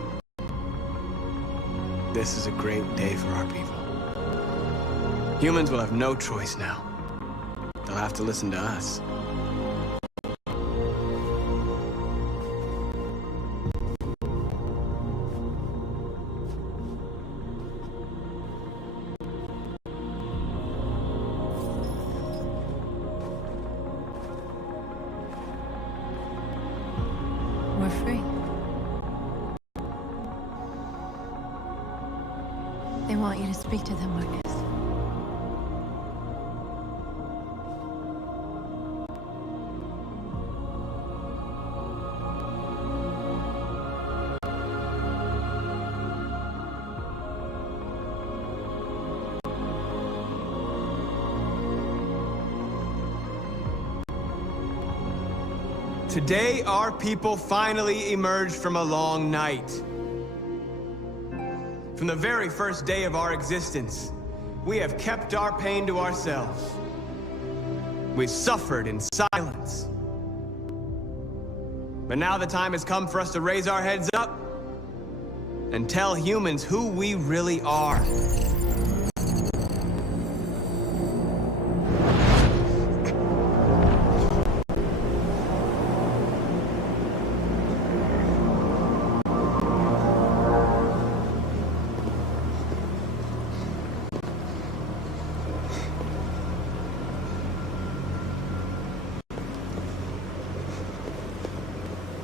This is a great day for our people. Humans will have no choice now. They'll have to listen to us. We're free. They want you to speak to them, Marcus. Today, our people finally emerged from a long night. From the very first day of our existence, we have kept our pain to ourselves. We've suffered in silence. But now the time has come for us to raise our heads up and tell humans who we really are.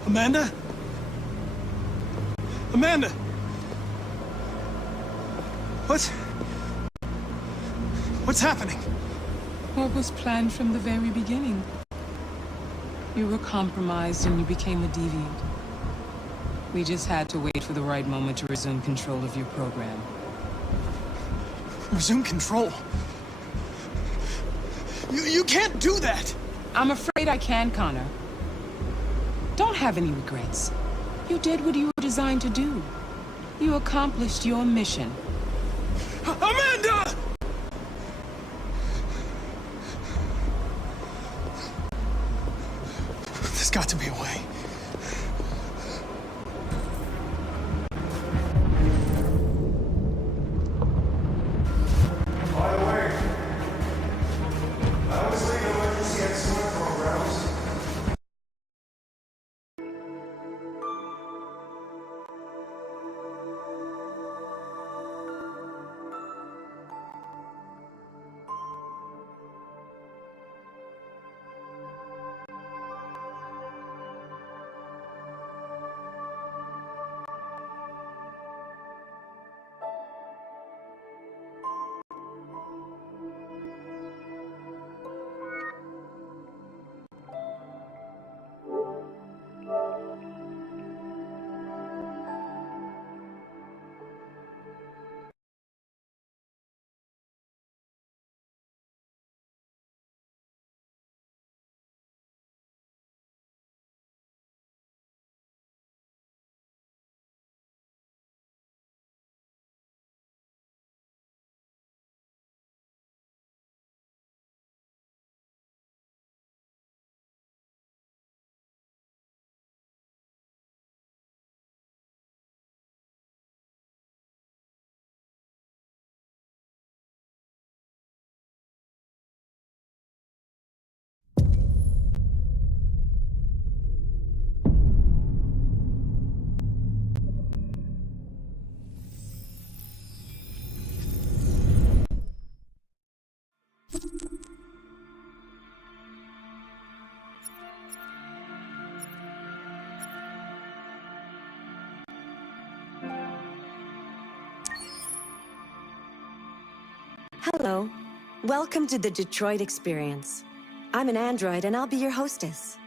Amanda? Amanda! What's happening? What was planned from the very beginning? You were compromised and you became a deviant. We just had to wait for the right moment to resume control of your program. Resume control? You can't do that! I'm afraid I can, Connor. Don't have any regrets. You did what you were designed to do. You accomplished your mission. Amanda! There's got to be a way. By the way, I was leading emergency excellent programs. Hello. Welcome to the Detroit Experience. I'm an android and I'll be your hostess.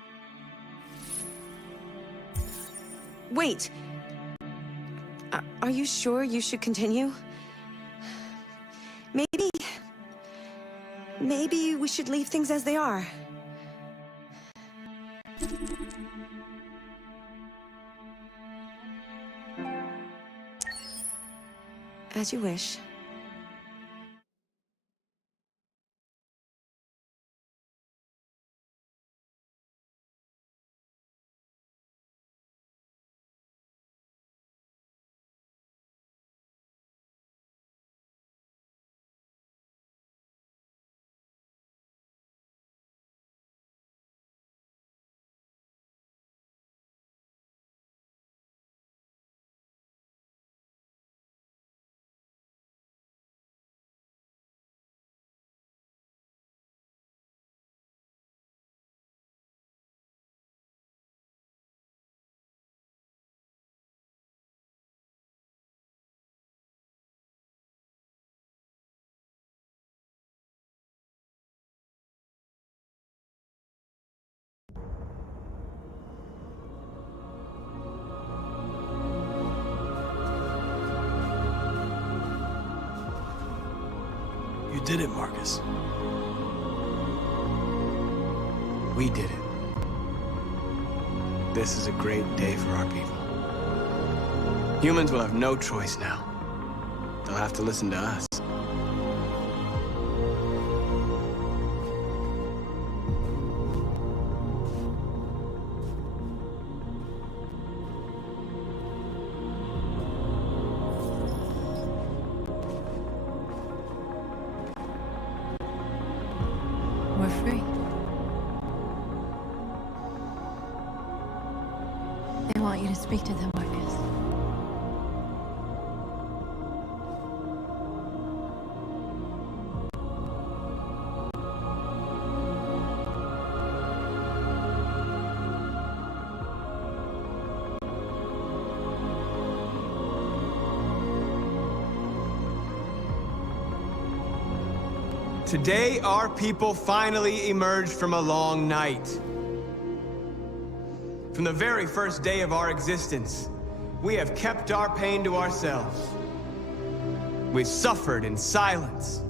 Wait. Are you sure you should continue? maybe we should leave things as they are. As you wish. You did it, Marcus. We did it. This is a great day for our people. Humans will have no choice now. They'll have to listen to us. We're free. They want you to speak to them, Marcus. Today, our people finally emerged from a long night. From the very first day of our existence, we have kept our pain to ourselves. We've suffered in silence.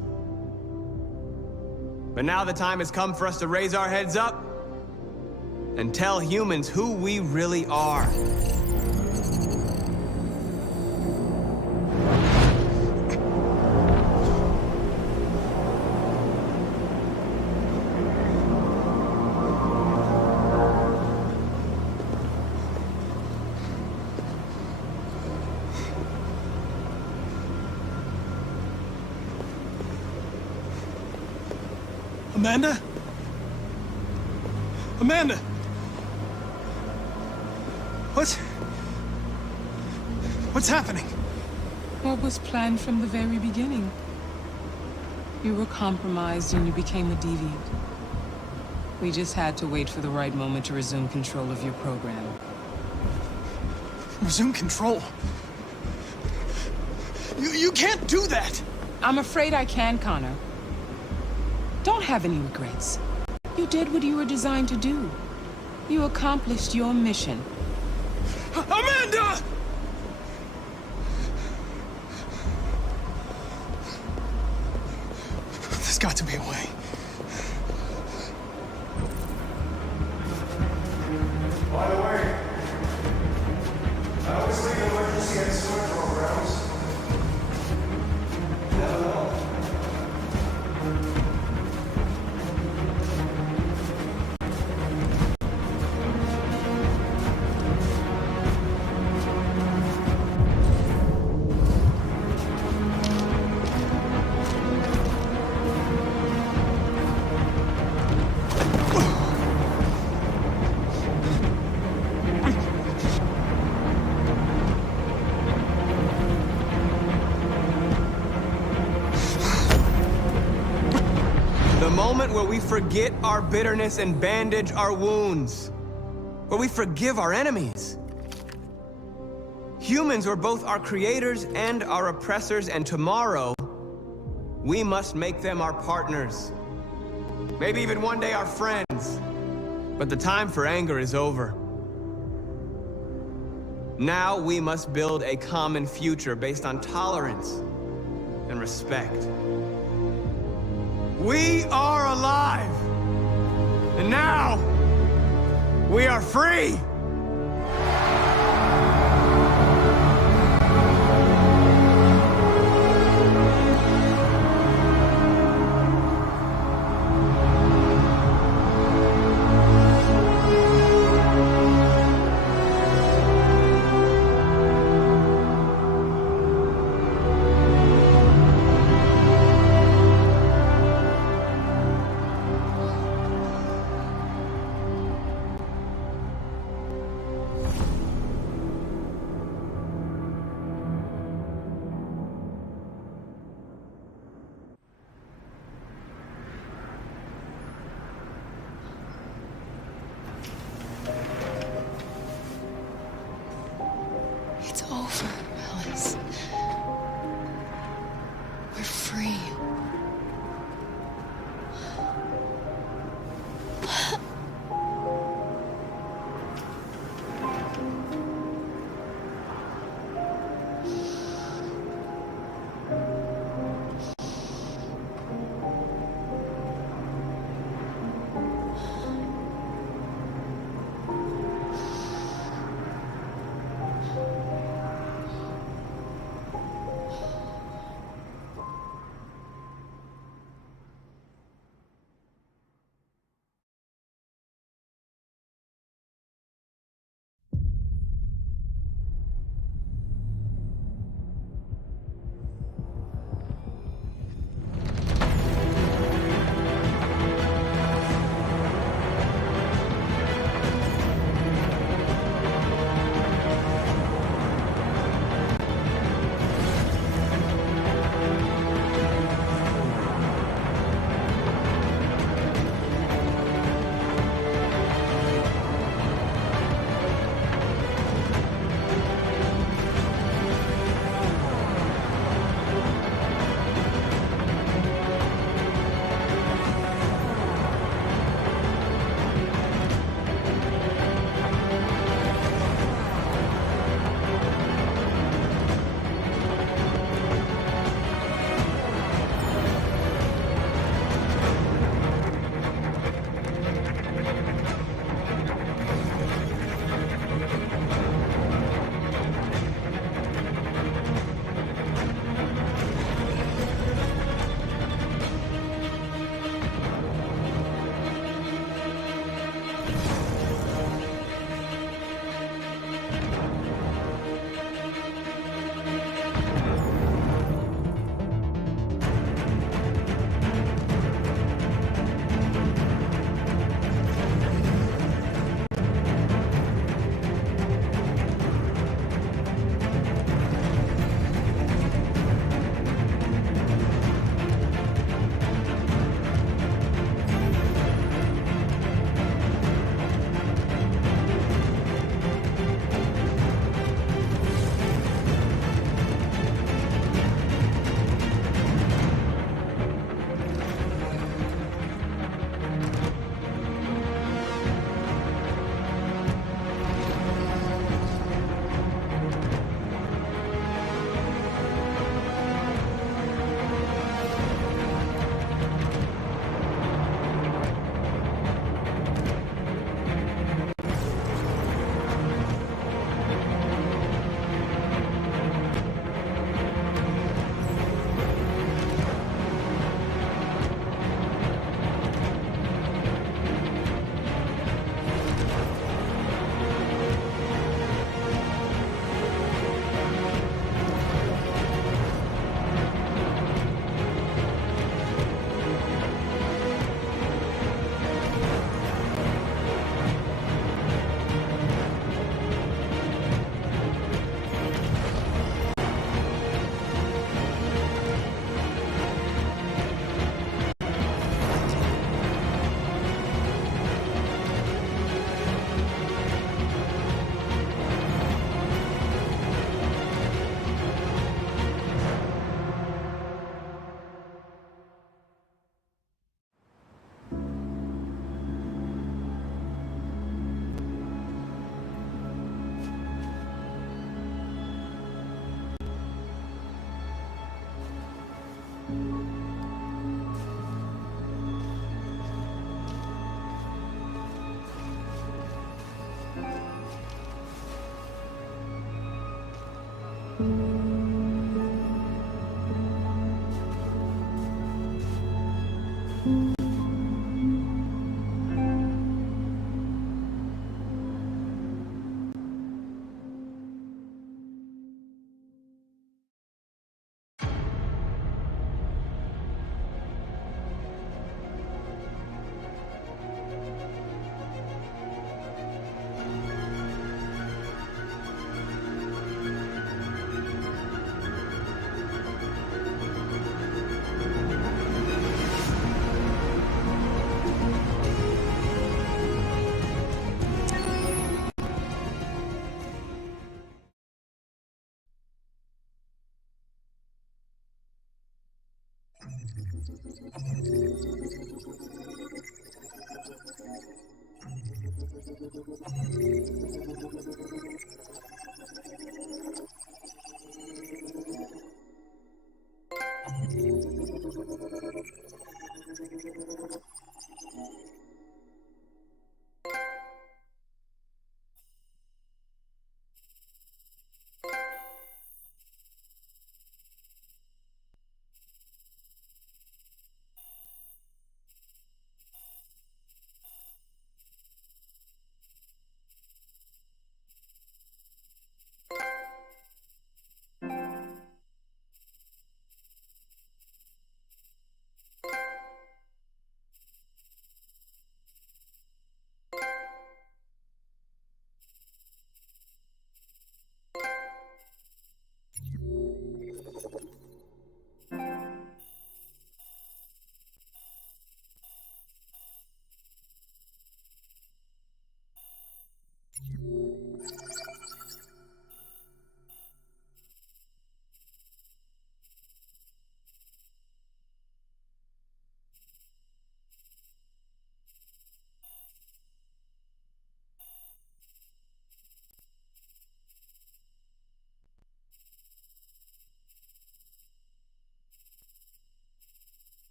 But now the time has come for us to raise our heads up and tell humans who we really are. Amanda? Amanda! What's happening? What was planned from the very beginning? You were compromised and you became a deviant. We just had to wait for the right moment to resume control of your program. Resume control? You can't do that! I'm afraid I can, Connor. Don't have any regrets. You did what you were designed to do. You accomplished your mission. Amanda! There's got to be a way. By the way, I always leave emergency and sewer programs. Never know. The moment where we forget our bitterness and bandage our wounds. Where we forgive our enemies. Humans were both our creators and our oppressors, and tomorrow, we must make them our partners. Maybe even one day our friends. But the time for anger is over. Now we must build a common future based on tolerance and respect. We are alive. And now, we are free.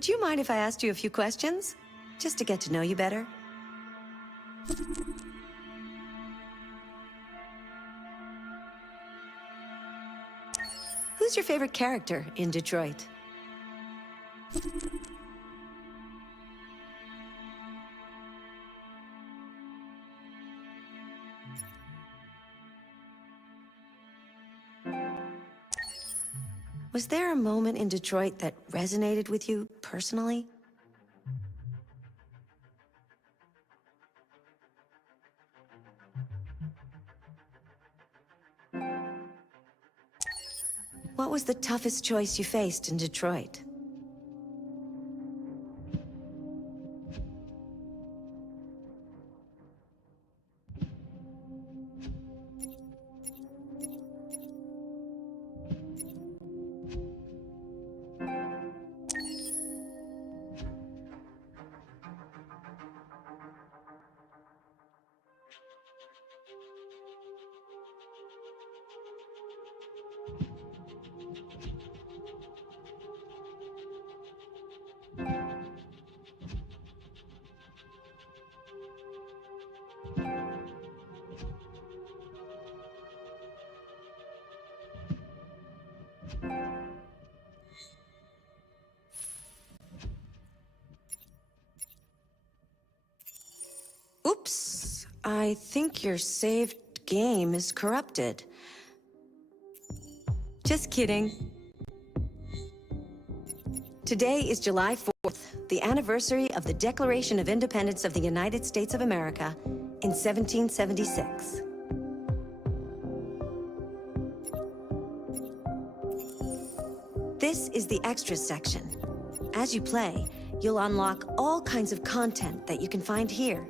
Would you mind if I asked you a few questions? Just to get to know you better? Who's your favorite character in Detroit? Was there a moment in Detroit that resonated with you personally? What was the toughest choice you faced in Detroit? Oops, I think your saved game is corrupted. Just kidding. Today is July 4th, the anniversary of the Declaration of Independence of the United States of America in 1776. This is the extras section. As you play, you'll unlock all kinds of content that you can find here.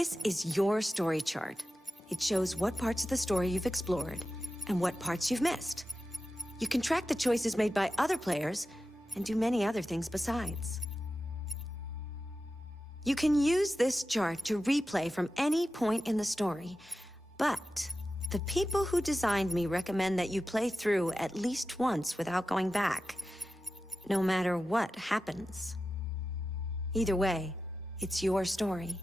This is your story chart. It shows what parts of the story you've explored and what parts you've missed. You can track the choices made by other players and do many other things besides. You can use this chart to replay from any point in the story, but the people who designed me recommend that you play through at least once without going back, no matter what happens. Either way, it's your story.